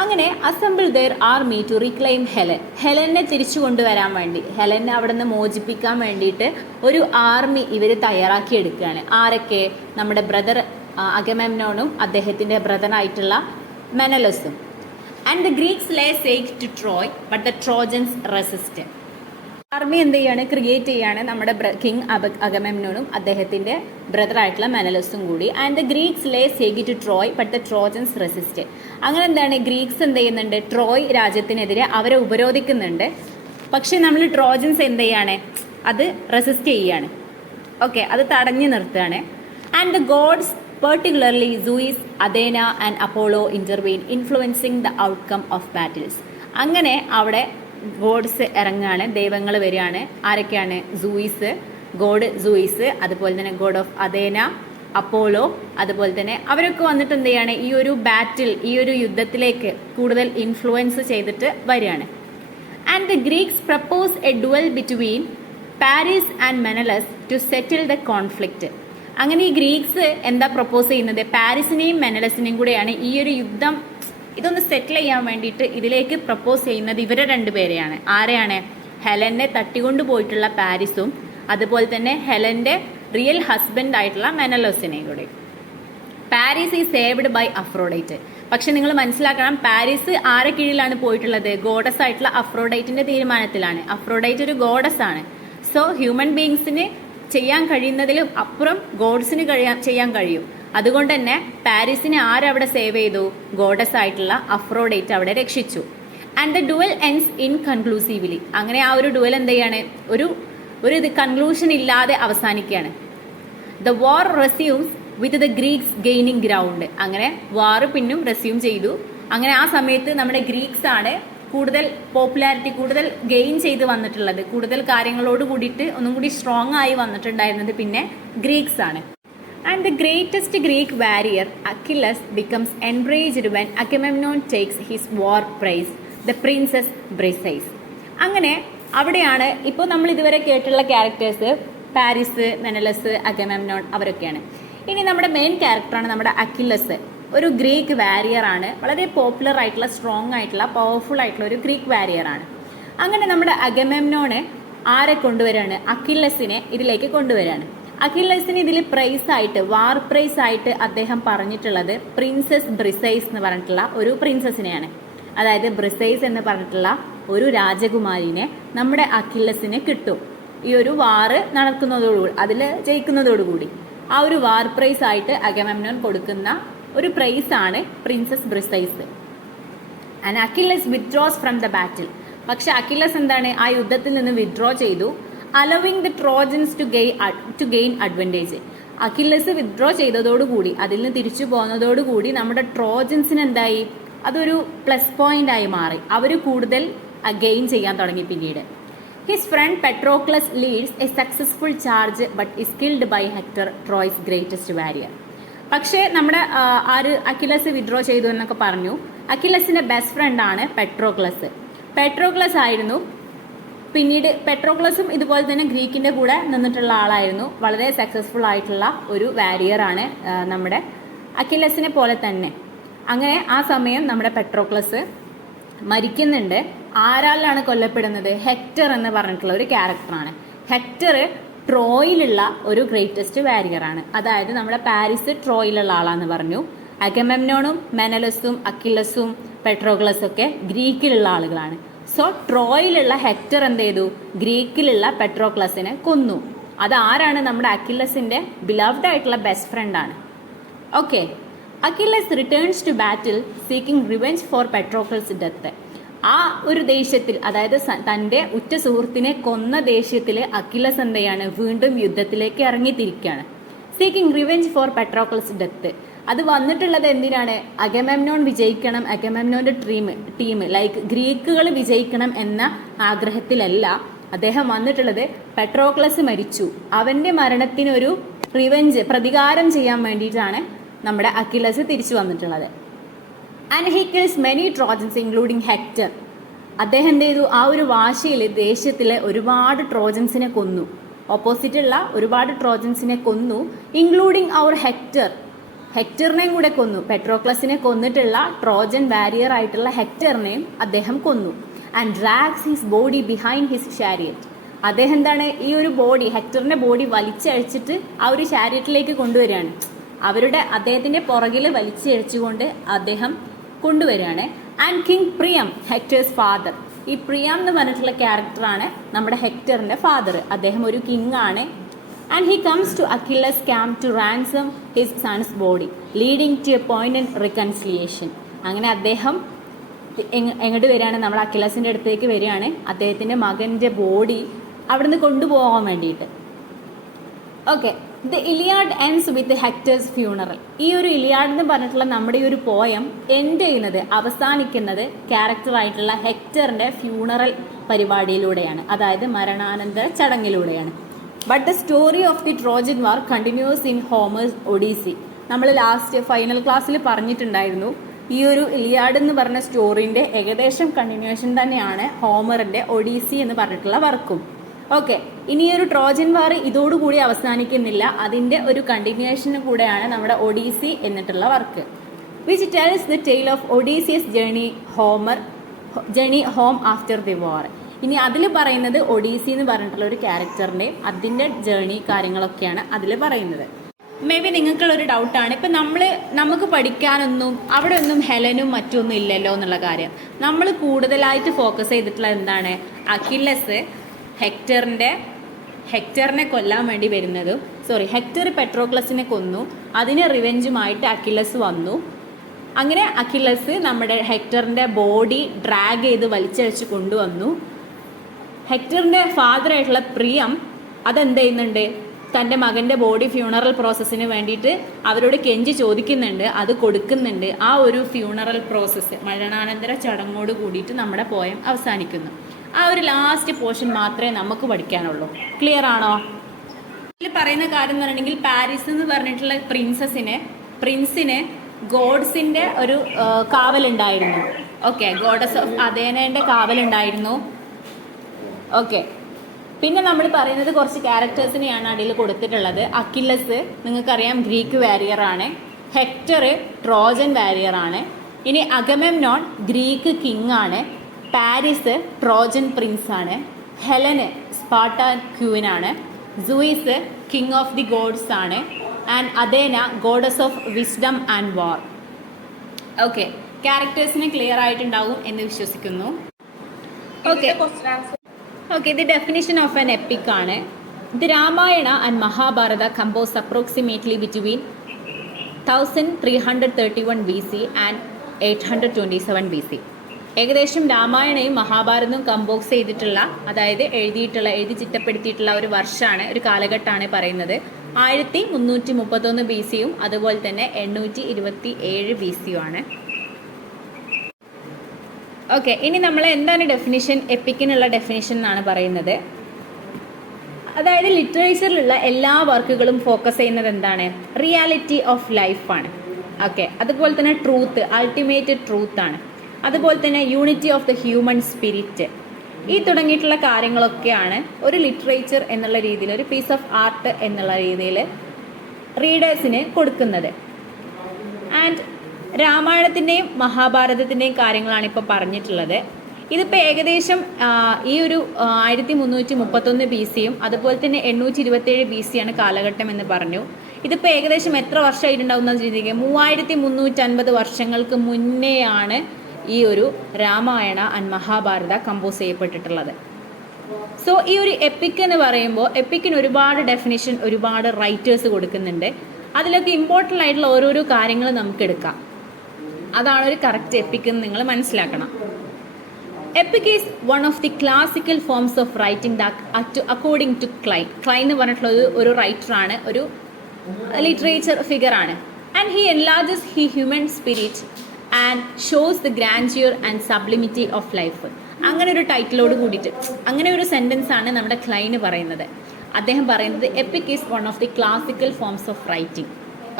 അങ്ങനെ assemble their army to reclaim Helen. ഹെലനെ തിരിച്ചു കൊണ്ടുവരാൻ വേണ്ടി, ഹെലനെ അവിടെ നിന്ന് മോചിപ്പിക്കാൻ വേണ്ടിയിട്ട് ഒരു ആർമി ഇവർ തയ്യാറാക്കിയെടുക്കുകയാണ്. ആരൊക്കെ? നമ്മുടെ ബ്രദർ അഗമെമ്നോണും അദ്ദേഹത്തിൻ്റെ ബ്രദറായിട്ടുള്ള മെനലസും. And the Greeks lay siege to Troy but the Trojans resist. Army എന്ത് ചെയ്യാണ്? ക്രിയേറ്റ് ചെയ്യാണ് നമ്മുടെ കിങ് അഗമെമ്നോണും അദ്ദേഹത്തിൻ്റെ ബ്രദറായിട്ടുള്ള മെനലസും കൂടി. And the Greeks lay siege to Troy but the Trojans resist. അങ്ങനെ എന്താണ്? ഗ്രീക്സ് എന്ത് ചെയ്യുന്നുണ്ട്? ട്രോയ് രാജ്യത്തിനെതിരെ അവരെ ഉപരോധിക്കുന്നുണ്ട്. പക്ഷെ നമ്മൾ ട്രോജൻസ് എന്ത് ചെയ്യാണ്? അത് റെസിസ്റ്റ് ചെയ്യാണ്. ഓക്കെ, അത് തടഞ്ഞു നിർത്തുകയാണ്. And the gods particularly Zeus, Athena and Apollo intervene influencing the outcome of battles. അങ്ങനെ അവിടെ ഗോഡ്സ് ഇറങ്ങുകയാണ്, ദൈവങ്ങൾ വരികയാണ്. ആരൊക്കെയാണ്? സൂയിസ്, ഗോഡ് സൂയിസ്, അതുപോലെ തന്നെ ഗോഡ് ഓഫ് അഥേന, അപ്പോളോ, അതുപോലെ തന്നെ അവരൊക്കെ വന്നിട്ട് എന്ത് ചെയ്യാണ്? ഈ ഒരു ബാറ്റിൽ, ഈ ഒരു യുദ്ധത്തിലേക്ക് കൂടുതൽ ഇൻഫ്ലുവൻസ് ചെയ്തിട്ട് വരികയാണ്. And the Greeks propose a duel between Paris and Menelaus to settle the conflict. അങ്ങനെ ഈ ഗ്രീക്സ് എന്താ പ്രപ്പോസ് ചെയ്യുന്നത്? പാരീസിനെയും മെനലസിനെയും കൂടെയാണ് ഈ ഒരു യുദ്ധം ഇതൊന്ന് സെറ്റിൽ ചെയ്യാൻ വേണ്ടിയിട്ട് ഇതിലേക്ക് പ്രപ്പോസ് ചെയ്യുന്നത് ഇവരെ രണ്ടുപേരെയാണ്. ആരെയാണ്? ഹെലനെ തട്ടിക്കൊണ്ടു പോയിട്ടുള്ള പാരീസും അതുപോലെ തന്നെ ഹെലന്റെ റിയൽ ഹസ്ബൻഡ് ആയിട്ടുള്ള മെനലോസിനെയും കൂടി. Paris is saved by Aphrodite. പക്ഷെ നിങ്ങൾ മനസ്സിലാക്കണം, പാരീസ് ആരെ കീഴിലാണ് പോയിട്ടുള്ളത്? ഗോഡസ് ആയിട്ടുള്ള അഫ്രോഡൈറ്റിന്റെ തീരുമാനത്തിലാണ്. അഫ്രോഡൈറ്റ് ഒരു ഗോഡസ് ആണ്. സോ ഹ്യൂമൻ ബീങ്സിന് ചെയ്യാൻ കഴിയുന്നതിലും അപ്പുറം ഗോഡ്സിന് ചെയ്യാൻ കഴിയും. അതുകൊണ്ട് തന്നെ പാരീസിനെ ആരവിടെ സേവ് ചെയ്തു? ഗോഡസ് ആയിട്ടുള്ള അഫ്രോഡൈറ്റ് അവിടെ രക്ഷിച്ചു. And the duel ends inconclusively. അങ്ങനെ ആ ഒരു ഡുവൽ എന്ത് ചെയ്യാണ്? ഒരു കൺക്ലൂഷൻ ഇല്ലാതെ അവസാനിക്കുകയാണ്. The war resumes with the Greeks gaining ground. അങ്ങനെ വാർ പിന്നും റെസ്യൂം ചെയ്തു. അങ്ങനെ ആ സമയത്ത് നമ്മുടെ ഗ്രീക്സ് ആണ് കൂടുതൽ പോപ്പുലാരിറ്റി, കൂടുതൽ ഗെയിൻ ചെയ്ത് വന്നിട്ടുള്ളത്. കൂടുതൽ കാര്യങ്ങളോട് കൂടിയിട്ട് ഒന്നും കൂടി സ്ട്രോങ് ആയി വന്നിട്ടുണ്ടായിരുന്നത് പിന്നെ ഗ്രീക്സ് ആണ്. And the greatest Greek warrior Achilles becomes enraged when Agamemnon takes his war prize, the princess Briseis. അങ്ങനെ അവിടെയാണ് ഇപ്പോൾ നമ്മൾ ഇതുവരെ കേട്ടുള്ള ക്യാരക്ടേഴ്സ് പാരീസ്, മെനലസ്, അഗമെമ്നോൺ അവരൊക്കെയാണ്. ഇനി നമ്മുടെ മെയിൻ ക്യാരക്ടറാണ് നമ്മുടെ അക്കില്ലസ്. ഒരു ഗ്രീക്ക് വാരിയർ ആണ്. വളരെ പോപ്പുലർ ആയിട്ടുള്ള, സ്ട്രോങ് ആയിട്ടുള്ള, പവർഫുൾ ആയിട്ടുള്ള ഒരു ഗ്രീക്ക് വാരിയർ ആണ്. അങ്ങനെ നമ്മുടെ അഗമെമ്നോണ് ആരെ കൊണ്ടുവരികയാണ്? അക്കില്ലസിനെ ഇതിലേക്ക് കൊണ്ടുവരികയാണ്. അക്കില്ലസിന് ഇതിൽ പ്രൈസ് ആയിട്ട്, വാർ പ്രൈസ് ആയിട്ട് അദ്ദേഹം പറഞ്ഞിട്ടുള്ളത് പ്രിൻസസ് ബ്രിസൈസ് എന്ന് പറഞ്ഞിട്ടുള്ള ഒരു പ്രിൻസസിനെയാണ്. അതായത് ബ്രിസൈസ് എന്ന് പറഞ്ഞിട്ടുള്ള ഒരു രാജകുമാരിനെ നമ്മുടെ അക്കില്ലസിന് കിട്ടും. ഈ ഒരു വാറ് നടക്കുന്നതോടുകൂടി, അതിൽ ജയിക്കുന്നതോടുകൂടി ആ ഒരു വാർ പ്രൈസ് ആയിട്ട് അഗമെമ്നോൻ കൊടുക്കുന്ന ഒരു പ്രൈസ് ആണ് princess Briseis. And Achilles withdraws from the battle. പക്ഷെ അക്കില്ലസ് എന്താണ്? ആ യുദ്ധത്തിൽ നിന്ന് വിത്ഡ്രോ ചെയ്തു. Allowing the Trojans to gain advantage. Achilles withdraw ചെയ്തതോടുകൂടി, അതിൽ നിന്ന് തിരിച്ചു പോകുന്നതോടുകൂടി നമ്മുടെ ട്രോജൻസിന് എന്തായി? അതൊരു പ്ലസ് പോയിന്റ് ആയി മാറി. അവർ കൂടുതൽ ഗെയിൻ ചെയ്യാൻ തുടങ്ങി പിന്നീട്. His friend Patroclus leads a successful charge but is killed by Hector, Troy's greatest warrior. പക്ഷേ നമ്മുടെ അക്കില്ലസ് വിത്ഡ്രോ ചെയ്തു എന്നൊക്കെ പറഞ്ഞു. അക്കില്ലസിന്റെ ബെസ്റ്റ് ഫ്രണ്ട് ആണ് പെട്രോക്ലസ്. പെട്രോക്ലസ് ആയിരുന്നു പിന്നീട്, പെട്രോക്ലസും ഇതുപോലെ തന്നെ ഗ്രീക്കിന്റെ കൂടെ നിന്നിട്ടുള്ള ആളായിരുന്നു. വളരെ സക്സസ്ഫുൾ ആയിട്ടുള്ള ഒരു വാരിയർ ആണ് നമ്മുടെ അക്കില്ലസിനെ പോലെ തന്നെ. അങ്ങനെ ആ സമയം നമ്മുടെ പെട്രോക്ലസ് മരിക്കുന്നുണ്ട്. ആരാലാണ് കൊല്ലപ്പെടുന്നത്? ഹെക്ടർ എന്ന് പറഞ്ഞിട്ടുള്ള ഒരു ക്യാരക്ടറാണ്. ഹെക്ടർ ട്രോയിലുള്ള ഒരു ഗ്രേറ്റസ്റ്റ് വാരിയർ ആണ്. അതായത് നമ്മുടെ പാരീസ് ട്രോയിലുള്ള ആളാന്ന് പറഞ്ഞു. അഗമെമ്നോണും മെനലസും അക്കില്ലസും പെട്രോക്ലസും ഒക്കെ ഗ്രീക്കിലുള്ള ആളുകളാണ്. സോ ട്രോയിലുള്ള ഹെക്ടർ എന്ത് ചെയ്തു? ഗ്രീക്കിലുള്ള പെട്രോക്ലസിനെ കൊന്നു. അത് ആരാണ്? നമ്മുടെ അക്കില്ലസിന്റെ ബിലവ്ഡ് ആയിട്ടുള്ള ബെസ്റ്റ് ഫ്രണ്ട് ആണ്. Okay, Achilles returns to battle seeking revenge for Patroclus death. ആ ഒരു ദേഷ്യത്തിൽ, അതായത് തന്റെ ഉറ്റ സുഹൃത്തിനെ കൊന്ന ദേഷ്യത്തിൽ അക്കിലസ് എന്ത് ചെയ്യാണ്, വീണ്ടും യുദ്ധത്തിലേക്ക് ഇറങ്ങിത്തിരിക്കുകയാണ്. Seeking revenge for Patroclus death. അത് വന്നിട്ടുള്ളത് എന്തിനാണ്? അഗമെമ്നോൺ വിജയിക്കണം, അഗമെമ്നോന്റെ ടീം ലൈക്ക് ഗ്രീക്കുകൾ വിജയിക്കണം എന്ന ആഗ്രഹത്തിലല്ല അദ്ദേഹം വന്നിട്ടുള്ളത്. പെട്രോക്ലസ് മരിച്ചു, അവന്റെ മരണത്തിനൊരു റിവെഞ്ച്, പ്രതികാരം ചെയ്യാൻ വേണ്ടിയിട്ടാണ് നമ്മുടെ അക്കിലസ് തിരിച്ചു വന്നിട്ടുള്ളത്. And he kills many Trojans including Hector. അദ്ദേഹം എന്ത് ചെയ്തു? ആ ഒരു വാശിയിൽ ദേശത്തിലെ ഒരുപാട് ട്രോജൻസിനെ കൊന്നു, ഓപ്പോസിറ്റുള്ള ഒരുപാട് ട്രോജൻസിനെ കൊന്നു, ഇൻക്ലൂഡിങ് അവർ ഹെക്ടറിനെയും കൂടെ കൊന്നു. പെട്രോക്ലസിനെ കൊന്നിട്ടുള്ള ട്രോജൻ വാരിയർ ആയിട്ടുള്ള ഹെക്ടറിനെയും അദ്ദേഹം കൊന്നു. And drags his body behind his chariot. അദ്ദേഹം എന്താണ്, ഈ ഒരു ബോഡി, ഹെക്ടറിന്റെ ബോഡി വലിച്ചഴിച്ചിട്ട് ആ ഒരു ഷാരിയറ്റിലേക്ക് കൊണ്ടുവരികയാണ്. അദ്ദേഹത്തിന്റെ പുറകിൽ വലിച്ചഴിച്ചുകൊണ്ട് അദ്ദേഹം കൊണ്ടുവരികയാണ്. And king Priam, Hector's father. ഈ പ്രിയം എന്ന് പറഞ്ഞിട്ടുള്ള ക്യാരക്ടറാണ് നമ്മുടെ ഹെക്ടറിന്റെ ഫാദർ. അദ്ദേഹം ഒരു കിങ് ആണ്. And he comes to Achilles camp to ransom his son's body leading to a point reconciliation. അങ്ങനെ അദ്ദേഹം എങ്ങോട്ട് വരികയാണ്? നമ്മൾ അക്കിലസിന്റെ അടുത്തേക്ക് വരികയാണ്, അദ്ദേഹത്തിന്റെ മകന്റെ ബോഡി അവിടുന്ന് കൊണ്ടുപോകാൻ വേണ്ടിയിട്ട്. Okay, the Iliad ends with hectares funeral. ഈ ഒരു ഇലിയാഡ് എന്ന് പറഞ്ഞിട്ടുള്ള നമ്മുടെ ഈ ഒരു പോയം എൻഡ് ചെയ്യുന്നത്, അവസാനിക്കുന്നത് ക്യാരക്ടറായിട്ടുള്ള ഹെക്ടറിന്റെ ഫ്യൂണറൽ പരിപാടിയിലൂടെയാണ്, അതായത് മരണാനന്തര ചടങ്ങിലൂടെയാണ്. But the story of the Trojan war continues in Homer's Odyssey. നമ്മൾ ലാസ്റ്റ് ഫൈനൽ ക്ലാസ്സിൽ പറഞ്ഞിട്ടുണ്ടായിരുന്നു, ഈ ഒരു ഇലിയാഡ് എന്ന് പറഞ്ഞ സ്റ്റോറിന്റെ ഏകദേശം കണ്ടിന്യൂഷൻ തന്നെയാണ് ഹോമറിന്റെ ഒഡീസി എന്ന് പറഞ്ഞിട്ടുള്ള വർക്കും. ഓക്കെ, ഇനി ഒരു ട്രോജൻ വാർ ഇതോടുകൂടി അവസാനിക്കുന്നില്ല, അതിന്റെ ഒരു കണ്ടിന്യൂഷന് കൂടെയാണ് നമ്മുടെ ഒഡീസി എന്നിട്ടുള്ള work, which tells the tale of Odysseus journey home after the war. ഇനി അതിൽ പറയുന്നത് ഒഡീസി എന്ന് പറഞ്ഞിട്ടുള്ള ഒരു ക്യാരക്ടറിന്റെ അതിന്റെ ജേണി കാര്യങ്ങളൊക്കെയാണ് അതിൽ പറയുന്നത്. മേ ബി നിങ്ങൾക്കുള്ളൊരു ഡൗട്ടാണ്, ഇപ്പം നമുക്ക് പഠിക്കാനൊന്നും അവിടെ ഒന്നും ഹെലനും മറ്റൊന്നും ഇല്ലല്ലോ എന്നുള്ള കാര്യം. നമ്മൾ കൂടുതലായിട്ട് ഫോക്കസ് ചെയ്തിട്ടുള്ള എന്താണ്? അക്കില്ലസ് ഹെക്ടറിനെ കൊല്ലാൻ വേണ്ടി വരുന്നതും, ഹെക്ടർ പെട്രോക്ലസിനെ കൊന്നു, അതിന് റിവെഞ്ചുമായിട്ട് അക്കില്ലസ് വന്നു. അങ്ങനെ അക്കില്ലസ് നമ്മുടെ ഹെക്ടറിന്റെ ബോഡി ഡ്രാഗ് ചെയ്ത് വലിച്ചഴിച്ച് കൊണ്ടുവന്നു. ഹെക്ടറിന്റെ ഫാദർ ആയിട്ടുള്ള പ്രിയം അതെന്ത് ചെയ്യുന്നുണ്ട്? തൻ്റെ മകൻ്റെ ബോഡി ഫ്യൂണറൽ പ്രോസസ്സിന് വേണ്ടിയിട്ട് അവരോട് കെഞ്ചി ചോദിക്കുന്നുണ്ട്, അത് കൊടുക്കുന്നുണ്ട്. ആ ഒരു ഫ്യൂണറൽ പ്രോസസ്സ്, മരണാനന്തര ചടങ്ങോട് കൂടിയിട്ട് നമ്മുടെ പോയം അവസാനിക്കുന്നു. ആ ഒരു ലാസ്റ്റ് പോർഷൻ മാത്രമേ നമുക്ക് പഠിക്കാനുള്ളൂ. ക്ലിയർ ആണോ? ഇതിൽ പറയുന്ന കാര്യം എന്ന് പറഞ്ഞിട്ടുണ്ടെങ്കിൽ, പാരീസ് എന്ന് പറഞ്ഞിട്ടുള്ള പ്രിൻസിന് ഗോഡ്സിന്റെ ഒരു കാവലുണ്ടായിരുന്നു. ഓക്കെ, ഗോഡസ് ഓഫ് അഥേനയുടെ കാവലുണ്ടായിരുന്നു. ഓക്കെ, പിന്നെ നമ്മൾ പറയുന്നത് കുറച്ച് ക്യാരക്ടേഴ്സിനെയാണ് അടിയിൽ കൊടുത്തിട്ടുള്ളത്. അക്കില്ലസ് നിങ്ങൾക്കറിയാം ഗ്രീക്ക് വാരിയർ ആണ്, ഹെക്ടർ ട്രോജൻ വാരിയർ ആണ്. ഇനി അഗമെമ്നോൺ ഗ്രീക്ക് കിങ് ആണ്, പാരീസ് ട്രോജൻ പ്രിൻസ് ആണ്, ഹെലന് സ്പാർട്ടൻ ക്യൂൻ ആണ്, Zeus king of the gods ആണ്, and Athena goddess of wisdom and war. Okay, ക്യാരക്ടേഴ്സിന് ക്ലിയർ ആയിട്ടുണ്ടാവും എന്ന് വിശ്വസിക്കുന്നു. Okay, the definition of an epic ആണ്. The Ramayana and Mahabharata compose approximately between 1331 BC and 827 BC. ഏകദേശം രാമായണയും മഹാഭാരതവും compose ചെയ്തിട്ടുള്ള, അതായത് എഴുതി ചിട്ടപ്പെടുത്തിയിട്ടുള്ള ഒരു വർഷമാണ്, ഒരു കാലഘട്ടമാണ് പറയുന്നത് 1331 BC യും അതുപോലെ തന്നെ 827 BC ആണ്. ഓക്കെ, ഇനി നമ്മൾ എന്താണ് ഡെഫിനിഷൻ, എപ്പിക്കിനുള്ള ഡെഫിനിഷൻ എന്നാണ് പറയുന്നത്. അതായത് ലിറ്ററേച്ചറിലുള്ള എല്ലാ വർക്കുകളും ഫോക്കസ് ചെയ്യുന്നത് എന്താണ്? റിയാലിറ്റി ഓഫ് ലൈഫാണ്. ഓക്കെ, അതുപോലെ തന്നെ ട്രൂത്ത്, അൾട്ടിമേറ്റ് ട്രൂത്ത് ആണ്. അതുപോലെ തന്നെ unity of the human spirit, ഈ തുടങ്ങിയിട്ടുള്ള കാര്യങ്ങളൊക്കെയാണ് ഒരു ലിറ്ററേച്ചർ എന്നുള്ള രീതിയിൽ, ഒരു പീസ് ഓഫ് ആർട്ട് എന്നുള്ള രീതിയിൽ റീഡേഴ്സിന് കൊടുക്കുന്നത്. ആൻഡ് രാമായണത്തിൻ്റെയും മഹാഭാരതത്തിൻ്റെയും കാര്യങ്ങളാണ് ഇപ്പോൾ പറഞ്ഞിട്ടുള്ളത്. ഇതിപ്പോൾ ഏകദേശം ഈ ഒരു 1331 BC യും അതുപോലെ തന്നെ 827 BC ആണ് കാലഘട്ടം എന്ന് പറഞ്ഞു. ഇതിപ്പോൾ ഏകദേശം എത്ര വർഷമായിട്ടുണ്ടാവുന്ന രീതിക്ക് 3350 വർഷങ്ങൾക്ക് മുന്നേയാണ് ഈ ഒരു രാമായണ ആൻഡ് മഹാഭാരത കമ്പോസ് ചെയ്യപ്പെട്ടിട്ടുള്ളത്. സോ ഈ ഒരു എപ്പിക് എന്ന് പറയുമ്പോൾ എപ്പിക്കിന് ഒരുപാട് ഡെഫിനിഷൻ, ഒരുപാട് റൈറ്റേഴ്സ് കൊടുക്കുന്നുണ്ട്. അതിലൊക്കെ ഇമ്പോർട്ടൻ്റ് ആയിട്ടുള്ള ഓരോരോ കാര്യങ്ങൾ നമുക്ക് എടുക്കാം. അതാണ് ഒരു കറക്റ്റ് എപ്പിക് എന്ന് നിങ്ങൾ മനസ്സിലാക്കണം. Epic is one of the classical forms of writing that according to Klein. Klein എന്ന് പറഞ്ഞിട്ടുള്ള ഒരു റൈറ്ററാണ്, ഒരു ലിറ്ററേച്ചർ ഫിഗറാണ്. And he enlarges the human spirit and shows the grandeur and sublimity of life. അങ്ങനെ ഒരു ടൈറ്റിലോട് കൂടിയിട്ട് അങ്ങനെ ഒരു സെൻറ്റൻസ് ആണ് നമ്മുടെ ക്ലൈന് പറയുന്നത്. അദ്ദേഹം പറയുന്നത് EPIC is one of the classical forms of writing.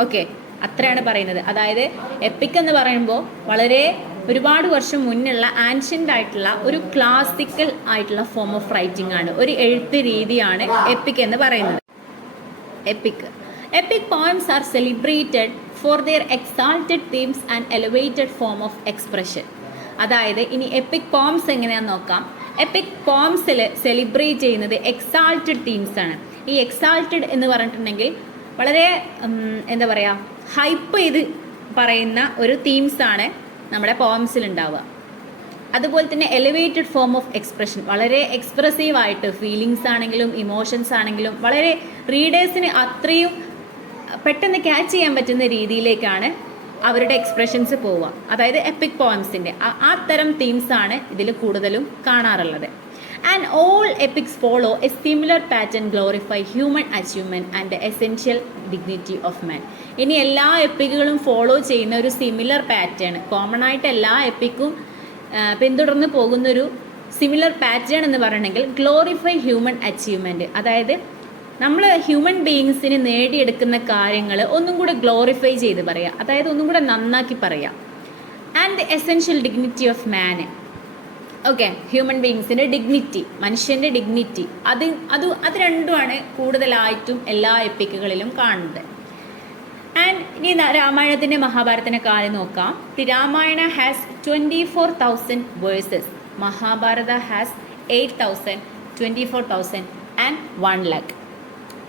Okay, അത്രയാണ് പറയുന്നത്. അതായത് എപ്പിക് എന്ന് പറയുമ്പോൾ വളരെ ഒരുപാട് വർഷം മുന്നുള്ള ആൻഷ്യൻ്റ് ആയിട്ടുള്ള ഒരു ക്ലാസിക്കൽ ആയിട്ടുള്ള ഫോം ഓഫ് റൈറ്റിംഗ് ആണ്, ഒരു എഴുത്ത് രീതിയാണ് എപ്പിക് എന്ന് പറയുന്നത്. Epic poems are celebrated for their exalted themes and elevated form of expression. അതായത് ഇനി എപ്പിക് പോംസ് എങ്ങനെയാണെന്ന് നോക്കാം. എപ്പിക് പോംസിൽ സെലിബ്രേറ്റ് ചെയ്യുന്നത് എക്സാൾട്ടഡ് തീംസ് ആണ്. ഈ എക്സാൾട്ടഡ് എന്ന് പറഞ്ഞിട്ടുണ്ടെങ്കിൽ വളരെ എന്താ പറയുക, ഹൈപ്പ് ചെയ്ത് പറയുന്ന ഒരു തീംസ് ആണ് നമ്മുടെ പോംസിൽ ഉണ്ടാവുക. അതുപോലെ തന്നെ എലിവേറ്റഡ് ഫോം ഓഫ് എക്സ്പ്രഷൻ, വളരെ എക്സ്പ്രസീവായിട്ട് ഫീലിങ്സ് ആണെങ്കിലും ഇമോഷൻസ് ആണെങ്കിലും വളരെ റീഡേഴ്സിന് അത്രയും പെട്ടെന്ന് ക്യാച്ച് ചെയ്യാൻ പറ്റുന്ന രീതിയിലേക്കാണ് അവരുടെ എക്സ്പ്രഷൻസ് പോവുക. അതായത് എപ്പിക് പോംസിൻ്റെ ആ തരം തീംസ് ആണ് ഇതിൽ കൂടുതലും കാണാറുള്ളത്. And all epics follow A similar pattern glorify human achievement and the essential dignity of മാൻ. ഇനി എല്ലാ എപ്പിക്കുകളും ഫോളോ ചെയ്യുന്ന ഒരു സിമിലർ പാറ്റേൺ, കോമൺ ആയിട്ട് എല്ലാ എപ്പിക്കും പിന്തുടർന്ന് പോകുന്നൊരു സിമിലർ പാറ്റേൺ എന്ന് പറയണമെങ്കിൽ ഗ്ലോറിഫൈ ഹ്യൂമൻ അച്ചീവ്മെൻറ്റ്. അതായത് നമ്മൾ ഹ്യൂമൻ ബീയിങ്സിന് നേടിയെടുക്കുന്ന കാര്യങ്ങൾ ഒന്നും കൂടെ ഗ്ലോറിഫൈ ചെയ്ത് പറയുക, അതായത് ഒന്നും കൂടെ നന്നാക്കി പറയുക. And the essential dignity of man. Okay, human ബീയിങ്സിൻ്റെ ഡിഗ്നിറ്റി, മനുഷ്യൻ്റെ ഡിഗ്നിറ്റി, അത് രണ്ടുമാണ് കൂടുതലായിട്ടും എല്ലാ എപ്പിക്കുകളിലും കാണുന്നത്. ആൻഡ് ഇനി രാമായണത്തിൻ്റെ മഹാഭാരതത്തിൻ്റെ കാര്യം നോക്കാം. The Ramayana has 24,000 versus, Mahabharata has 8,000, 24,000 and 1 lakh.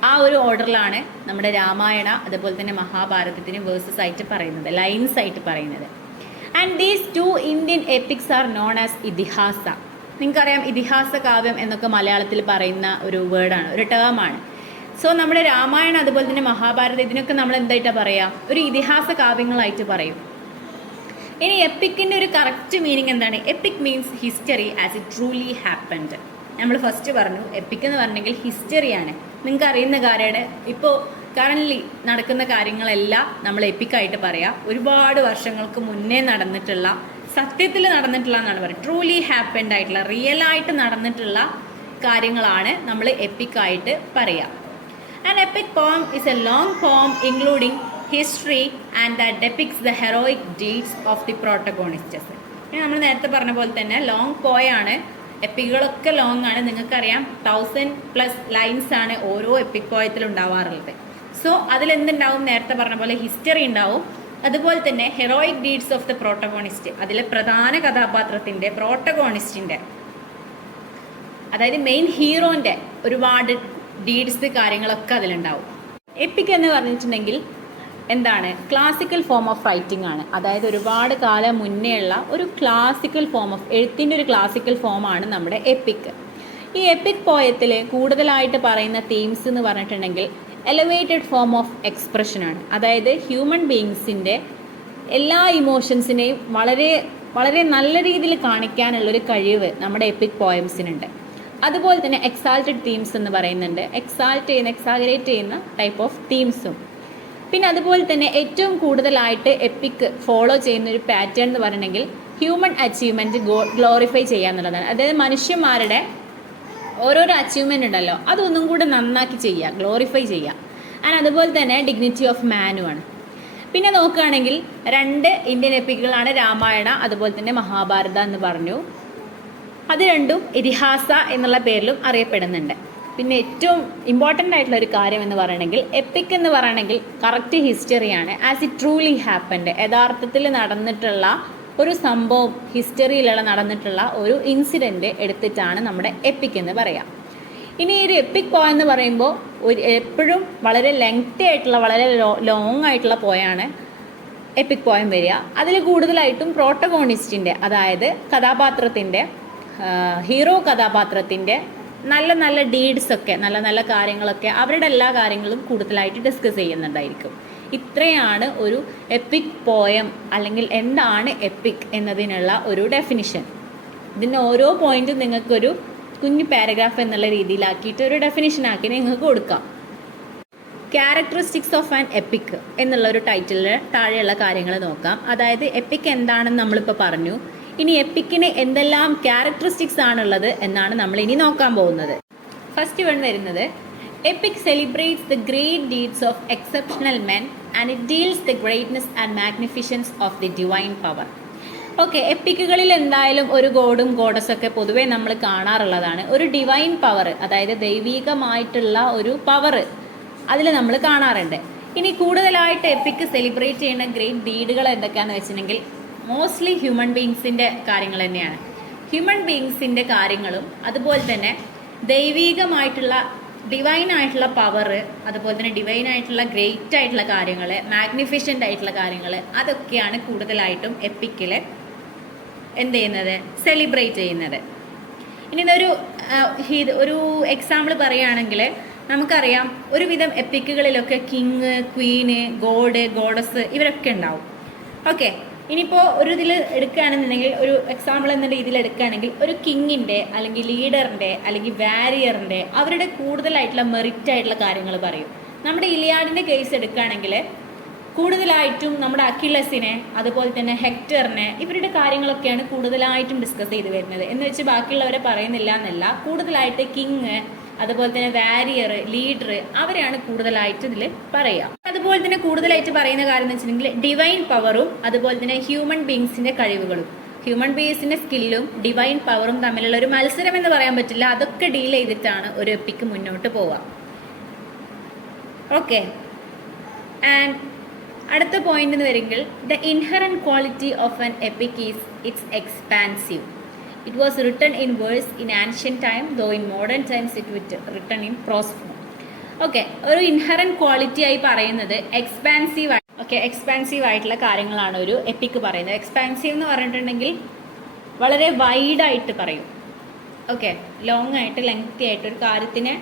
ആ ഒരു ഓർഡറിലാണ് നമ്മുടെ രാമായണ അതുപോലെ തന്നെ മഹാഭാരതത്തിന് വേഴ്സസ് ആയിട്ട് പറയുന്നത്, ലൈൻസ് ആയിട്ട് പറയുന്നത്. And these 2 Indian epics are known as itihasa. നിങ്ങൾക്കറിയാം, ഇതിഹാസ കാവ്യം എന്നൊക്കെ മലയാളത്തിൽ പറയുന്ന ഒരു വേർഡാണ്, ഒരു ടേമാണ്. സോ നമ്മുടെ രാമായണം അതുപോലെ തന്നെ മഹാഭാരതം ഇതിനൊക്കെ നമ്മൾ എന്തായിട്ടാണ് പറയുക, ഒരു ഇതിഹാസ കാവ്യങ്ങളായിട്ട് പറയും. ഇനി എപ്പിക്കിൻ്റെ ഒരു കറക്റ്റ് മീനിങ് എന്താണ്? EPIC means history as it truly happened. നമ്മൾ ഫസ്റ്റ് പറഞ്ഞു എപ്പിക് എന്ന് പറഞ്ഞെങ്കിൽ ഹിസ്റ്ററിയാണ്. നിങ്ങൾക്ക് അറിയുന്ന കാര്യമാണ്, ഇപ്പോൾ കറൻ്റ്ലി നടക്കുന്ന കാര്യങ്ങളെല്ലാം നമ്മൾ എപ്പിക്കായിട്ട് പറയാം. ഒരുപാട് വർഷങ്ങൾക്ക് മുന്നേ നടന്നിട്ടുള്ള, സത്യത്തിൽ നടന്നിട്ടുള്ള എന്നാണ് പറയുക. ട്രൂലി ഹാപ്പൻഡ് ആയിട്ടുള്ള, റിയലായിട്ട് നടന്നിട്ടുള്ള കാര്യങ്ങളാണ് നമ്മൾ എപ്പിക്കായിട്ട് പറയുക. An epic poem is a long poem including history and that depicts the heroic deeds of the protagonists. നമ്മൾ നേരത്തെ പറഞ്ഞ പോലെ തന്നെ ലോങ് പോയാണ്, എപ്പിക്കുകളൊക്കെ ലോങ് ആണ്. നിങ്ങൾക്കറിയാം 1000+ ലൈൻസ് ആണ് ഓരോ എപ്പിക് പോയത്തിലും ഉണ്ടാവാറുള്ളത്. സോ അതിലെന്തുണ്ടാവും? നേരത്തെ പറഞ്ഞ പോലെ ഹിസ്റ്ററി ഉണ്ടാവും, അതുപോലെ തന്നെ ഹെറോയിക് ഡീഡ്സ് ഓഫ് ദ പ്രോട്ടഗോണിസ്റ്റ്, അതിലെ പ്രധാന കഥാപാത്രത്തിൻ്റെ പ്രോട്ടഗോണിസ്റ്റിൻ്റെ, അതായത് മെയിൻ ഹീറോൻ്റെ ഒരുപാട് ഡീഡ്സ് കാര്യങ്ങളൊക്കെ അതിലുണ്ടാവും. എപ്പിക് എന്ന് പറഞ്ഞിട്ടുണ്ടെങ്കിൽ എന്താണ്? ക്ലാസിക്കൽ ഫോം ഓഫ് റൈറ്റിംഗ് ആണ്. അതായത് ഒരുപാട് കാലം മുന്നേ ഉള്ള ഒരു ക്ലാസിക്കൽ ഫോം ഓഫ് എഴുത്തിൻ്റെ ഒരു ക്ലാസിക്കൽ ഫോമാണ് നമ്മുടെ എപ്പിക്. ഈ എപ്പിക് പോയത്തിൽ കൂടുതലായിട്ട് പറയുന്ന തീംസ് എന്ന് പറഞ്ഞിട്ടുണ്ടെങ്കിൽ എലവേറ്റഡ് ഫോം ഓഫ് എക്സ്പ്രഷനാണ്. അതായത് ഹ്യൂമൻ ബീയിങ്സിൻ്റെ എല്ലാ ഇമോഷൻസിനെയും വളരെ വളരെ നല്ല രീതിയിൽ കാണിക്കാനുള്ളൊരു കഴിവ് നമ്മുടെ എപ്പിക് പോയംസിനുണ്ട്. അതുപോലെ തന്നെ എക്സാൾട്ടഡ് തീംസ് എന്ന് പറയുന്നുണ്ട്, എക്സാഗറേറ്റ് ചെയ്യുന്ന ടൈപ്പ് ഓഫ് തീംസും. പിന്നെ അതുപോലെ തന്നെ ഏറ്റവും കൂടുതലായിട്ട് എപ്പിക് ഫോളോ ചെയ്യുന്ന ഒരു പാറ്റേൺ എന്ന് പറയണമെങ്കിൽ ഹ്യൂമൻ അച്ചീവ്മെൻറ്റ് ഗ്ലോറിഫൈ ചെയ്യുക എന്നുള്ളതാണ്. അതായത് മനുഷ്യന്മാരുടെ ഓരോരോ അച്ചീവ്മെൻ്റ് ഉണ്ടല്ലോ, അതൊന്നും കൂടെ നന്നാക്കി ചെയ്യുക, ഗ്ലോറിഫൈ ചെയ്യുക. ആൻഡ് അതുപോലെ തന്നെ ഡിഗ്നിറ്റി ഓഫ് മാനുമാണ്. പിന്നെ നോക്കുകയാണെങ്കിൽ 2 ഇന്ത്യൻ എപ്പിക്കുകളാണ് രാമായണ അതുപോലെ തന്നെ മഹാഭാരത എന്ന് പറഞ്ഞു. അത് രണ്ടും ഇതിഹാസ എന്നുള്ള പേരിലും അറിയപ്പെടുന്നുണ്ട്. പിന്നെ ഏറ്റവും ഇമ്പോർട്ടൻ്റ് ആയിട്ടുള്ള ഒരു കാര്യം എന്ന് പറയണമെങ്കിൽ എപ്പിക് എന്ന് പറയണമെങ്കിൽ കറക്റ്റ് ഹിസ്റ്ററിയാണ്, ആസ് ഇറ്റ് ട്രൂലി ഹാപ്പൻഡ്. യഥാർത്ഥത്തിൽ നടന്നിട്ടുള്ള ഒരു സംഭവം, ഹിസ്റ്ററിയിലുള്ള നടന്നിട്ടുള്ള ഒരു ഇൻസിഡൻറ്റ് എടുത്തിട്ടാണ് നമ്മുടെ എപ്പിക് എന്ന് പറയാം. ഇനി ഒരു എപ്പിക് പോയം എന്ന് പറയുമ്പോൾ എപ്പോഴും വളരെ ലെങ്തി ആയിട്ടുള്ള, വളരെ ലോങ് ആയിട്ടുള്ള പോയാണ് എപ്പിക് പോയം വരിക. അതിൽ കൂടുതലായിട്ടും പ്രോട്ടഗോണിസ്റ്റിൻ്റെ, അതായത് കഥാപാത്രത്തിൻ്റെ, ഹീറോ കഥാപാത്രത്തിൻ്റെ നല്ല നല്ല ഡീഡ്സൊക്കെ, നല്ല നല്ല കാര്യങ്ങളൊക്കെ, അവരുടെ എല്ലാ കാര്യങ്ങളും കൂടുതലായിട്ട് ഡിസ്കസ് ചെയ്യുന്നുണ്ടായിരിക്കും. ഇത്രയാണ് ഒരു എപ്പിക് പോയം അല്ലെങ്കിൽ എന്താണ് എപ്പിക് എന്നതിനുള്ള ഒരു ഡെഫിനിഷൻ. ഇതിൻ്റെ ഓരോ പോയിന്റും നിങ്ങൾക്കൊരു കുഞ്ഞു പാരഗ്രാഫ് എന്നുള്ള രീതിയിലാക്കിയിട്ട് ഒരു ഡെഫിനിഷൻ ആക്കി നിങ്ങൾക്ക് കൊടുക്കാം. ക്യാരക്ടറിസ്റ്റിക്സ് ഓഫ് ആൻ എപ്പിക് എന്നുള്ള ഒരു ടൈറ്റിലിൽ താഴെയുള്ള കാര്യങ്ങൾ നോക്കാം. അതായത് എപ്പിക് എന്താണെന്ന് നമ്മളിപ്പോൾ പറഞ്ഞു. ഇനി എപ്പിക്കിന് എന്തെല്ലാം ക്യാരക്ടറിസ്റ്റിക്സ് ആണുള്ളത് എന്നാണ് നമ്മൾ ഇനി നോക്കാൻ പോകുന്നത്. ഫസ്റ്റ് വൺ വരുന്നത്, epic celebrates the great deeds of exceptional men and it deals the greatness and magnificence of the divine power. Okay, എപ്പിക്കുകളിൽ എന്തായാലും ഒരു ഗോഡും ഗോഡസൊക്കെ പൊതുവേ നമ്മൾ കാണാറുള്ളതാണ്. ഒരു ഡിവൈൻ പവർ, അതായത് ദൈവികമായിട്ടുള്ള ഒരു പവർ അതിൽ നമ്മൾ കാണാറുണ്ട്. ഇനി കൂടുതലായിട്ട് എപ്പിക്ക് സെലിബ്രേറ്റ് ചെയ്യുന്ന ഗ്രേറ്റ് ഡീഡുകൾ എന്തൊക്കെയാണെന്ന് വെച്ചിട്ടുണ്ടെങ്കിൽ മോസ്റ്റ്ലി ഹ്യൂമൻ ബീങ്സിൻ്റെ കാര്യങ്ങൾ തന്നെയാണ്. ഹ്യൂമൻ ബീങ്സിൻ്റെ കാര്യങ്ങളും അതുപോലെ തന്നെ ദൈവികമായിട്ടുള്ള ഡിവൈൻ ആയിട്ടുള്ള പവർ, അതുപോലെ തന്നെ ഡിവൈൻ ആയിട്ടുള്ള ഗ്രേറ്റ് ആയിട്ടുള്ള കാര്യങ്ങൾ, മാഗ്നിഫിഷ്യൻ്റ് ആയിട്ടുള്ള കാര്യങ്ങൾ, അതൊക്കെയാണ് കൂടുതലായിട്ടും എപ്പിക്കിൽ എന്ത് ചെയ്യുന്നത്, സെലിബ്രേറ്റ് ചെയ്യുന്നത്. ഇനി ഒരു എക്സാമ്പിൾ പറയുകയാണെങ്കിൽ നമുക്കറിയാം, ഒരുവിധം എപ്പിക്കുകളിലൊക്കെ കിങ്, ക്വീന്, ഗോഡ്, ഗോഡസ് ഇവരൊക്കെ ഉണ്ടാവും. ഓക്കെ, ഇനിയിപ്പോൾ ഒരു ഇതിൽ എടുക്കുകയാണെന്നുണ്ടെങ്കിൽ, ഒരു എക്സാമ്പിൾ എന്ന രീതിയിൽ എടുക്കുകയാണെങ്കിൽ, ഒരു കിങ്ങിൻ്റെ അല്ലെങ്കിൽ ലീഡറിൻ്റെ അല്ലെങ്കിൽ വാരിയറിൻ്റെ അവരുടെ കൂടുതലായിട്ടുള്ള മെറിറ്റ് ആയിട്ടുള്ള കാര്യങ്ങൾ പറയും. നമ്മുടെ ഇലിയാഡിൻ്റെ കേസ് എടുക്കുകയാണെങ്കിൽ കൂടുതലായിട്ടും നമ്മുടെ അക്കിലസിനെ, അതുപോലെ തന്നെ ഹെക്ടറിനെ, ഇവരുടെ കാര്യങ്ങളൊക്കെയാണ് കൂടുതലായിട്ടും ഡിസ്കസ് ചെയ്ത് വരുന്നത്. എന്ന് വെച്ച് ബാക്കിയുള്ളവരെ പറയുന്നില്ല എന്നല്ല, കൂടുതലായിട്ട് കിങ്, അതുപോലെ തന്നെ വാരിയർ, ലീഡർ, അവരെയാണ് കൂടുതലായിട്ട് ഇതിൽ പറയുക. അതുപോലെ തന്നെ കൂടുതലായിട്ട് പറയുന്ന കാര്യം എന്ന് വെച്ചിട്ടുണ്ടെങ്കിൽ ഡിവൈൻ പവറും അതുപോലെ തന്നെ ഹ്യൂമൻ ബീങ്സിന്റെ കഴിവുകളും. ഹ്യൂമൻ ബീങ്സിന്റെ സ്കില്ലും ഡിവൈൻ പവറും തമ്മിലുള്ള ഒരു മത്സരം എന്ന് പറയാൻ പറ്റില്ല. അതൊക്കെ ഡീൽ ചെയ്തിട്ടാണ് ഒരു എപ്പിക്ക് മുന്നോട്ട് പോവുക. ഓക്കെ, ആൻഡ് അടുത്ത പോയിന്റ് എന്ന് വരുമെങ്കിൽ, the inherent quality of an epic is its expansive. It was written in verse in ancient time, though in modern times it was written in prose form. Okay, ഒരു inherent quality ആയി പറയുന്നത് expansive ആയിട്ടുള്ള കാര്യങ്ങളാണ് ഒരു epic പറയുന്നത്. Expansive എന്ന് പറഞ്ഞിട്ടുണ്ടെങ്കിൽ വളരെ വൈഡായിട്ട് പറയും. ഓക്കെ, ലോങ് ആയിട്ട്, ലെങ്തി ആയിട്ട് ഒരു കാര്യത്തിനെ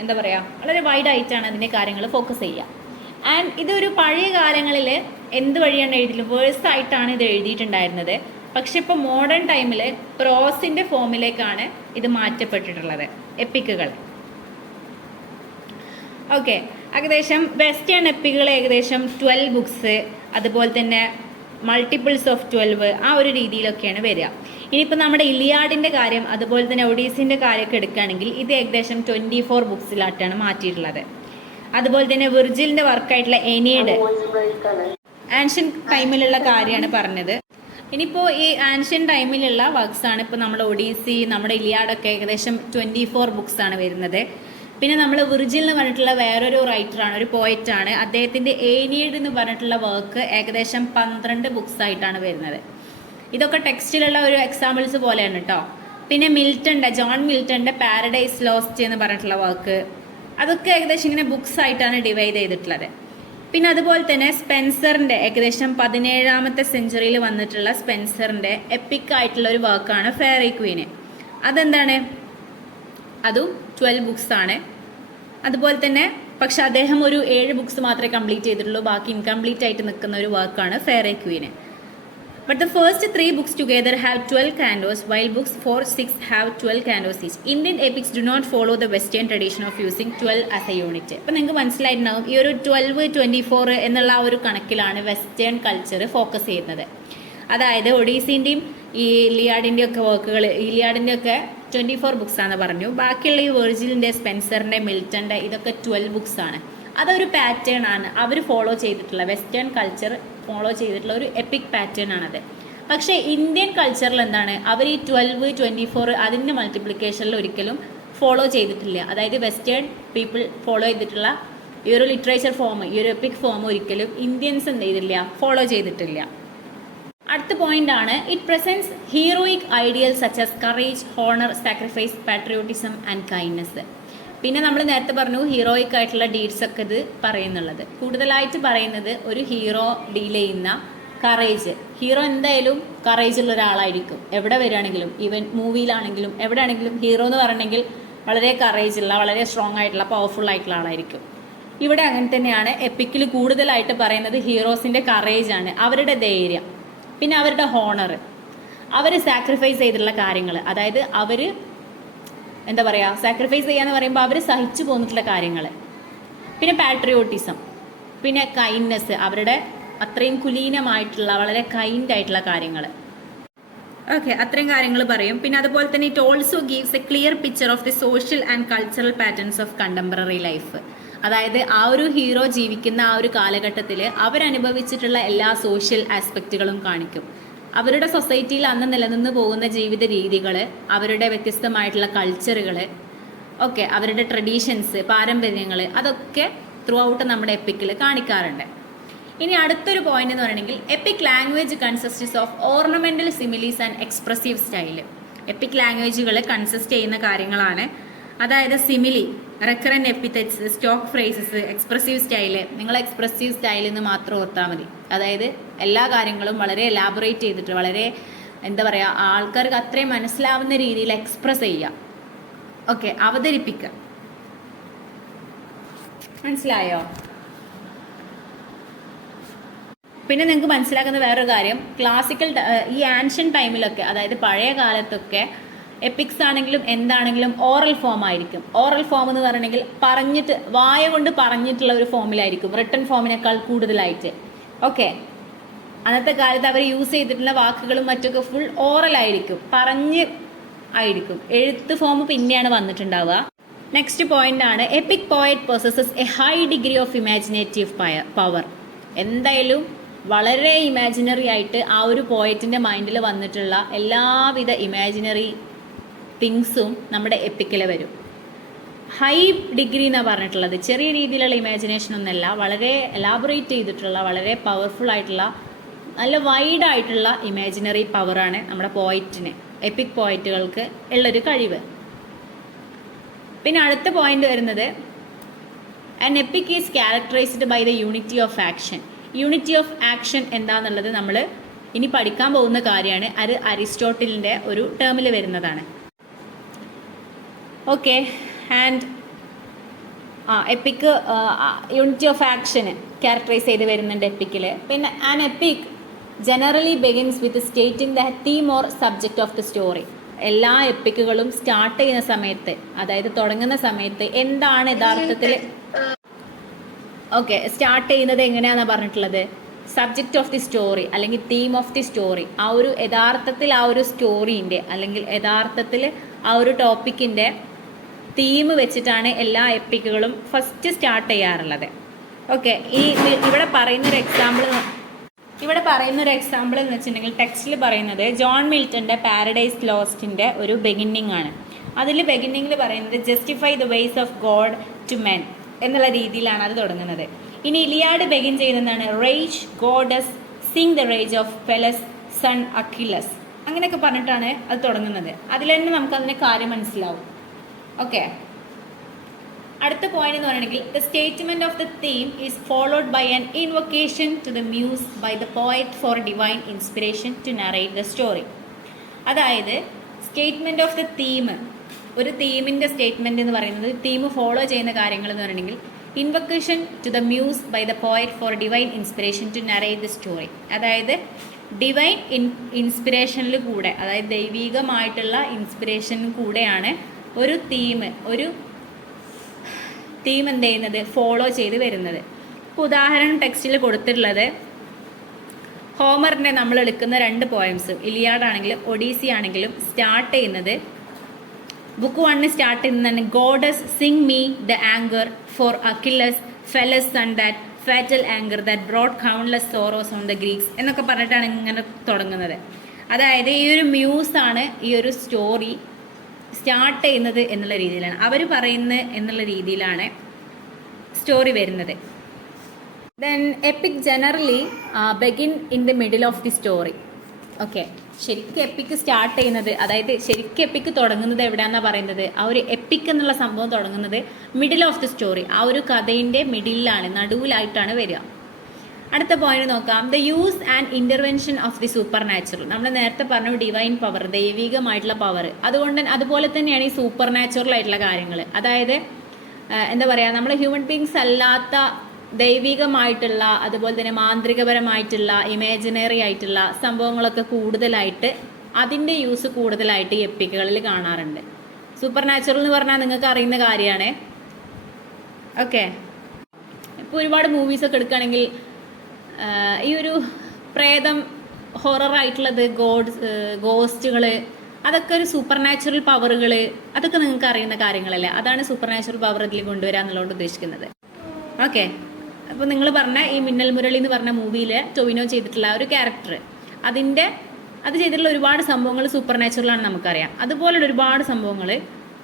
എന്താ പറയുക, വളരെ വൈഡായിട്ടാണ് അതിൻ്റെ കാര്യങ്ങൾ ഫോക്കസ് ചെയ്യുക. ആൻഡ് ഇതൊരു പഴയ കാലങ്ങളിൽ എന്ത് വഴിയാണ് എഴുതിയിട്ടുള്ളത്, വേഴ്സ് ആയിട്ടാണ് ഇത് എഴുതിയിട്ടുണ്ടായിരുന്നത്. പക്ഷെ ഇപ്പോൾ മോഡേൺ ടൈമിൽ പ്രോസിൻ്റെ ഫോമിലേക്കാണ് ഇത് മാറ്റപ്പെട്ടിട്ടുള്ളത്, എപ്പിക്കുകൾ. ഓക്കെ, ഏകദേശം വെസ്റ്റേൺ എപ്പിക്കുകൾ ഏകദേശം 12 ബുക്സ്, അതുപോലെ തന്നെ മൾട്ടിപ്പിൾസ് ഓഫ് 12, ആ ഒരു രീതിയിലൊക്കെയാണ് വരിക. ഇനിയിപ്പോൾ നമ്മുടെ ഇലിയാഡിൻ്റെ കാര്യം, അതുപോലെ തന്നെ ഒഡീസിൻ്റെ കാര്യമൊക്കെ എടുക്കുകയാണെങ്കിൽ ഇത് ഏകദേശം 24 ബുക്സിലായിട്ടാണ് മാറ്റിയിട്ടുള്ളത്. അതുപോലെ തന്നെ വിർജിലിൻ്റെ വർക്കായിട്ടുള്ള എനീഡ് ആൻഷ്യൻ ടൈമിലുള്ള കാര്യമാണ് പറഞ്ഞത്. ഇനിയിപ്പോൾ ഈ ആൻഷ്യൻ ടൈമിലുള്ള വർക്ക്സാണ് ഇപ്പോൾ നമ്മുടെ ഒഡീസി, നമ്മുടെ ഇലിയാഡൊക്കെ ഏകദേശം 24 ബുക്സാണ് വരുന്നത്. പിന്നെ നമ്മൾ വിർജിൽ എന്ന് പറഞ്ഞിട്ടുള്ള വേറൊരു റൈറ്ററാണ്, ഒരു പോയറ്റാണ്. അദ്ദേഹത്തിൻ്റെ ഏനീഡ് എന്ന് പറഞ്ഞിട്ടുള്ള വർക്ക് ഏകദേശം 12 ബുക്സ് ആയിട്ടാണ് വരുന്നത്. ഇതൊക്കെ ടെക്സ്റ്റിലുള്ള ഒരു എക്സാമ്പിൾസ് പോലെയാണ് കേട്ടോ. പിന്നെ ജോൺ മിൽട്ടൻ്റെ പാരഡൈസ് ലോസ്റ്റ് എന്ന് പറഞ്ഞിട്ടുള്ള വർക്ക്, അതൊക്കെ ഏകദേശം ഇങ്ങനെ ബുക്സ് ആയിട്ടാണ് ഡിവൈഡ് ചെയ്തിട്ടുള്ളത്. പിന്നെ അതുപോലെ തന്നെ സ്പെൻസറിൻ്റെ ഏകദേശം 17ാമത്തെ സെഞ്ചുറിയിൽ വന്നിട്ടുള്ള സ്പെൻസറിൻ്റെ എപ്പിക് ആയിട്ടുള്ള ഒരു വർക്കാണ് ഫെയറി ക്വീന്. അതെന്താണ്, അതും 12 ബുക്സ് ആണ്. അതുപോലെ തന്നെ പക്ഷെ അദ്ദേഹം ഒരു 7 ബുക്സ് മാത്രമേ കംപ്ലീറ്റ് ചെയ്തിട്ടുള്ളൂ, ബാക്കി ഇൻകംപ്ലീറ്റ് ആയിട്ട് നിൽക്കുന്ന ഒരു വർക്കാണ് faerie queen. But the first 3 books together have 12 cantos, while books 4, 6 have 12 cantos each. Indian epics do not follow the Western tradition of using 12 as a unit. അപ്പോൾ നിങ്ങൾക്ക് മനസ്സിലായിട്ടുണ്ടാകും, ഈ ഒരു 12, 24 എന്നുള്ള ആ ഒരു കണക്കിലാണ് വെസ്റ്റേൺ കൾച്ചർ ഫോക്കസ് ചെയ്യുന്നത്. അതായത് ഒഡീസിൻ്റെയും ഈ ഇലിയാഡിൻ്റെ ഒക്കെ വർക്കുകൾ, ഇലിയാഡിൻ്റെ ഒക്കെ 24 ബുക്സ് ആണെന്ന് പറഞ്ഞു. ബാക്കിയുള്ള ഈ വെർജിലിൻ്റെ, സ്പെൻസറിൻ്റെ, മിൽട്ടൻ്റെ ഇതൊക്കെ 12 ബുക്സ് ആണ്. അതൊരു പാറ്റേൺ ആണ് അവർ ഫോളോ ചെയ്തിട്ടുള്ള, വെസ്റ്റേൺ കൾച്ചർ ഫോളോ ചെയ്തിട്ടുള്ള ഒരു എപ്പിക് പാറ്റേൺ ആണത്. പക്ഷേ ഇന്ത്യൻ കൾച്ചറിൽ എന്താണ്, അവർ ഈ 12, 24 അതിൻ്റെ മൾട്ടിപ്ലിക്കേഷനിൽ ഒരിക്കലും ഫോളോ ചെയ്തിട്ടില്ല. അതായത് വെസ്റ്റേൺ പീപ്പിൾ ഫോളോ ചെയ്തിട്ടുള്ള ഈ ഒരു ലിറ്ററേച്ചർ ഫോം, ഈ ഒരു എപ്പിക് ഫോം ഒരിക്കലും ഇന്ത്യൻസ് എന്ത് ചെയ്തില്ല, ഫോളോ ചെയ്തിട്ടില്ല. അടുത്ത പോയിന്റ് ആണ്, it presence heroic ideals such as courage, honour, sacrifice, patriotism and kindness. പിന്നെ നമ്മൾ നേരത്തെ പറഞ്ഞു ഹീറോയിക് ആയിട്ടുള്ള ഡീഡ്സ് ഒക്കെ ഇത് പറയുന്നുള്ളത്. കൂടുതലായിട്ട് പറയുന്നത് ഒരു ഹീറോ ഡീൽ ചെയ്യുന്ന കറേജ്. ഹീറോ എന്തായാലും കറേജ് ഉള്ള ഒരാളായിരിക്കും എവിടെ വരികയാണെങ്കിലും, ഈവൻ മൂവിയിലാണെങ്കിലും എവിടെയാണെങ്കിലും ഹീറോ എന്ന് പറഞ്ഞെങ്കിൽ വളരെ കറേജ് ഉള്ള, വളരെ സ്ട്രോങ് ആയിട്ടുള്ള, പവർഫുൾ ആയിട്ടുള്ള ആളായിരിക്കും. ഇവിടെ അങ്ങനെ തന്നെയാണ്. എപ്പിക്കിൽ കൂടുതലായിട്ട് പറയുന്നത് ഹീറോസിൻ്റെ കറേജ് ആണ്, അവരുടെ ധൈര്യം, പിന്നെ അവരുടെ ഹോണർ. അവർ സാക്രിഫൈസ് ചെയ്തിട്ടുള്ള കാര്യങ്ങൾ, അതായത് അവർ എന്താ പറയുക, സാക്രിഫൈസ് ചെയ്യാന്ന് പറയുമ്പോൾ അവർ സഹിച്ചു പോന്നിട്ടുള്ള കാര്യങ്ങൾ. പിന്നെ പാട്രിയോട്ടിസം, പിന്നെ കൈൻഡ്നെസ്, അവരുടെ അത്രയും കുലീനമായിട്ടുള്ള വളരെ കൈൻഡ് ആയിട്ടുള്ള കാര്യങ്ങൾ. ഓക്കെ, അത്രയും കാര്യങ്ങൾ പറയും. പിന്നെ അതുപോലെ തന്നെ it also gives A clear picture of the social and cultural patterns of contemporary life. അതായത് ആ ഒരു ഹീറോ ജീവിക്കുന്ന ആ ഒരു കാലഘട്ടത്തിൽ അവരനുഭവിച്ചിട്ടുള്ള എല്ലാ സോഷ്യൽ ആസ്പെക്റ്റുകളും കാണിക്കും. അവരുടെ സൊസൈറ്റിയിൽ അന്ന് നിലനിന്ന് പോകുന്ന ജീവിത രീതികൾ, അവരുടെ വ്യത്യസ്തമായിട്ടുള്ള കൾച്ചറുകൾ, ഓക്കെ, അവരുടെ ട്രഡീഷൻസ്, പാരമ്പര്യങ്ങൾ, അതൊക്കെ ത്രൂ ഔട്ട് നമ്മുടെ എപ്പിക്കിൽ കാണിക്കാറുണ്ട്. ഇനി അടുത്തൊരു പോയിന്റ് എന്ന് പറയുകയാണെങ്കിൽ epic language consists of ornamental similes and expressive style. Epic ലാംഗ്വേജുകൾ കൺസിസ്റ്റ് ചെയ്യുന്ന കാര്യങ്ങളാണ്, അതായത് simile, recurrent epithets, stock phrases, expressive style. നിങ്ങൾ എക്സ്പ്രസീവ് സ്റ്റൈലിൽ നിന്ന് മാത്രം ഓർത്താൽ മതി. അതായത് എല്ലാ കാര്യങ്ങളും വളരെ എലാബറേറ്റ് ചെയ്തിട്ട്, വളരെ എന്താ പറയുക, ആൾക്കാർക്ക് അത്രയും മനസ്സിലാവുന്ന രീതിയിൽ എക്സ്പ്രസ് ചെയ്യുക, ഓക്കെ, അവതരിപ്പിക്കുക. മനസ്സിലായോ? പിന്നെ നിങ്ങൾക്ക് മനസ്സിലാക്കുന്ന വേറൊരു കാര്യം, ക്ലാസിക്കൽ ഈ ആൻഷ്യൻ ടൈമിലൊക്കെ, അതായത് പഴയ കാലത്തൊക്കെ എപ്പിക്സ് ആണെങ്കിലും എന്താണെങ്കിലും ഓറൽ ഫോം ആയിരിക്കും. ഓറൽ ഫോം എന്ന് പറയണമെങ്കിൽ പറഞ്ഞിട്ട്, വായ കൊണ്ട് പറഞ്ഞിട്ടുള്ള ഒരു ഫോമിലായിരിക്കും, റിട്ടൺ ഫോമിനേക്കാൾ കൂടുതലായിട്ട്. ഓക്കെ, അന്നത്തെ കാലത്ത് അവർ യൂസ് ചെയ്തിട്ടുള്ള വാക്കുകളും മറ്റൊക്കെ ഫുൾ ഓറൽ ആയിരിക്കും, പറഞ്ഞ് ആയിരിക്കും. എഴുത്ത് ഫോം പിന്നെയാണ് വന്നിട്ടുണ്ടാവുക. നെക്സ്റ്റ് പോയിന്റ് ആണ്, EPIC poet possesses A high degree of imaginative power. എന്തായാലും വളരെ ഇമാജിനറി ആയിട്ട് ആ ഒരു പോയറ്റിന്റെ മൈൻഡിൽ വന്നിട്ടുള്ള എല്ലാവിധ ഇമാജിനറി തിങ്സും നമ്മുടെ എപ്പിക്കിൽ വരും. ഹൈ ഡിഗ്രി എന്നാണ് പറഞ്ഞിട്ടുള്ളത്, ചെറിയ രീതിയിലുള്ള ഇമാജിനേഷൻ ഒന്നല്ല, വളരെ എലാബറേറ്റ് ചെയ്തിട്ടുള്ള, വളരെ പവർഫുൾ ആയിട്ടുള്ള, നല്ല വൈഡ് ആയിട്ടുള്ള ഇമാജിനറി പവറാണ് നമ്മുടെ പോയറ്റിന്, എപ്പിക് പോയറ്റുകൾക്ക് ഉള്ളൊരു കഴിവ്. പിന്നെ അടുത്ത പോയിന്റ് വരുന്നത്, an epic is characterised by the unity of action. Unity of action എന്താണെന്നുള്ളത് നമ്മൾ ഇനി പഠിക്കാൻ പോകുന്ന കാര്യമാണ്. അത് അരിസ്റ്റോട്ടിലിൻ്റെ ഒരു ടേമിൽ വരുന്നതാണ്. Okay, and EPIC unity of action characterise ചെയ്ത് വരുന്നുണ്ട് എപ്പിക്കിൽ. പിന്നെ an EPIC generally begins with stating the theme or subject of the story. എല്ലാ എപ്പിക്കുകളും സ്റ്റാർട്ട് ചെയ്യുന്ന സമയത്ത്, അതായത് തുടങ്ങുന്ന സമയത്ത് എന്താണ് യഥാർത്ഥത്തിൽ, ഓക്കെ, സ്റ്റാർട്ട് ചെയ്യുന്നത് എങ്ങനെയാണെന്ന് പറഞ്ഞിട്ടുള്ളത്, സബ്ജക്റ്റ് ഓഫ് ദി സ്റ്റോറി അല്ലെങ്കിൽ തീം ഓഫ് ദി സ്റ്റോറി. ആ ഒരു യഥാർത്ഥത്തിൽ ആ ഒരു സ്റ്റോറീൻ്റെ അല്ലെങ്കിൽ യഥാർത്ഥത്തിൽ ആ ഒരു ടോപ്പിക്കിൻ്റെ തീം വെച്ചിട്ടാണ് എല്ലാ എപ്പിക്കുകളും ഫസ്റ്റ് സ്റ്റാർട്ട് ചെയ്യാറുള്ളത്. ഓക്കെ, ഇവിടെ പറയുന്നൊരു എക്സാമ്പിൾ എന്ന് വെച്ചിട്ടുണ്ടെങ്കിൽ ടെക്സ്റ്റിൽ പറയുന്നത് ജോൺ മിൽട്ടൻ്റെ പാരഡൈസ് ലോസ്റ്റിൻ്റെ ഒരു ബിഗിന്നിങ് ആണ്. അതിൽ ബിഗിന്നിങ്ങിൽ പറയുന്നത് justify the ways of god to men എന്നുള്ള രീതിയിലാണ് അത് തുടങ്ങുന്നത്. ഇനി ഇലിയാഡ് ബെഗിൻ ചെയ്യുന്നതാണ് rage goddess sing the rage of Peleus son Achilles, അങ്ങനെയൊക്കെ പറഞ്ഞിട്ടാണ് അത് തുടങ്ങുന്നത്. അതിൽ തന്നെ നമുക്കതിൻ്റെ കാര്യം മനസ്സിലാവും. ഓക്കെ, അടുത്ത പോയിന്റ് എന്ന് പറയുകയാണെങ്കിൽ the statement of the theme is followed by an invocation to the muse by the poet for divine inspiration to narrate the story. അതായത് സ്റ്റേറ്റ്മെന്റ് ഓഫ് ദ തീം, ഒരു തീമിൻ്റെ സ്റ്റേറ്റ്മെന്റ് എന്ന് പറയുന്നത്, തീം ഫോളോ ചെയ്യുന്ന കാര്യങ്ങൾ എന്ന് പറയുകയാണെങ്കിൽ invocation to the muse by the poet for divine inspiration to narrate the story. അതായത് ഡിവൈൻ ഇൻസ്പിറേഷനിൽ കൂടെ, അതായത് ദൈവികമായിട്ടുള്ള ഇൻസ്പിറേഷനിൽ കൂടെയാണ് ഒരു തീം എന്ത് ചെയ്യുന്നത്, ഫോളോ ചെയ്ത് വരുന്നത്. ഇപ്പോൾ ഉദാഹരണം ടെക്സ്റ്റിൽ കൊടുത്തിട്ടുള്ളത് ഹോമറിൻ്റെ നമ്മൾ എടുക്കുന്ന 2 പോയംസ്, ഇലിയാഡ് ആണെങ്കിലും ഒഡീസി ആണെങ്കിലും സ്റ്റാർട്ട് ചെയ്യുന്നത്, ബുക്ക് 1 സ്റ്റാർട്ട് ചെയ്യുന്നതാണ് goddess sing me the anger for Achilles Peleus son that fatal anger that brought countless sorrows on the Greeks എന്നൊക്കെ പറഞ്ഞിട്ടാണ് ഇങ്ങനെ തുടങ്ങുന്നത്. അതായത് ഈ ഒരു മ്യൂസാണ് ഈ ഒരു സ്റ്റോറി സ്റ്റാർട്ട് ചെയ്യുന്നത് എന്നുള്ള രീതിയിലാണ്, അവർ പറയുന്നത് എന്നുള്ള രീതിയിലാണ് സ്റ്റോറി വരുന്നത്. Then EPIC generally begin in the middle of the story. Okay, ശരിക്കും എപ്പിക്ക് സ്റ്റാർട്ട് ചെയ്യുന്നത്, അതായത് ശരിക്കും എപ്പിക്ക് തുടങ്ങുന്നത് എവിടെയാണെന്നാണ് പറയുന്നത്, ആ ഒരു എപ്പിക് എന്നുള്ള സംഭവം തുടങ്ങുന്നത് മിഡിൽ ഓഫ് ദി സ്റ്റോറി, ആ ഒരു കഥയിൻ്റെ മിഡിലാണ്, നടുവിലായിട്ടാണ് വരിക. അടുത്ത പോയിന്റ് നോക്കാം, the use and intervention of the super natural. നമ്മൾ നേരത്തെ പറഞ്ഞു ഡിവൈൻ പവർ, ദൈവികമായിട്ടുള്ള പവർ, അതുപോലെ തന്നെയാണ് ഈ സൂപ്പർ നാച്ചുറൽ ആയിട്ടുള്ള കാര്യങ്ങൾ. അതായത് എന്താ പറയുക, നമ്മൾ ഹ്യൂമൻ ബീങ്സ് അല്ലാത്ത ദൈവികമായിട്ടുള്ള, അതുപോലെ തന്നെ മാന്ത്രികപരമായിട്ടുള്ള, ഇമാജിനറി ആയിട്ടുള്ള സംഭവങ്ങളൊക്കെ കൂടുതലായിട്ട് അതിൻ്റെ യൂസ് കൂടുതലായിട്ട് ഈ എപ്പിക്കുകളിൽ കാണാറുണ്ട്. സൂപ്പർ നാച്ചുറൽ എന്ന് പറഞ്ഞാൽ നിങ്ങൾക്ക് അറിയുന്ന കാര്യമാണ്. ഓക്കെ, ഇപ്പോൾ ഒരുപാട് മൂവീസൊക്കെ എടുക്കുകയാണെങ്കിൽ ഈ ഒരു പ്രേതം, ഹൊററായിട്ടുള്ളത്, ഗോസ്റ്റുകൾ, അതൊക്കെ ഒരു സൂപ്പർ നാച്ചുറൽ പവറുകൾ, അതൊക്കെ നിങ്ങൾക്ക് അറിയുന്ന കാര്യങ്ങളല്ലേ. അതാണ് സൂപ്പർ നാച്ചുറൽ പവർ ഇതിൽ കൊണ്ടുവരാൻ എന്നുള്ളത് ഉദ്ദേശിക്കുന്നത്. ഓക്കെ, അപ്പോൾ നിങ്ങൾ പറഞ്ഞ ഈ മിന്നൽ മുരളി എന്ന് പറഞ്ഞ മൂവിയിൽ ടൊവിനോ ചെയ്തിട്ടുള്ള ഒരു ക്യാരക്ടർ, അത് ചെയ്തിട്ടുള്ള ഒരുപാട് സംഭവങ്ങൾ സൂപ്പർ നാച്ചുറലാണ് നമുക്കറിയാം. അതുപോലുള്ള ഒരുപാട് സംഭവങ്ങൾ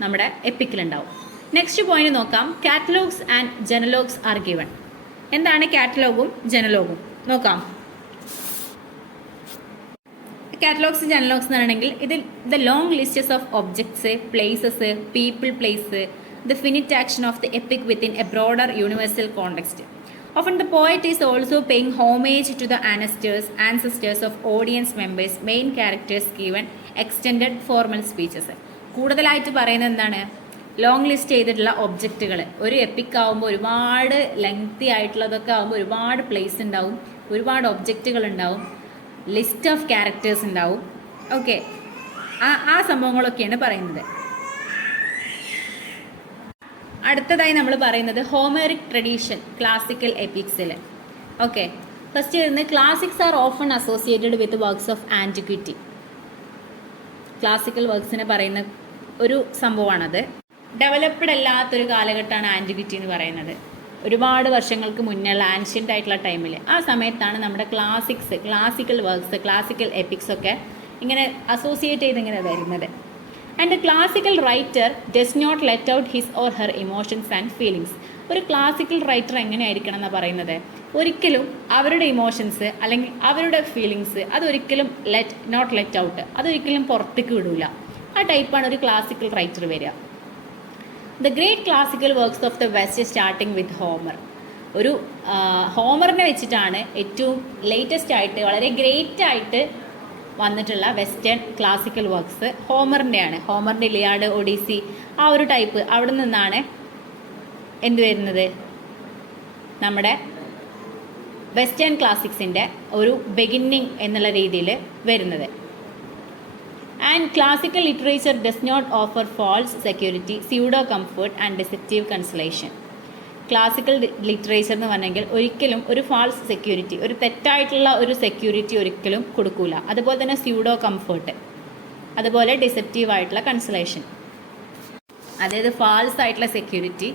നമ്മുടെ എപ്പിക്കിലുണ്ടാവും. നെക്സ്റ്റ് പോയിന്റ് നോക്കാം. Catalogues and genealogies are given. എന്താണ് കാറ്റലോഗും ജനലോഗും നോക്കാം. കാറ്റലോഗ്സ് ജനലോഗ്സ് എന്ന് പറയണമെങ്കിൽ ഇതിൽ the long lists of objects, places, people, place, the finite action of the epic within a broader universal context. Often the poet is also paying homage to the ancestors of audience members, main characters given extended formal speeches. കൂടുതലായിട്ട് പറയുന്നത് എന്താണ്? Long list ചെയ്തിട്ടുള്ള ഒബ്ജക്റ്റുകൾ. ഒരു EPIC ആകുമ്പോൾ ഒരുപാട് lengthy ആയിട്ടുള്ളതൊക്കെ ആകുമ്പോൾ ഒരുപാട് പ്ലേസ് ഉണ്ടാവും, ഒരുപാട് ഒബ്ജക്റ്റുകൾ ഉണ്ടാവും, ലിസ്റ്റ് ഓഫ് ക്യാരക്ടേഴ്സ് ഉണ്ടാവും. ഓക്കെ, ആ സംഭവങ്ങളൊക്കെയാണ് പറയുന്നത്. അടുത്തതായി നമ്മൾ പറയുന്നത് ഹോമറിക് ട്രഡീഷൻ ക്ലാസിക്കൽ എപ്പിക്സിൽ. ഓക്കെ, ഫസ്റ്റ് വരുന്നത് classics are often associated with works of antiquity. Classical വർക്ക്സിനെ പറയുന്ന ഒരു സംഭവമാണത്. ഡെവലപ്ഡ് അല്ലാത്തൊരു കാലഘട്ടമാണ് ആൻറ്റിക്വിറ്റി എന്ന് പറയുന്നത്. ഒരുപാട് വർഷങ്ങൾക്ക് മുന്നേ ആൻഷ്യൻ്റ് ആയിട്ടുള്ള ടൈമിൽ, ആ സമയത്താണ് നമ്മുടെ ക്ലാസിക്കൽ വർക്ക്സ്, ക്ലാസിക്കൽ എപ്പിക്സ് ഒക്കെ ഇങ്ങനെ അസോസിയേറ്റ് ചെയ്ത് ഇങ്ങനെ വരുന്നത്. And a classical writer does not let out his or her emotions and feelings. ഒരു ക്ലാസിക്കൽ റൈറ്റർ എങ്ങനെയായിരിക്കണം എന്നാണ് പറയുന്നത്? ഒരിക്കലും അവരുടെ ഇമോഷൻസ് അല്ലെങ്കിൽ അവരുടെ ഫീലിങ്സ് അതൊരിക്കലും നോട്ട് ലെറ്റ് ഔട്ട്, അതൊരിക്കലും പുറത്തേക്ക് വിടില്ല. ആ ടൈപ്പാണ് ഒരു ക്ലാസിക്കൽ റൈറ്റർ വരിക. The great classical works of the west starting with Homer. ഒരു ഹോമറിനെ വെച്ചിട്ടാണ് ഏറ്റവും ലേറ്റസ്റ്റ് ആയിട്ട് വളരെ ഗ്രേറ്റ് ആയിട്ട് വന്നിട്ടുള്ള വെസ്റ്റേൺ ക്ലാസിക്കൽ വർക്ക്സ് ഹോമറിൻ്റെയാണ്. ഹോമറിൻ്റെ ഇലിയാഡ്, ഒഡീസി, ആ ഒരു ടൈപ്പ്, അവിടെ നിന്നാണ് എന്ത് വരുന്നത്? നമ്മുടെ വെസ്റ്റേൺ ക്ലാസിക്സിൻ്റെ ഒരു ബിഗിന്നിങ് എന്നുള്ള രീതിയിൽ വരുന്നത്. And classical literature does not offer false security, pseudo comfort and deceptive consolation. Classical literature എന്ന് പറഞ്ഞെങ്കിൽ ഒരിക്കലും ഒരു ഫാൾസ് സെക്യൂരിറ്റി, ഒരു തെറ്റായിട്ടുള്ള ഒരു സെക്യൂരിറ്റി ഒരിക്കലും കൊടുക്കൂല. അതുപോലെ തന്നെ സ്യൂഡോ കംഫർട്ട്, അതുപോലെ ഡിസെപ്റ്റീവ് ആയിട്ടുള്ള കൺസലേഷൻ, അതായത് ഫാൾസ് ആയിട്ടുള്ള സെക്യൂരിറ്റി,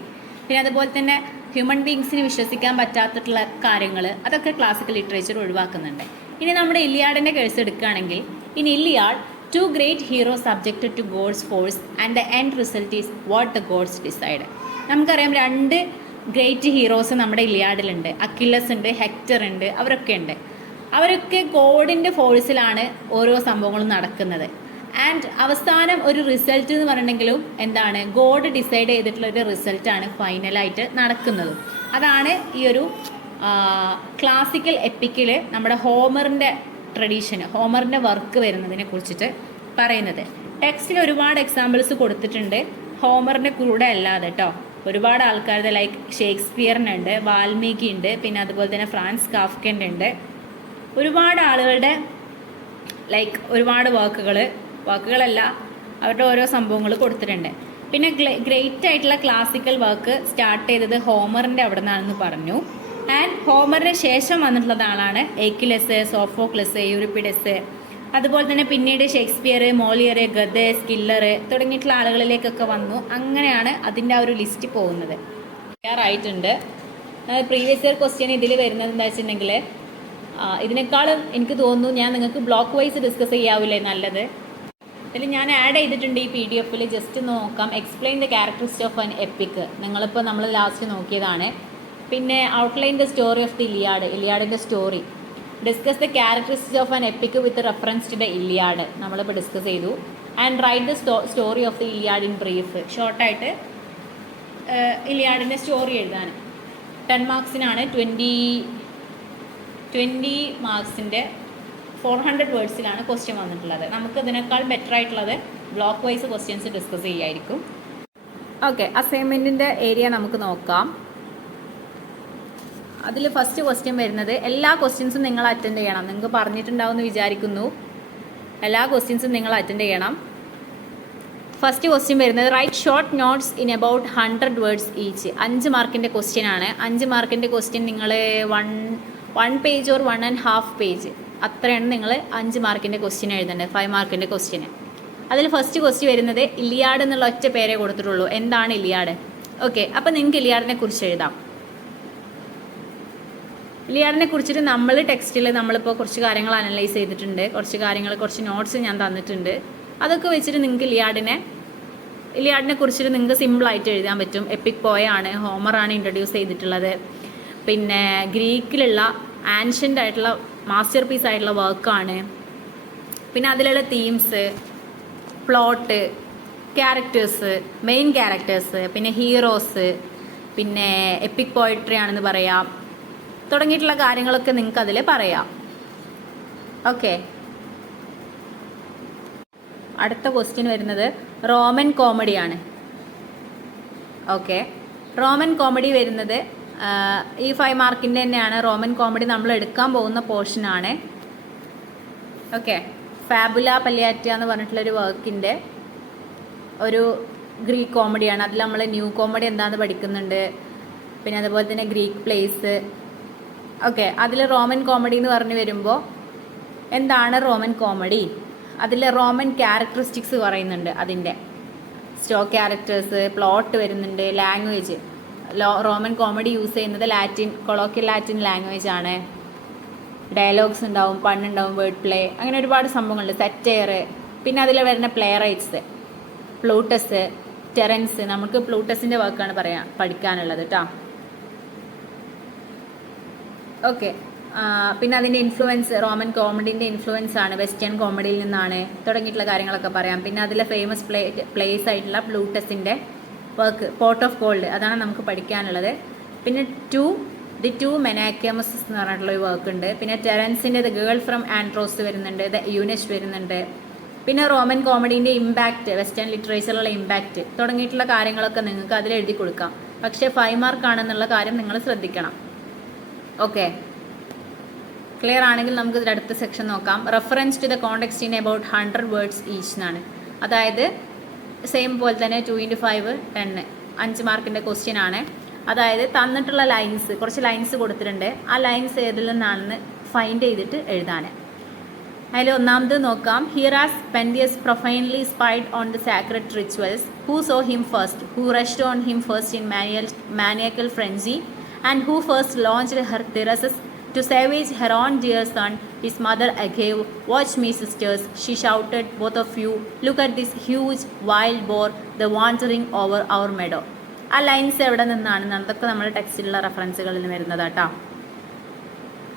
പിന്നെ അതുപോലെ തന്നെ ഹ്യൂമൻ ബീങ്സിന് വിശ്വസിക്കാൻ പറ്റാത്തിട്ടുള്ള കാര്യങ്ങൾ, അതൊക്കെ ക്ലാസിക്കൽ ലിറ്ററേച്ചർ ഒഴിവാക്കുന്നുണ്ട്. ഇനി നമ്മുടെ ഇലിയാഡിൻ്റെ കേസ് എടുക്കുകയാണെങ്കിൽ, in Iliad two great heroes subjected to gods force and the end result is what the gods decide. നമുക്കറിയാം രണ്ട് ഗ്രേറ്റ് ഹീറോസ് നമ്മുടെ ഇലിയാഡിലുണ്ട്. അക്കില്ലസ് ഉണ്ട്, ഹെക്ടർ ഉണ്ട്, അവരൊക്കെ ഉണ്ട്. അവരൊക്കെ ഗോഡിൻ്റെ ഫോഴ്സിലാണ് ഓരോ സംഭവങ്ങളും നടക്കുന്നത്. ആൻഡ് അവസാനം ഒരു റിസൾട്ട് എന്ന് പറഞ്ഞിട്ടുണ്ടെങ്കിലും എന്താണ്? ഗോഡ് ഡിസൈഡ് ചെയ്തിട്ടുള്ള ഒരു റിസൾട്ടാണ് ഫൈനലായിട്ട് നടക്കുന്നത്. അതാണ് ഈ ഒരു ക്ലാസിക്കൽ എപ്പിക്കിൽ നമ്മുടെ ഹോമറിൻ്റെ ട്രഡീഷൻ, ഹോമറിൻ്റെ വർക്ക് വരുന്നതിനെ കുറിച്ചിട്ട് പറയുന്നത്. ടെക്സ്റ്റിൽ ഒരുപാട് എക്സാമ്പിൾസ് കൊടുത്തിട്ടുണ്ട്, ഹോമറിൻ്റെ കൂടെ അല്ലാതെ കേട്ടോ. ഒരുപാട് ആൾക്കാരുടെ ലൈക്ക് ഷേക്സ്പിയറിനുണ്ട്, വാൽമീകി ഉണ്ട്, പിന്നെ അതുപോലെ തന്നെ ഫ്രാൻസ് കാഫ്കൻ്റെ ഉണ്ട്. ഒരുപാട് ആളുകളുടെ ലൈക്ക് ഒരുപാട് വാക്കുകളല്ല, അവരുടെ ഓരോ സംഭവങ്ങൾ കൊടുത്തിട്ടുണ്ട്. പിന്നെ ഗ്രേറ്റ് ആയിട്ടുള്ള ക്ലാസിക്കൽ വർക്ക് സ്റ്റാർട്ട് ചെയ്തത് ഹോമറിൻ്റെ അവിടെ നിന്നാണെന്ന് പറഞ്ഞു. ആൻഡ് ഹോമറിന് ശേഷം വന്നിട്ടുള്ള ആളാണ് എക്കിലസ്, സോഫോക്ലസ്, യൂറിപ്പിഡസ്, അതുപോലെ തന്നെ പിന്നീട് ഷേക്സ്പിയർ, മോളിയർ, ഗദെ, സ്കില്ലർ തുടങ്ങിയിട്ടുള്ള ആളുകളിലേക്കൊക്കെ വന്നു. അങ്ങനെയാണ് അതിൻ്റെ ആ ഒരു ലിസ്റ്റ് പോകുന്നത്. തയ്യാറായിട്ടുണ്ട്. പ്രീവിയസ് ഇയർ ക്വസ്റ്റ്യൻ ഇതിൽ വരുന്നത് എന്താ വെച്ചിട്ടുണ്ടെങ്കിൽ, ഇതിനേക്കാളും എനിക്ക് തോന്നുന്നു ഞാൻ നിങ്ങൾക്ക് ബ്ലോക്ക് വൈസ് ഡിസ്കസ് ചെയ്യാവില്ലേ നല്ലത്. ഇതിൽ ഞാൻ ആഡ് ചെയ്തിട്ടുണ്ട് ഈ PDF. ജസ്റ്റ് നോക്കാം. Explain the characteristics of an epic. നിങ്ങളിപ്പോൾ നമ്മൾ ലാസ്റ്റ് നോക്കിയതാണ്. പിന്നെ outline the story of the ഇലിയാഡിൻ്റെ story. Discuss the characteristics of an epic with reference to the Iliad നമ്മളിപ്പോൾ ഡിസ്കസ് ചെയ്തു. And write the story of the Iliad in brief. ഷോർട്ടായിട്ട് ഇലിയാഡിൻ്റെ story എഴുതാൻ 10 മാർക്സിനാണ്. 20 മാർക്സിൻ്റെ 400 വേർഡ്സിലാണ് ക്വസ്റ്റ്യൻ വന്നിട്ടുള്ളത്. നമുക്ക് ഇതിനേക്കാൾ ബെറ്റർ ആയിട്ടുള്ളത് ബ്ലോക്ക് വൈസ് ക്വസ്റ്റ്യൻസ് ഡിസ്കസ് ചെയ്യായിരിക്കും. ഓക്കെ, അസൈൻമെൻറ്റിൻ്റെ ഏരിയ നമുക്ക് നോക്കാം. അതിൽ ഫസ്റ്റ് ക്വസ്റ്റ്യൻ വരുന്നത്, എല്ലാ ക്വസ്റ്റ്യൻസും നിങ്ങൾ അറ്റൻഡ് ചെയ്യണം. നിങ്ങൾക്ക് പറഞ്ഞിട്ടുണ്ടാവുമെന്ന് വിചാരിക്കുന്നു. എല്ലാ ക്വസ്റ്റ്യൻസും നിങ്ങൾ അറ്റൻഡ് ചെയ്യണം. ഫസ്റ്റ് ക്വസ്റ്റ്യൻ വരുന്നത് write short notes in about 100 words each. 5 മാർക്കിൻ്റെ ക്വസ്റ്റ്യൻ ആണ്. 5 മാർക്കിൻ്റെ ക്വസ്റ്റ്യൻ നിങ്ങൾ 1 പേജ് ഓർ 1.5 പേജ് അത്രയാണ് നിങ്ങൾ 5 മാർക്കിൻ്റെ ക്വസ്റ്റ്യൻ എഴുതേണ്ടത്. 5 മാർക്കിൻ്റെ ക്വസ്റ്റ്യന്. അതിൽ ഫസ്റ്റ് ക്വസ്റ്റ്യൻ വരുന്നത് ഇലിയാഡ് എന്നുള്ള ഒറ്റ പേരേ കൊടുത്തിട്ടുള്ളൂ. എന്താണ് ഇലിയാഡ്? ഓക്കെ, അപ്പോൾ നിങ്ങൾക്ക് ഇലിയാഡിനെ കുറിച്ച് എഴുതാം. ഇലിയാഡിനെ കുറിച്ചിട്ട് നമ്മൾ ടെക്സ്റ്റിൽ നമ്മളിപ്പോൾ കുറച്ച് കാര്യങ്ങൾ അനലൈസ് ചെയ്തിട്ടുണ്ട്. കുറച്ച് നോട്ട്സ് ഞാൻ തന്നിട്ടുണ്ട്. അതൊക്കെ വെച്ചിട്ട് നിങ്ങൾക്ക് ഇലിയാഡിനെ കുറിച്ചിട്ട് നിങ്ങൾക്ക് സിമ്പിളായിട്ട് എഴുതാൻ പറ്റും. എപ്പിക് പോയാണ്, ഹോമറാണ് ഇൻട്രൊഡ്യൂസ് ചെയ്തിട്ടുള്ളത്. പിന്നെ ഗ്രീക്കിലുള്ള ആൻഷ്യൻ്റ് ആയിട്ടുള്ള മാസ്റ്റർ പീസ് ആയിട്ടുള്ള വർക്കാണ്. പിന്നെ അതിലുള്ള themes, plot, characters, main characters, പിന്നെ ഹീറോസ്, പിന്നെ എപ്പിക് പോയട്രി ആണെന്ന് പറയാം. തുടങ്ങിയിട്ടുള്ള കാര്യങ്ങളൊക്കെ നിങ്ങൾക്ക് അതിൽ പറയാം. ഓക്കെ, അടുത്ത ക്വസ്റ്റ്യൻ വരുന്നത് റോമൻ കോമഡിയാണ്. ഓക്കെ, റോമൻ കോമഡി വരുന്നത് ഈ 5 മാർക്കിൻ്റെ തന്നെയാണ്. റോമൻ കോമഡി നമ്മൾ എടുക്കാൻ പോകുന്ന പോർഷനാണ്. ഓക്കെ, ഫാബുല പല്ലിയാറ്റ എന്ന് പറഞ്ഞിട്ടുള്ളൊരു വർക്കിൻ്റെ ഒരു ഗ്രീക്ക് കോമഡിയാണ്. അതിൽ നമ്മൾ ന്യൂ കോമഡി എന്താണെന്ന് പഠിക്കുന്നുണ്ട്. പിന്നെ അതുപോലെ തന്നെ ഗ്രീക്ക് പ്ലേസ്. ഓക്കെ, അതിൽ റോമൻ കോമഡി എന്ന് പറഞ്ഞു വരുമ്പോൾ എന്താണ് റോമൻ കോമഡി? അതിൽ റോമൻ ക്യാരക്ടറിസ്റ്റിക്സ് പറയുന്നുണ്ട്. അതിൻ്റെ സ്റ്റോക്ക് ക്യാരക്ടേഴ്സ്, പ്ലോട്ട് വരുന്നുണ്ട്, ലാംഗ്വേജ്. റോമൻ കോമഡി യൂസ് ചെയ്യുന്നത് കൊളോക്കിയൽ ലാറ്റിൻ ലാംഗ്വേജ് ആണ്. ഡയലോഗ്സ് ഉണ്ടാവും, പണ്ണുണ്ടാവും, വേർഡ് പ്ലേ, അങ്ങനെ ഒരുപാട് സംഭവങ്ങളുണ്ട്. സെറ്റയർ, പിന്നെ അതിൽ വരുന്ന പ്ലേ റൈറ്റ്സ്, പ്ലൂട്ടസ്, ടെറൻസ്. നമുക്ക് പ്ലൂട്ടസിൻ്റെ വർക്കാണ് പഠിക്കാനുള്ളത് കേട്ടോ. ഓക്കെ, പിന്നെ അതിൻ്റെ ഇൻഫ്ലുവൻസ്, റോമൻ കോമഡിൻ്റെ ഇൻഫ്ലുവൻസ് ആണ്, വെസ്റ്റേൺ കോമഡിയിൽ നിന്നാണ്, തുടങ്ങിയിട്ടുള്ള കാര്യങ്ങളൊക്കെ പറയാം. പിന്നെ അതിലെ ഫേമസ് പ്ലേസ് ആയിട്ടുള്ള പ്ലൂട്ടസിൻ്റെ വർക്ക്, പോർട്ട് ഓഫ് ഗോൾഡ്, അതാണ് നമുക്ക് പഠിക്കാനുള്ളത്. പിന്നെ ദി ടു മെനാക്യമസ് എന്ന് പറഞ്ഞിട്ടുള്ള ഒരു വർക്ക് ഉണ്ട്. പിന്നെ ടെറൻസിൻ്റെ ദ ഗേൾ ഫ്രം ആൻഡ്രോസ് വരുന്നുണ്ട്, ദ യൂനിറ്റ് വരുന്നുണ്ട്. പിന്നെ റോമൻ കോമഡീൻ്റെ ഇമ്പാക്റ്റ്, വെസ്റ്റേൺ ലിറ്ററേച്ചറിലുള്ള ഇമ്പാക്റ്റ്, തുടങ്ങിയിട്ടുള്ള കാര്യങ്ങളൊക്കെ നിങ്ങൾക്ക് അതിൽ എഴുതി കൊടുക്കാം. പക്ഷേ 5 മാർക്കാണെന്നുള്ള കാര്യം നിങ്ങൾ ശ്രദ്ധിക്കണം. ഓക്കെ, ക്ലിയർ ആണെങ്കിൽ നമുക്ക് ഇതിൽ അടുത്ത സെക്ഷൻ നോക്കാം. Reference to the context in about 100 words each എന്നാണ്. അതായത് സെയിം പോലെ തന്നെ 2x5 10, 5 മാർക്കിൻ്റെ ക്വസ്റ്റ്യൻ ആണ്. അതായത് തന്നിട്ടുള്ള ലൈൻസ്, കുറച്ച് ലൈൻസ് കൊടുത്തിട്ടുണ്ട്. ആ ലൈൻസ് ഏതിൽ നിന്നാണെന്ന് ഫൈൻഡ് ചെയ്തിട്ട് എഴുതാൻ. അതിൽ ഒന്നാമത് നോക്കാം. Here as Pentheus profanely spied on the sacred rituals. Who saw him first? Who rushed on him first in maniacal frenzy? And who first launched her thyrsus to savage her own dear son? His mother agave. Watch me, sisters, she shouted, both of you. Look at this huge wild boar, the wandering over our meadow. ആ lines എവിടെ നിന്നാണ്? അതൊക്കെ നമ്മുടെ ടെക്സ്റ്റിലുള്ള റെഫറൻസുകളിൽ വരുന്നതാട്ടോ.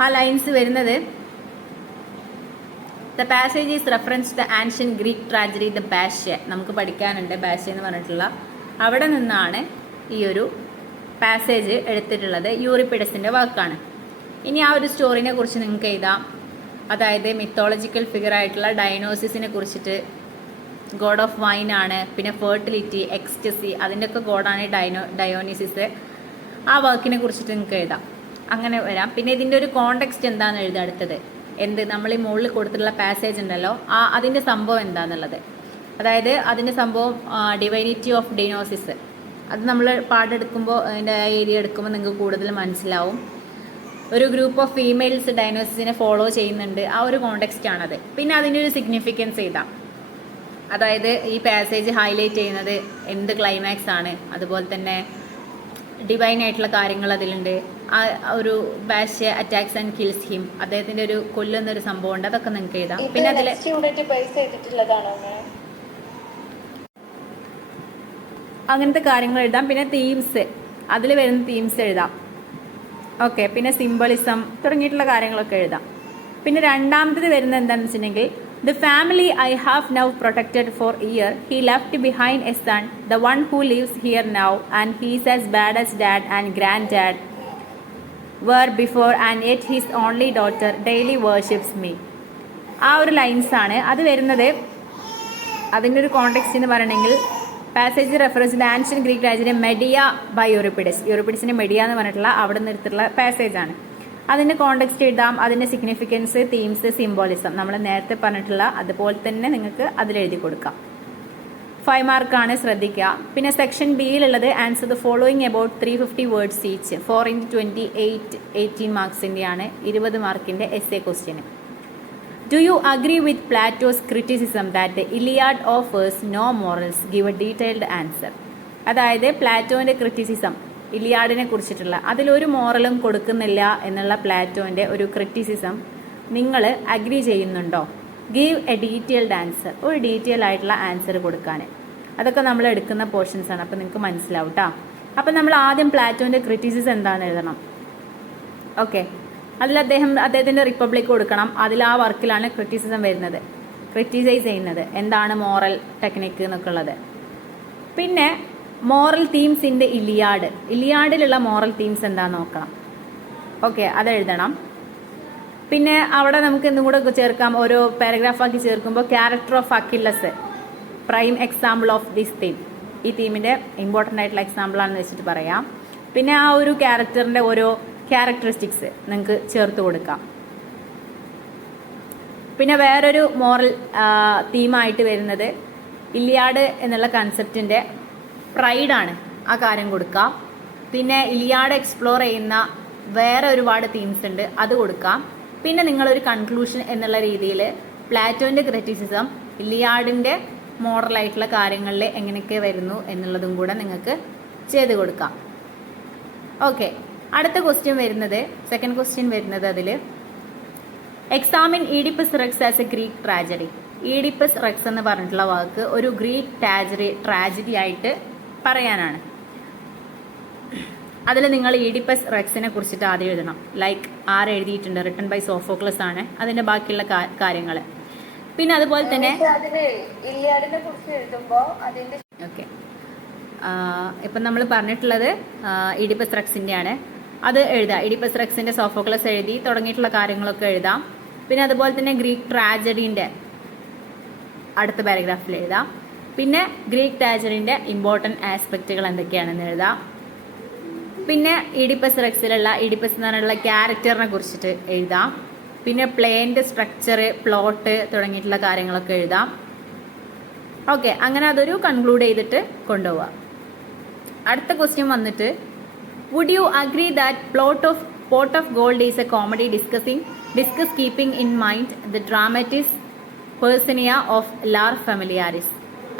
ആ lines വരുന്നത് the passage is reference the ancient Greek tragedy the Bacchae. നമുക്ക് പഠിക്കാനുണ്ട് ബാഷ്യ എന്ന് പറഞ്ഞിട്ടുള്ള. അവിടെ നിന്നാണ് ഈ ഒരു പാസേജ് എടുത്തിട്ടുള്ളത്. യൂറിപ്പിഡസിൻ്റെ വർക്കാണ്. ഇനി ആ ഒരു സ്റ്റോറിനെ കുറിച്ച് നിങ്ങൾക്ക് എഴുതാം. അതായത് മിത്തോളജിക്കൽ ഫിഗർ ആയിട്ടുള്ള ഡയനോസിസിനെ കുറിച്ചിട്ട്, ഗോഡ് ഓഫ് വൈൻ ആണ്. പിന്നെ ഫെർട്ടിലിറ്റി, എക്സ്റ്റസി, അതിൻ്റെയൊക്കെ ഗോഡാണ് ഡയോനിസിസ്. ആ വർക്കിനെ കുറിച്ചിട്ട് നിങ്ങൾക്ക് എഴുതാം. അങ്ങനെ വരാം. പിന്നെ ഇതിൻ്റെ ഒരു കോണ്ടെക്സ്റ്റ് എന്താണെന്ന് എഴുതാം. അടുത്തത് നമ്മൾ ഈ മുകളിൽ കൊടുത്തിട്ടുള്ള പാസേജ് ഉണ്ടല്ലോ, അതിൻ്റെ സംഭവം എന്താണെന്നുള്ളത്. അതായത് അതിൻ്റെ സംഭവം ഡിവൈനിറ്റി ഓഫ് ഡൈനോസിസ്. അത് നമ്മൾ പാടെടുക്കുമ്പോൾ, അതിൻ്റെ ഏരിയ എടുക്കുമ്പോൾ നിങ്ങൾക്ക് കൂടുതൽ മനസ്സിലാവും. ഒരു ഗ്രൂപ്പ് ഓഫ് ഫീമെയിൽസ് ഡൈനോസിസിനെ ഫോളോ ചെയ്യുന്നുണ്ട്. ആ ഒരു കോണ്ടെക്സ്റ്റ് ആണത്. പിന്നെ അതിൻ്റെ ഒരു സിഗ്നിഫിക്കൻസ് എഴുതാം. അതായത് ഈ പാസേജ് ഹൈലൈറ്റ് ചെയ്യുന്നത് എന്ത് ക്ലൈമാക്സ് ആണ്, അതുപോലെ തന്നെ ഡിവൈൻ ആയിട്ടുള്ള കാര്യങ്ങൾ അതിലുണ്ട്. ആ ഒരു ബാഷ്യ അറ്റാക്സ് ആൻഡ് കിൽസ് ഹിം, അദ്ദേഹത്തിൻ്റെ ഒരു കൊല്ലുന്നൊരു സംഭവം ഉണ്ട്. അതൊക്കെ നിങ്ങൾക്ക് എഴുതാം. പിന്നെ അതിൽ അങ്ങനത്തെ കാര്യങ്ങൾ എഴുതാം. പിന്നെ തീംസ്, അതിൽ വരുന്ന തീംസ് എഴുതാം. ഓക്കെ, പിന്നെ സിംബളിസം തുടങ്ങിയിട്ടുള്ള കാര്യങ്ങളൊക്കെ എഴുതാം. പിന്നെ രണ്ടാമത്തേത് വരുന്നത് എന്താണെന്ന് വെച്ചിട്ടുണ്ടെങ്കിൽ, the family I have now protected for year, he left behind a son, the one who lives here now, and he's as bad as dad and grand dad were before, and yet his only daughter daily worships me. ആ ഒരു ലൈൻസാണ് അത് വരുന്നത്. അതിൻ്റെ ഒരു context എന്ന് പറയണമെങ്കിൽ passage reference the ancient Greek tragedy Medea by Euripides. യൂറിപ്പിഡസിൻ്റെ Medea എന്ന് പറഞ്ഞിട്ടുള്ള അവിടെ നിർത്തിയിട്ടുള്ള പാസേജാണ്. അതിൻ്റെ കോണ്ടെക്സ്റ്റ് എഴുതാം, അതിൻ്റെ സിഗ്നിഫിക്കൻസ്, തീംസ്, സിംബോളിസം നമ്മൾ നേരത്തെ പറഞ്ഞിട്ടുള്ള അതുപോലെ തന്നെ നിങ്ങൾക്ക് അതിലെഴുതി കൊടുക്കാം. 5 മാർക്കാണ്, ശ്രദ്ധിക്കുക. പിന്നെ സെക്ഷൻ ബിയിലുള്ളത് answer the following about 350 words each 4 × 20 18 മാർക്സിൻ്റെയാണ് 20 മാർക്കിൻ്റെ essay question. Do you agree with Plato's criticism that the Iliad offers no morals? Give a detailed answer. അതായത് പ്ലാറ്റോൻ്റെ ക്രിറ്റിസിസം, ഇലിയാഡിനെ കുറിച്ചിട്ടുള്ള അതിലൊരു മോറലും കൊടുക്കുന്നില്ല എന്നുള്ള പ്ലാറ്റോൻ്റെ ഒരു ക്രിറ്റിസിസം നിങ്ങൾ അഗ്രി ചെയ്യുന്നുണ്ടോ? ഗീവ് എ ഡീറ്റെയിൽഡ് ആൻസർ, ഒരു ഡീറ്റെയിൽ ആയിട്ടുള്ള ആൻസർ കൊടുക്കാൻ. അതൊക്കെ നമ്മൾ എടുക്കുന്ന പോർഷൻസ് ആണ്, അപ്പോൾ നിങ്ങൾക്ക് മനസ്സിലാവും കേട്ടോ. അപ്പം നമ്മൾ ആദ്യം പ്ലാറ്റോൻ്റെ ക്രിറ്റിസിസം എന്താണെന്ന് എഴുതണം. ഓക്കെ, അതിൽ അദ്ദേഹത്തിൻ്റെ റിപ്പബ്ലിക് കൊടുക്കണം. അതിൽ ആ വർക്കിലാണ് ക്രിറ്റിസിസം വരുന്നത്, ക്രിറ്റിസൈസ് ചെയ്യുന്നത് എന്താണ് മോറൽ ടെക്നിക്ക് എന്നൊക്കെ ഉള്ളത്. പിന്നെ മോറൽ തീംസ് ഇൻ ദ ഇലിയാഡിലുള്ള മോറൽ തീംസ് എന്താണെന്ന് നോക്കണം. ഓക്കെ, അതെഴുതണം. പിന്നെ അവിടെ നമുക്ക് എന്തും കൂടെ ചേർക്കാം, ഓരോ പാരഗ്രാഫാക്കി ചേർക്കുമ്പോൾ character of Achilles prime example of this theme, ഈ തീമിൻ്റെ ഇമ്പോർട്ടൻ്റ് ആയിട്ടുള്ള എക്സാമ്പിളാണെന്ന് വെച്ചിട്ട് പറയാം. പിന്നെ ആ ഒരു ക്യാരക്ടറിൻ്റെ ഓരോ ക്യാരക്ടറിസ്റ്റിക്സ് നിങ്ങൾക്ക് ചേർത്ത് കൊടുക്കാം. പിന്നെ വേറൊരു മോറൽ തീമായിട്ട് വരുന്നത് ഇലിയാഡ് എന്നുള്ള കൺസെപ്റ്റിൻ്റെ പ്രൈഡാണ്, ആ കാര്യം കൊടുക്കാം. പിന്നെ ഇലിയാഡ് എക്സ്പ്ലോർ ചെയ്യുന്ന വേറെ ഒരുപാട് തീംസ് ഉണ്ട്, അത് കൊടുക്കാം. പിന്നെ നിങ്ങളൊരു കൺക്ലൂഷൻ എന്നുള്ള രീതിയിൽ പ്ലാറ്റോൻ്റെ ക്രിറ്റിസിസം ഇലിയാഡിൻ്റെ മോറലായിട്ടുള്ള കാര്യങ്ങളിൽ എങ്ങനെയൊക്കെ വരുന്നു എന്നുള്ളതും കൂടെ നിങ്ങൾക്ക് ചെയ്ത് കൊടുക്കാം. ഓക്കെ, അടുത്ത ക്വസ്റ്റ്യൻ വരുന്നത്, സെക്കൻഡ് ക്വസ്റ്റ്യൻ വരുന്നത് അതിൽ examine Oedipus Rex as A Greek tragedy. Oedipus Rex എന്ന് പറഞ്ഞിട്ടുള്ള വാക്ക് ഒരു ഗ്രീക്ക് ട്രാജഡി ആയിട്ട് പറയാനാണ്. അതിൽ നിങ്ങൾ ഈഡിപ്പസ് റെക്സിനെ കുറിച്ചിട്ട് ആദ്യം എഴുതണം. ലൈക്ക് എഴുതിയിട്ടുണ്ട്, റിട്ടൺ ബൈ സോഫോക്ലസ് ആണ്, അതിന്റെ ബാക്കിയുള്ള കാര്യങ്ങൾ. പിന്നെ അതുപോലെ തന്നെ ഓക്കെ, ഇപ്പം നമ്മൾ പറഞ്ഞിട്ടുള്ളത് ഈഡിപ്പസ് റെക്സിന്റെ ആണ്, അത് എഴുതാം. ഈഡിപ്പസ് റെക്സിന്റെ സോഫോക്ലസ് എഴുതി തുടങ്ങിയിട്ടുള്ള കാര്യങ്ങളൊക്കെ എഴുതാം. പിന്നെ അതുപോലെ തന്നെ ഗ്രീക്ക് ട്രാജഡീൻ്റെ അടുത്ത പാരഗ്രാഫിൽ എഴുതാം. പിന്നെ ഗ്രീക്ക് ട്രാജഡീൻ്റെ ഇമ്പോർട്ടൻറ്റ് ആസ്പെക്റ്റുകൾ എന്തൊക്കെയാണെന്ന് എഴുതാം. പിന്നെ ഈഡിപ്പസ് റെക്സിലുള്ള ഈഡിപ്പസ് എന്ന് പറഞ്ഞുള്ള ക്യാരക്ടറിനെ കുറിച്ചിട്ട് എഴുതാം. പിന്നെ പ്ലേൻ്റെ സ്ട്രക്ചർ, പ്ലോട്ട് തുടങ്ങിയിട്ടുള്ള കാര്യങ്ങളൊക്കെ എഴുതാം. ഓക്കെ, അങ്ങനെ അതൊരു കൺക്ലൂഡ് ചെയ്തിട്ട് കൊണ്ടുപോവാം. അടുത്ത ക്വസ്റ്റ്യൻ വന്നിട്ട് would you agree that pot of gold is a comedy discuss keeping in mind the dramatis personae of Lar familiaris.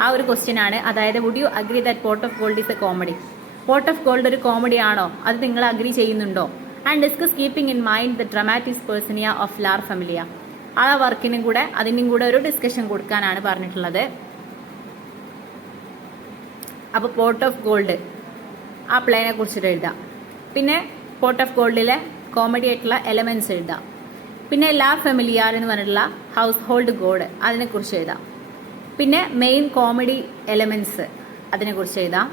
ആ ഒരു ക്വസ്റ്റ്യൻ ആണ്. അതായത് would you agree that pot of gold is a comedy, pot of gold ഒരു comedy ആണോ, അത് നിങ്ങൾ agree ചെയ്യുന്നുണ്ടോ? And discuss keeping in mind the dramatis personae of Lar familiaris, ആ വർക്കിനും കൂടെ അതിനും കൂടെ ഒരു ഡിസ്കഷൻ കൊടുക്കാനാണ് പറഞ്ഞിട്ടുള്ളത്. അപ്പോൾ പോട്ട് ഓഫ് ഗോൾഡ് ആ പ്ലേനെ കുറിച്ചിട്ട് എഴുതാം. പിന്നെ പോട്ട് ഓഫ് ഗോൾഡിലെ കോമഡി ആയിട്ടുള്ള എലമെന്റ്സ് എഴുതാം. പിന്നെ ലാർ ഫെമിലിയാർ എന്ന് പറഞ്ഞിട്ടുള്ള ഹൗസ് ഹോൾഡ് ഗോഡ് അതിനെക്കുറിച്ച് എഴുതാം. പിന്നെ മെയിൻ കോമഡി എലമെന്റ്സ് അതിനെക്കുറിച്ച് എഴുതാം.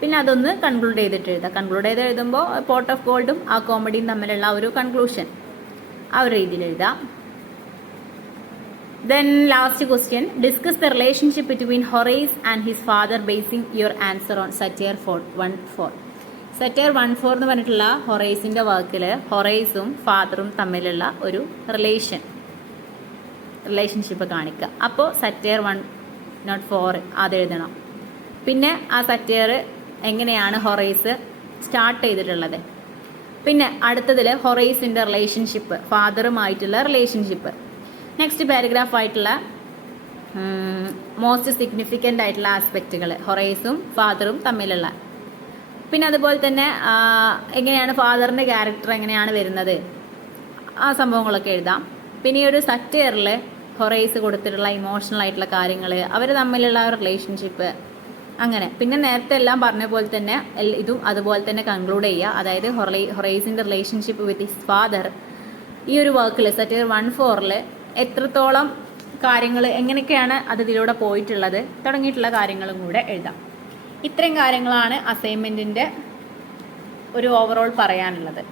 പിന്നെ അതൊന്ന് കൺക്ലൂഡ് ചെയ്തിട്ട് എഴുതാം. കൺക്ലൂഡ് ചെയ്ത് എഴുതുമ്പോൾ പോട്ട് ഓഫ് ഗോൾഡും ആ കോമഡിയും തമ്മിലുള്ള ഒരു കൺക്ലൂഷൻ ആ ഒരു രീതിയിൽ എഴുതാം. Then last question discuss the relationship between Horace and his father basin your answer on satire 1:4. Satire 1:4 എന്ന് പറഞ്ഞിട്ടുള്ള ഹൊറൈസിന്റെ വർക്കിൽ ഹൊറൈസും ഫാദറും തമ്മിലുള്ള ഒരു റിലേഷൻഷിപ്പ് കാണിക്കുക. അപ്പോൾ സറ്റയർ 1:4 അത് എഴുതണം. പിന്നെ ആ സറ്റയർ എങ്ങനെയാണ് ഹൊറൈസ് സ്റ്റാർട്ട് ചെയ്തിട്ടുള്ളത്. പിന്നെ അടുത്തതിൽ ഹൊറൈസിന്റെ റിലേഷൻഷിപ്പ്, ഫാദറുമായിട്ടുള്ള റിലേഷൻഷിപ്പ്. നെക്സ്റ്റ് പാരഗ്രാഫ് ആയിട്ടുള്ള മോസ്റ്റ് സിഗ്നിഫിക്കൻ്റ് ആയിട്ടുള്ള ആസ്പെക്റ്റുകൾ ഹൊറൈസും ഫാദറും തമ്മിലുള്ള. പിന്നെ അതുപോലെ തന്നെ എങ്ങനെയാണ് ഫാദറിൻ്റെ ക്യാരക്ടർ എങ്ങനെയാണ് വരുന്നത്, ആ സംഭവങ്ങളൊക്കെ എഴുതാം. പിന്നെ ഈ ഒരു സറ്റയറിൽ ഹൊറൈസ് കൊടുത്തിട്ടുള്ള ഇമോഷണൽ ആയിട്ടുള്ള കാര്യങ്ങൾ, അവർ തമ്മിലുള്ള റിലേഷൻഷിപ്പ്, അങ്ങനെ. പിന്നെ നേരത്തെ എല്ലാം പറഞ്ഞ പോലെ തന്നെ ഇതും അതുപോലെ തന്നെ കൺക്ലൂഡ് ചെയ്യുക. അതായത് ഹൊറൈസിൻ്റെ റിലേഷൻഷിപ്പ് വിത്ത് ഹിസ് ഫാദർ ഈ ഒരു വർക്കിൽ സറ്റയർ 1:4 എത്രത്തോളം കാര്യങ്ങൾ എങ്ങനെയൊക്കെയാണ് അത് ഇതിലൂടെ പോയിട്ടുള്ളത് തുടങ്ങിയിട്ടുള്ള കാര്യങ്ങളും കൂടെ എഴുതാം. ഇത്രയും കാര്യങ്ങളാണ് അസൈൻമെൻറ്റിൻ്റെ ഒരു ഓവറോൾ പറയാനുള്ളത്.